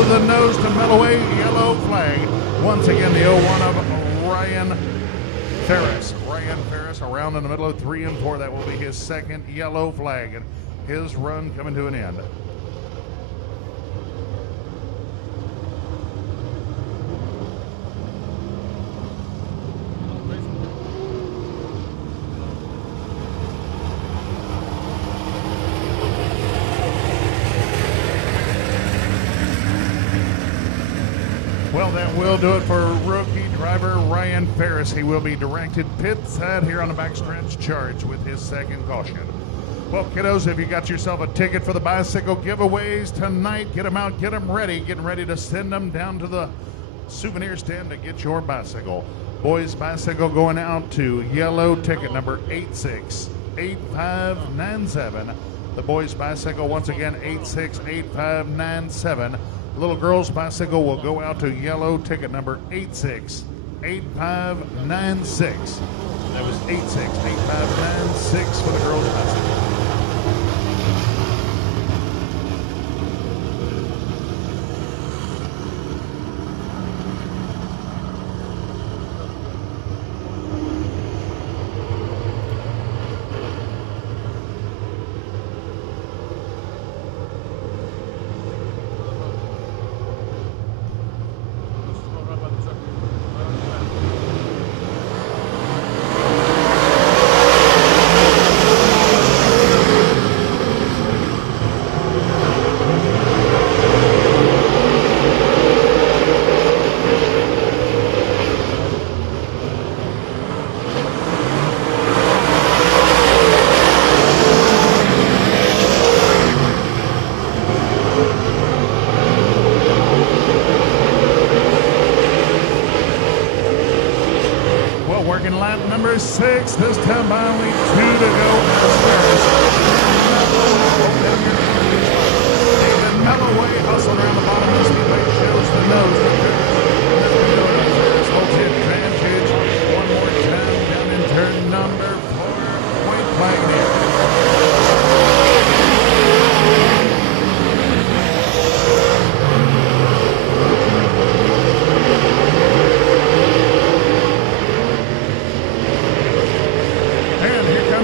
The nose to Melloway, yellow flag. Once again, the 01 of Ryan Ferris. Ryan Ferris around in the middle of 3 and 4. That will be his 2nd yellow flag, and his run coming to an end. Well, Well, that will do it for rookie driver Ryan Ferris. He will be directed pit side here on the backstretch charge with his second caution. Well, kiddos, if you got yourself a ticket for the bicycle giveaways tonight, get them out, get them ready. Getting ready to send them down to the souvenir stand to get your bicycle. Boys bicycle going out to yellow ticket number 868597. The boys bicycle once again 868597. Little girls bicycle will go out to yellow ticket number 868596. That was 868596 for the girls bicycle. Number 6, this time by only 2 to go. David Melloway hustling around the bottom of the speedway, shows the nose. Holds the advantage one more time down in turn number 4. Point flag there.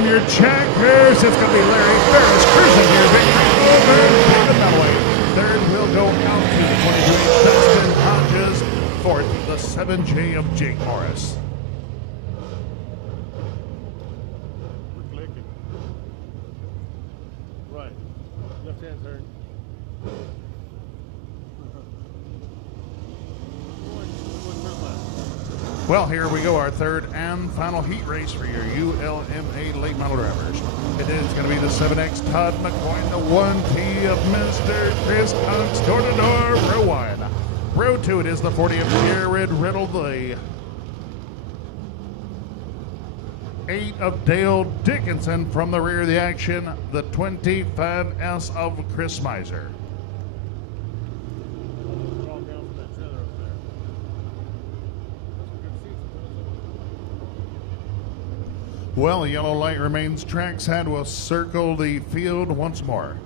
Your checkers. It's going to be Larry Ferris cruising here. Victory over David Melloway. Third will go out to the 22 Dustin Hodges. Fourth, the 7J of Jake Morris. We're clicking. Right. Left hand turn. Well, here we go, our third and final heat race for your ULMA late model drivers. It is going to be the 7X Todd McCoy, the 1T of Mr. Chris Cox, door-to-door, row 1. Row 2, it is the 40 of Jared Riddle, the 8 of Dale Dickinson from the rear of the action, the 25S of Chris Miser. Well, the yellow light remains trackside. Will circle the field once more.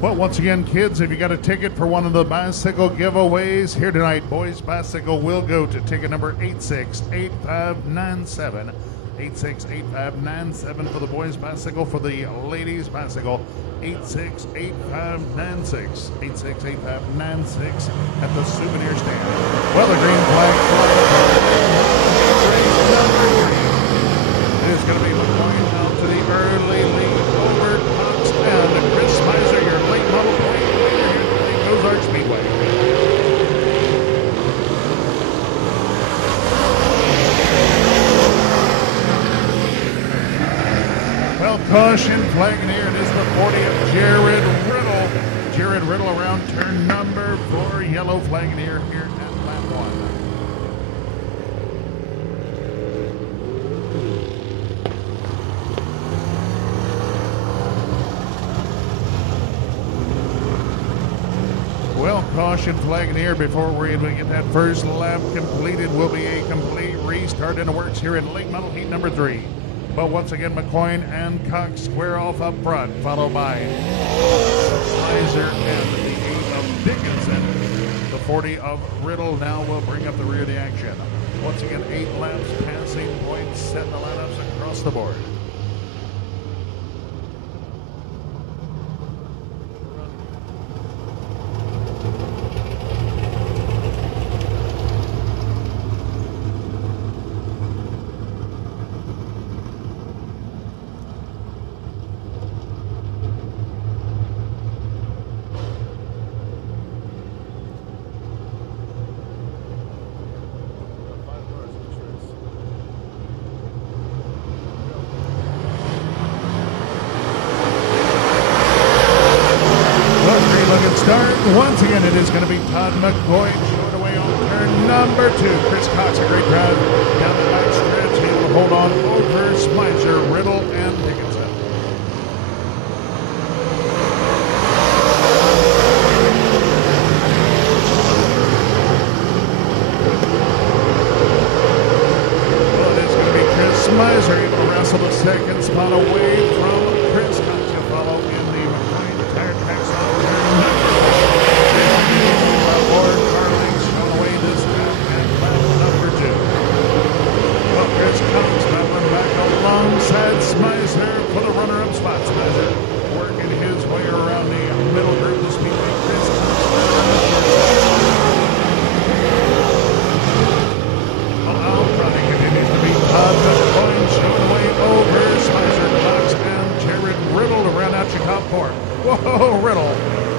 Well, once again, kids, if you got a ticket for one of the bicycle giveaways here tonight, boys bicycle will go to ticket number 868597. 868597 for the boys bicycle. For the ladies bicycle, 868596. 868596 at the souvenir stand. Well, the green flag race number 3 is going to be McCoy out to the early lead over Cox and Chris Miser, your late model point leader here at the Ozarks Speedway. Well, caution flagging here. It is the 40 of Jared Riddle. Jared Riddle around turn number 4. Yellow flagging here at lap 1. Well, caution flagging here before we're able to get that first lap completed. Will be a complete restart in the works here in late model heat number 3. But once again, McCoy and Cox square off up front, followed by Miser and the 8 of Dickinson. The 40 of Riddle now will bring up the rear of the action. Once again, 8 laps, passing points, setting the lineups across the board. Once again, it is going to be Todd McCoy showing away on turn number 2. Chris Cox, a great drive down the back stretch. He will hold on over Smizer, Riddle, and Dickinson. Well, it is going to be Chris Smizer able to wrestle the second spot away from Chris Cox to follow in the McLean Tire Trackside turn number 4. Lord Carling showing away this time at lap number 2. Well, Chris Cox battling back alongside Smizer for the runner-up spot. Smizer working his way around the middle group of the speedway. Chris Cox Outfronting continues to be Todd McCoy showing away over Smizer, Cox, and Jared Riddle to round out your top 4. Whoa, Riddle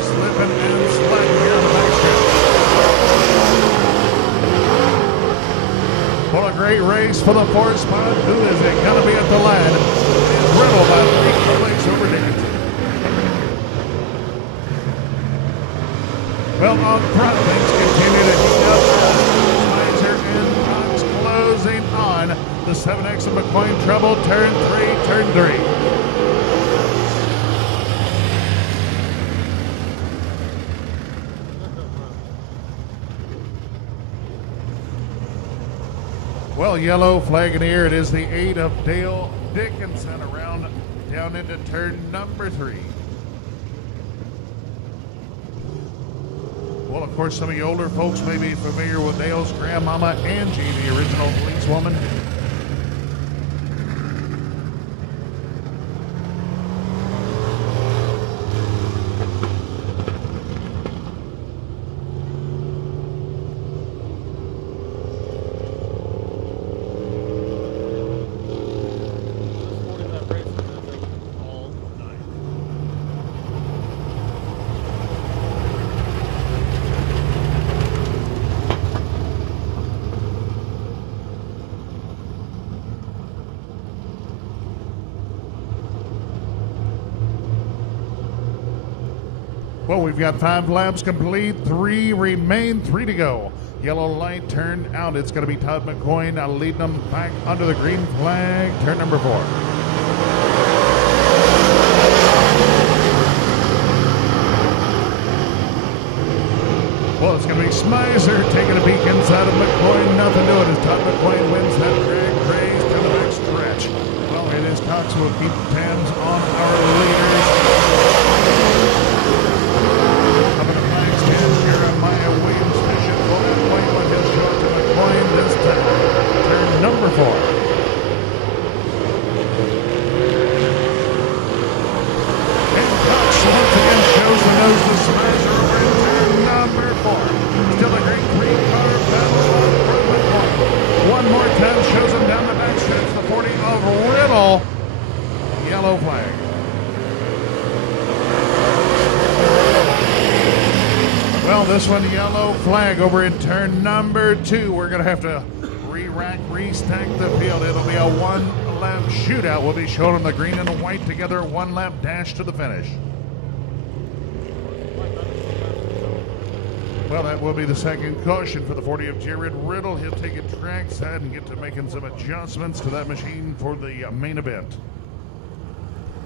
slipping and sliding here on the backstretch. What a great race for the 4th spot. Who is it going to be at the line? It's Riddle by 3 lengths over Dickinson. Well, on front, things continue to heat up. Smizer and Cox closing on the 7X of McCoy Trouble. Turn 3. Well, yellow flag in the air. It is the 8 of Dale Dickinson around down into turn number 3. Well, of course, some of you older folks may be familiar with Dale's grandmama, Angie, the original policewoman. Well, we've got 5 laps complete, 3 remain, 3 to go. Yellow light turned out. It's going to be Todd McCoy leading them back under the green flag, turn number 4. Well, it's going to be Smizer taking a peek inside of McCoy. Nothing to it as Todd McCoy wins that drag race down the back stretch. Well, it is Cox who will keep tabs on our leaders. This time, turn number 4. And Cox once again shows the nose to Smizer over in turn number 4. Still a great 3-car battle on McCoy. One more time shows him down the backstretch, the 40 of Riddle. Yellow flag. Well, this one, yellow flag over in turn number 2. We're going to have to re-rack, restack the field. It'll be a 1-lap shootout. We'll be showing them the green and the white together, 1-lap dash to the finish. Well, that will be the second caution for the 40 of Jared Riddle. He'll take it trackside and get to making some adjustments to that machine for the main event.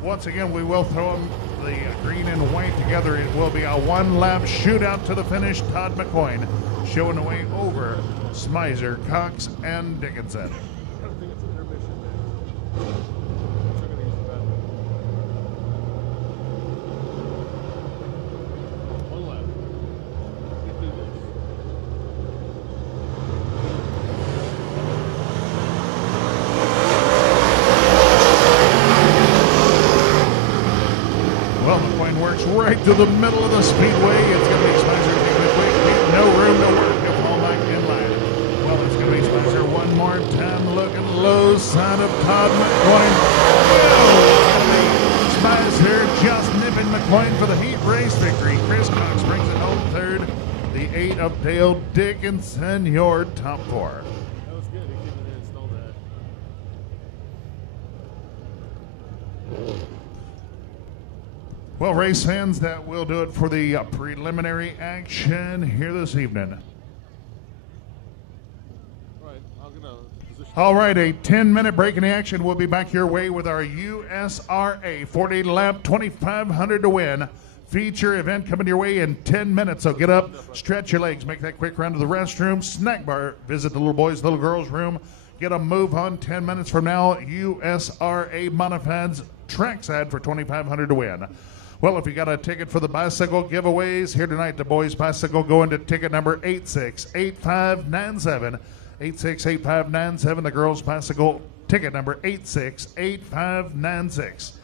Once again, we will throw them the green and white together. It will be a 1-lap shootout to the finish. Todd McCoy showing the way over Smizer, Cox, and Dickinson. I don't think it's an intermission, man. I'm not going to use the bathroom. 1 lap. Get through this. Well, McCoy works right to the middle of the speedway. It's going to be Smizer taking it quick. No room to work. He'll fall back in line. Well, it's going to be Smizer one more time. Looking low side of Todd McCoy. Well, Smizer just nipping McCoy for the heat race victory. Chris Cox brings it home 3rd. The 8 of Dale Dickinson, your top 4. That was good. He came in and installed that. Well, race fans, that will do it for the preliminary action here this evening. All right, I'm going to position. All right, a 10-minute break in the action. We'll be back your way with our USRA 40 lap 2,500 to win feature event coming your way in 10 minutes. So get up, stretch your legs, make that quick run to the restroom, snack bar, visit the little boys, little girls room, get a move on. 10 minutes from now, USRA Modifieds Trackside for 2,500 to win. Well, if you got a ticket for the bicycle giveaways here tonight, the boys' bicycle going to ticket number 868597. 868597. The girls' bicycle ticket number 868596.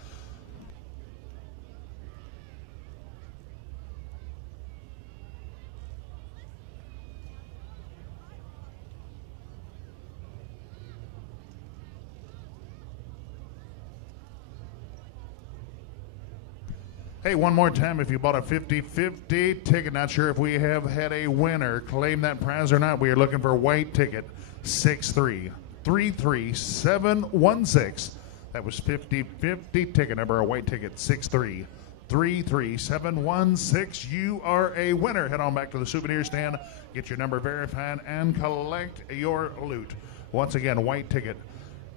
Hey, one more time, if you bought a 50-50 ticket, not sure if we have had a winner claim that prize or not, we are looking for a white ticket, 6333716. That was 50-50 ticket number, a white ticket, 6333716. You are a winner. Head on back to the souvenir stand, get your number verified, and collect your loot. Once again, white ticket,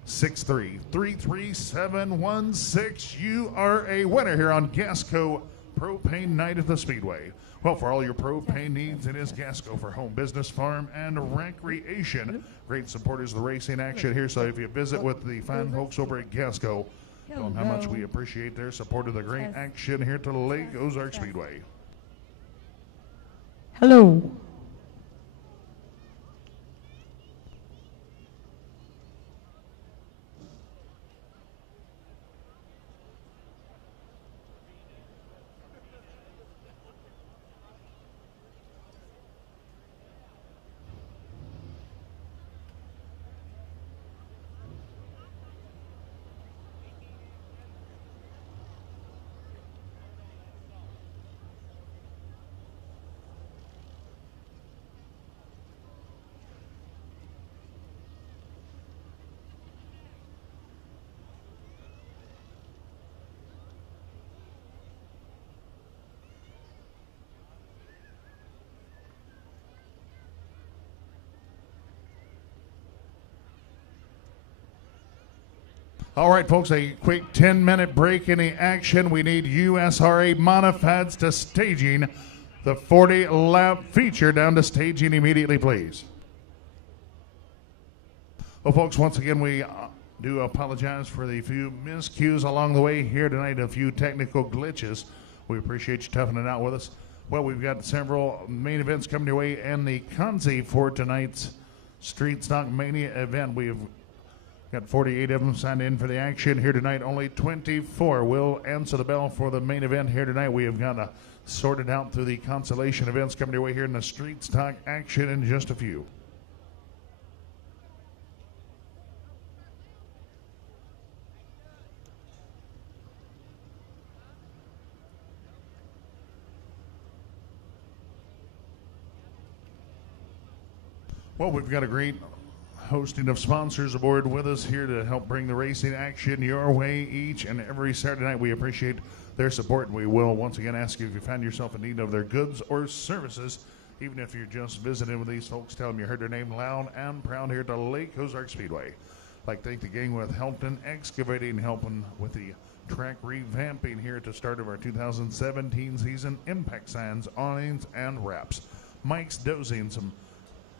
6333716. You are a winner here on Gasco Propane Night at the Speedway. Well, for all your propane needs, it is Gasco for home, business, farm, and recreation. Great supporters of the racing action here. So if you visit with the fine folks over at Gasco, tell them how much we appreciate their support of the great action here to Lake Ozarks Speedway. Hello. All right, folks, a quick 10-minute break in the action. We need USRA Modifieds to staging the 40-lap feature. Down to staging immediately, please. Well, folks, once again, we do apologize for the few miscues along the way here tonight, a few technical glitches. We appreciate you toughing it out with us. Well, we've got several main events coming your way, and the Conzi for tonight's Street Stock Mania event. We have got 48 of them signed in for the action here tonight. Only 24 will answer the bell for the main event here tonight. We have got sorted out through the consolation events coming your way here in the Street Stock action in just a few. Well, we've got a great hosting of sponsors aboard with us here to help bring the racing action your way each and every Saturday night. We appreciate their support, and we will once again ask you if you find yourself in need of their goods or services, even if you're just visiting with these folks, tell them you heard their name loud and proud here to Lake Ozarks Speedway. I'd like to thank the gang with Helton Excavating, helping with the track revamping here at the start of our 2017 season. Impact signs, awnings, and wraps. Mike's Dozing, some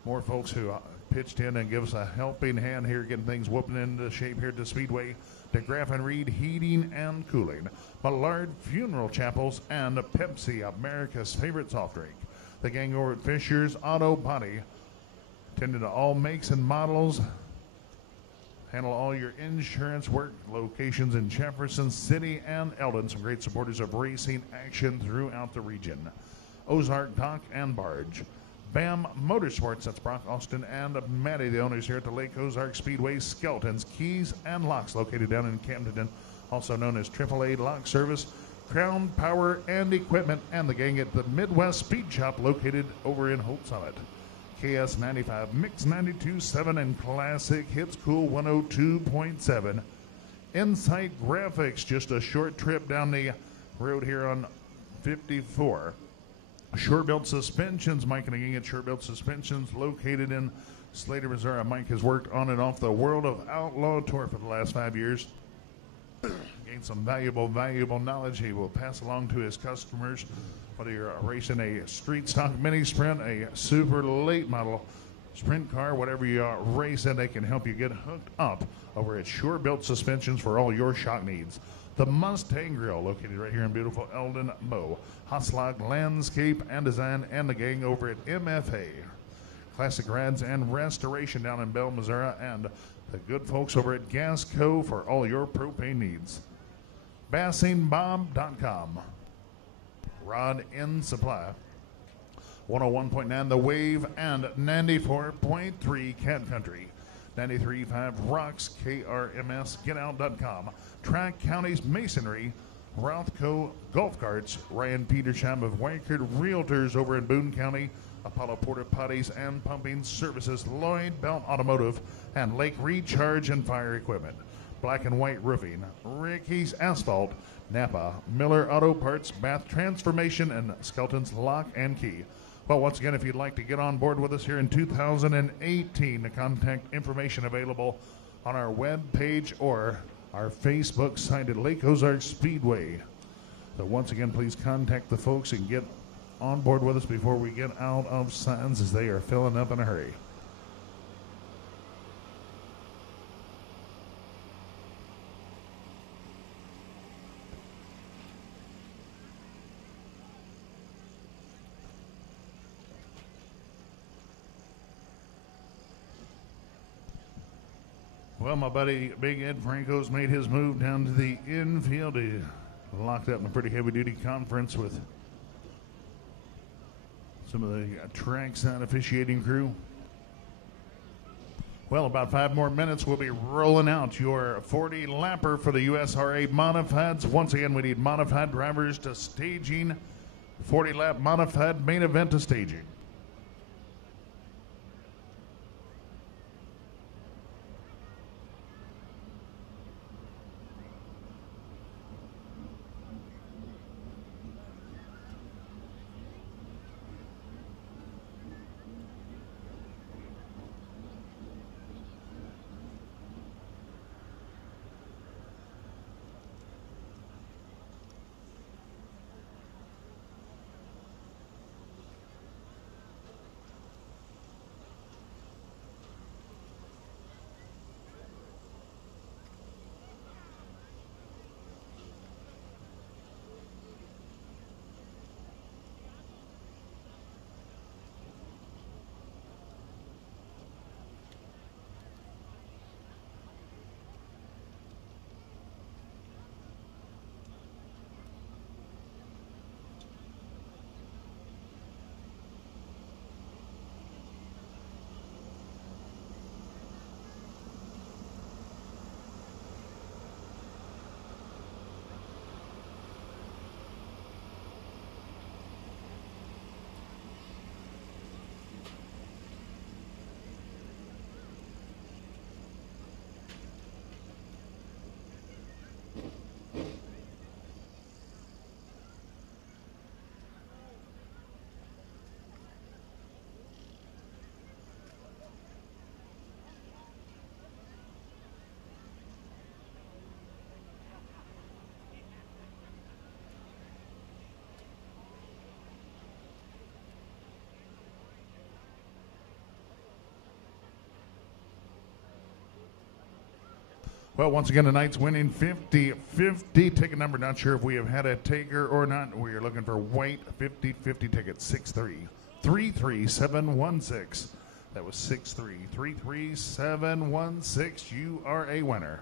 more folks who pitched in and give us a helping hand here, getting things whooping into shape here at the Speedway. DeGraff and Reed Heating and Cooling, Millard Funeral Chapels, and Pepsi, America's favorite soft drink. The gang over at Fisher's Auto Body, tending to all makes and models, handle all your insurance work, locations in Jefferson City and Eldon. Some great supporters of racing action throughout the region. Ozark Dock and Barge. BAM Motorsports, that's Brock Austin and Maddie, the owners here at the Lake Ozark Speedway. Skeletons, Keys, and Locks, located down in Camden, also known as AAA Lock Service. Crown Power and Equipment, and the gang at the Midwest Speed Shop, located over in Holt Summit. KS95, Mix 92.7, and Classic Hits Cool 102.7. Insight Graphics, just a short trip down the Road here on 54. Short-built suspensions, Mike and again at Short-built suspensions located in Slater, Missouri. Mike has worked on and off the World of Outlaw Tour for the last 5 years. Gained some valuable knowledge he will pass along to his customers, whether you're racing a street stock mini sprint, a super late model sprint car, whatever you are racing, they can help you get hooked up over at Short-built suspensions for all your shock needs. The Mustang Grill, located right here in beautiful Eldon, Mo. Hoslog Landscape and Design and the gang over at MFA. Classic Rads and Restoration down in Bell, Missouri, and the good folks over at Gasco for all your propane needs. BassingBob.com. Rod in Supply. 101.9 The Wave and 94.3 Cat Country. 93.5 Rocks, KRMS, GetOut.com. Track County's Masonry, Rothco Golf Carts, Ryan Petersham of Wycard Realtors over in Boone County, Apollo Porta Potties and Pumping Services, Lloyd Belt Automotive, and Lake Recharge and Fire Equipment. Black and White Roofing, Ricky's Asphalt, Napa, Miller Auto Parts, Bath Transformation, and Skelton's Lock and Key. Well, once again, if you'd like to get on board with us here in 2018, the contact information available on our web page or our Facebook site at Lake Ozarks Speedway. So once again, please contact the folks and get on board with us before we get out of signs as they are filling up in a hurry. Well, my buddy Big Ed Franco's made his move down to the infield. He locked up in a pretty heavy-duty conference with some of the trackside officiating crew. Well, about 5 more minutes, we'll be rolling out your 40-lapper for the USRA Modifieds. Once again, we need modified drivers to staging. 40-lap modified main event to staging. Well, once again, tonight's winning 50-50 ticket number. Not sure if we have had a taker or not. We are looking for white 50-50 tickets. 6333716. That was 6333716. You are a winner.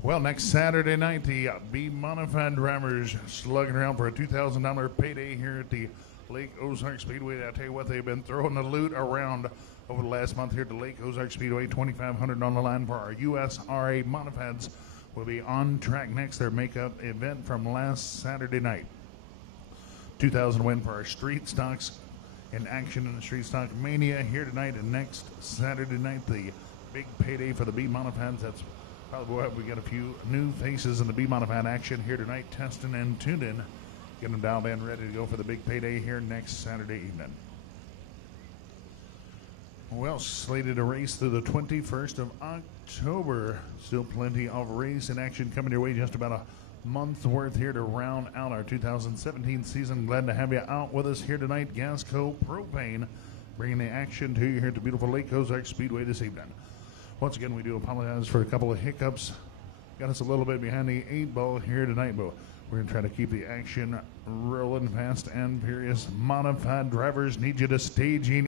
Well, next Saturday night, the B Modified drivers slugging around for a $2,000 payday here at the Lake Ozarks Speedway. I tell you what, they've been throwing the loot around over the last month here at the Lake Ozarks Speedway. $2,500 on the line for our USRA modifieds. Will be on track next, their makeup event from last Saturday night. 2,000 win for our street stocks in action in the Street Stock Mania here tonight, and next Saturday night, the big payday for the B modifieds. That's probably why we got a few new faces in the B modified action here tonight, testing and tuned in. Get them dialed in, ready to go for the big payday here next Saturday evening. Well, slated to race through the 21st of October. Still plenty of race in action coming your way. Just about a month worth here to round out our 2017 season. Glad to have you out with us here tonight. Gasco Propane bringing the action to you here at the beautiful Lake Ozarks Speedway this evening. Once again, we do apologize for a couple of hiccups. Got us a little bit behind the 8 ball here tonight, but we're going to try to keep the action rolling fast and furious. Modified drivers need you to stage in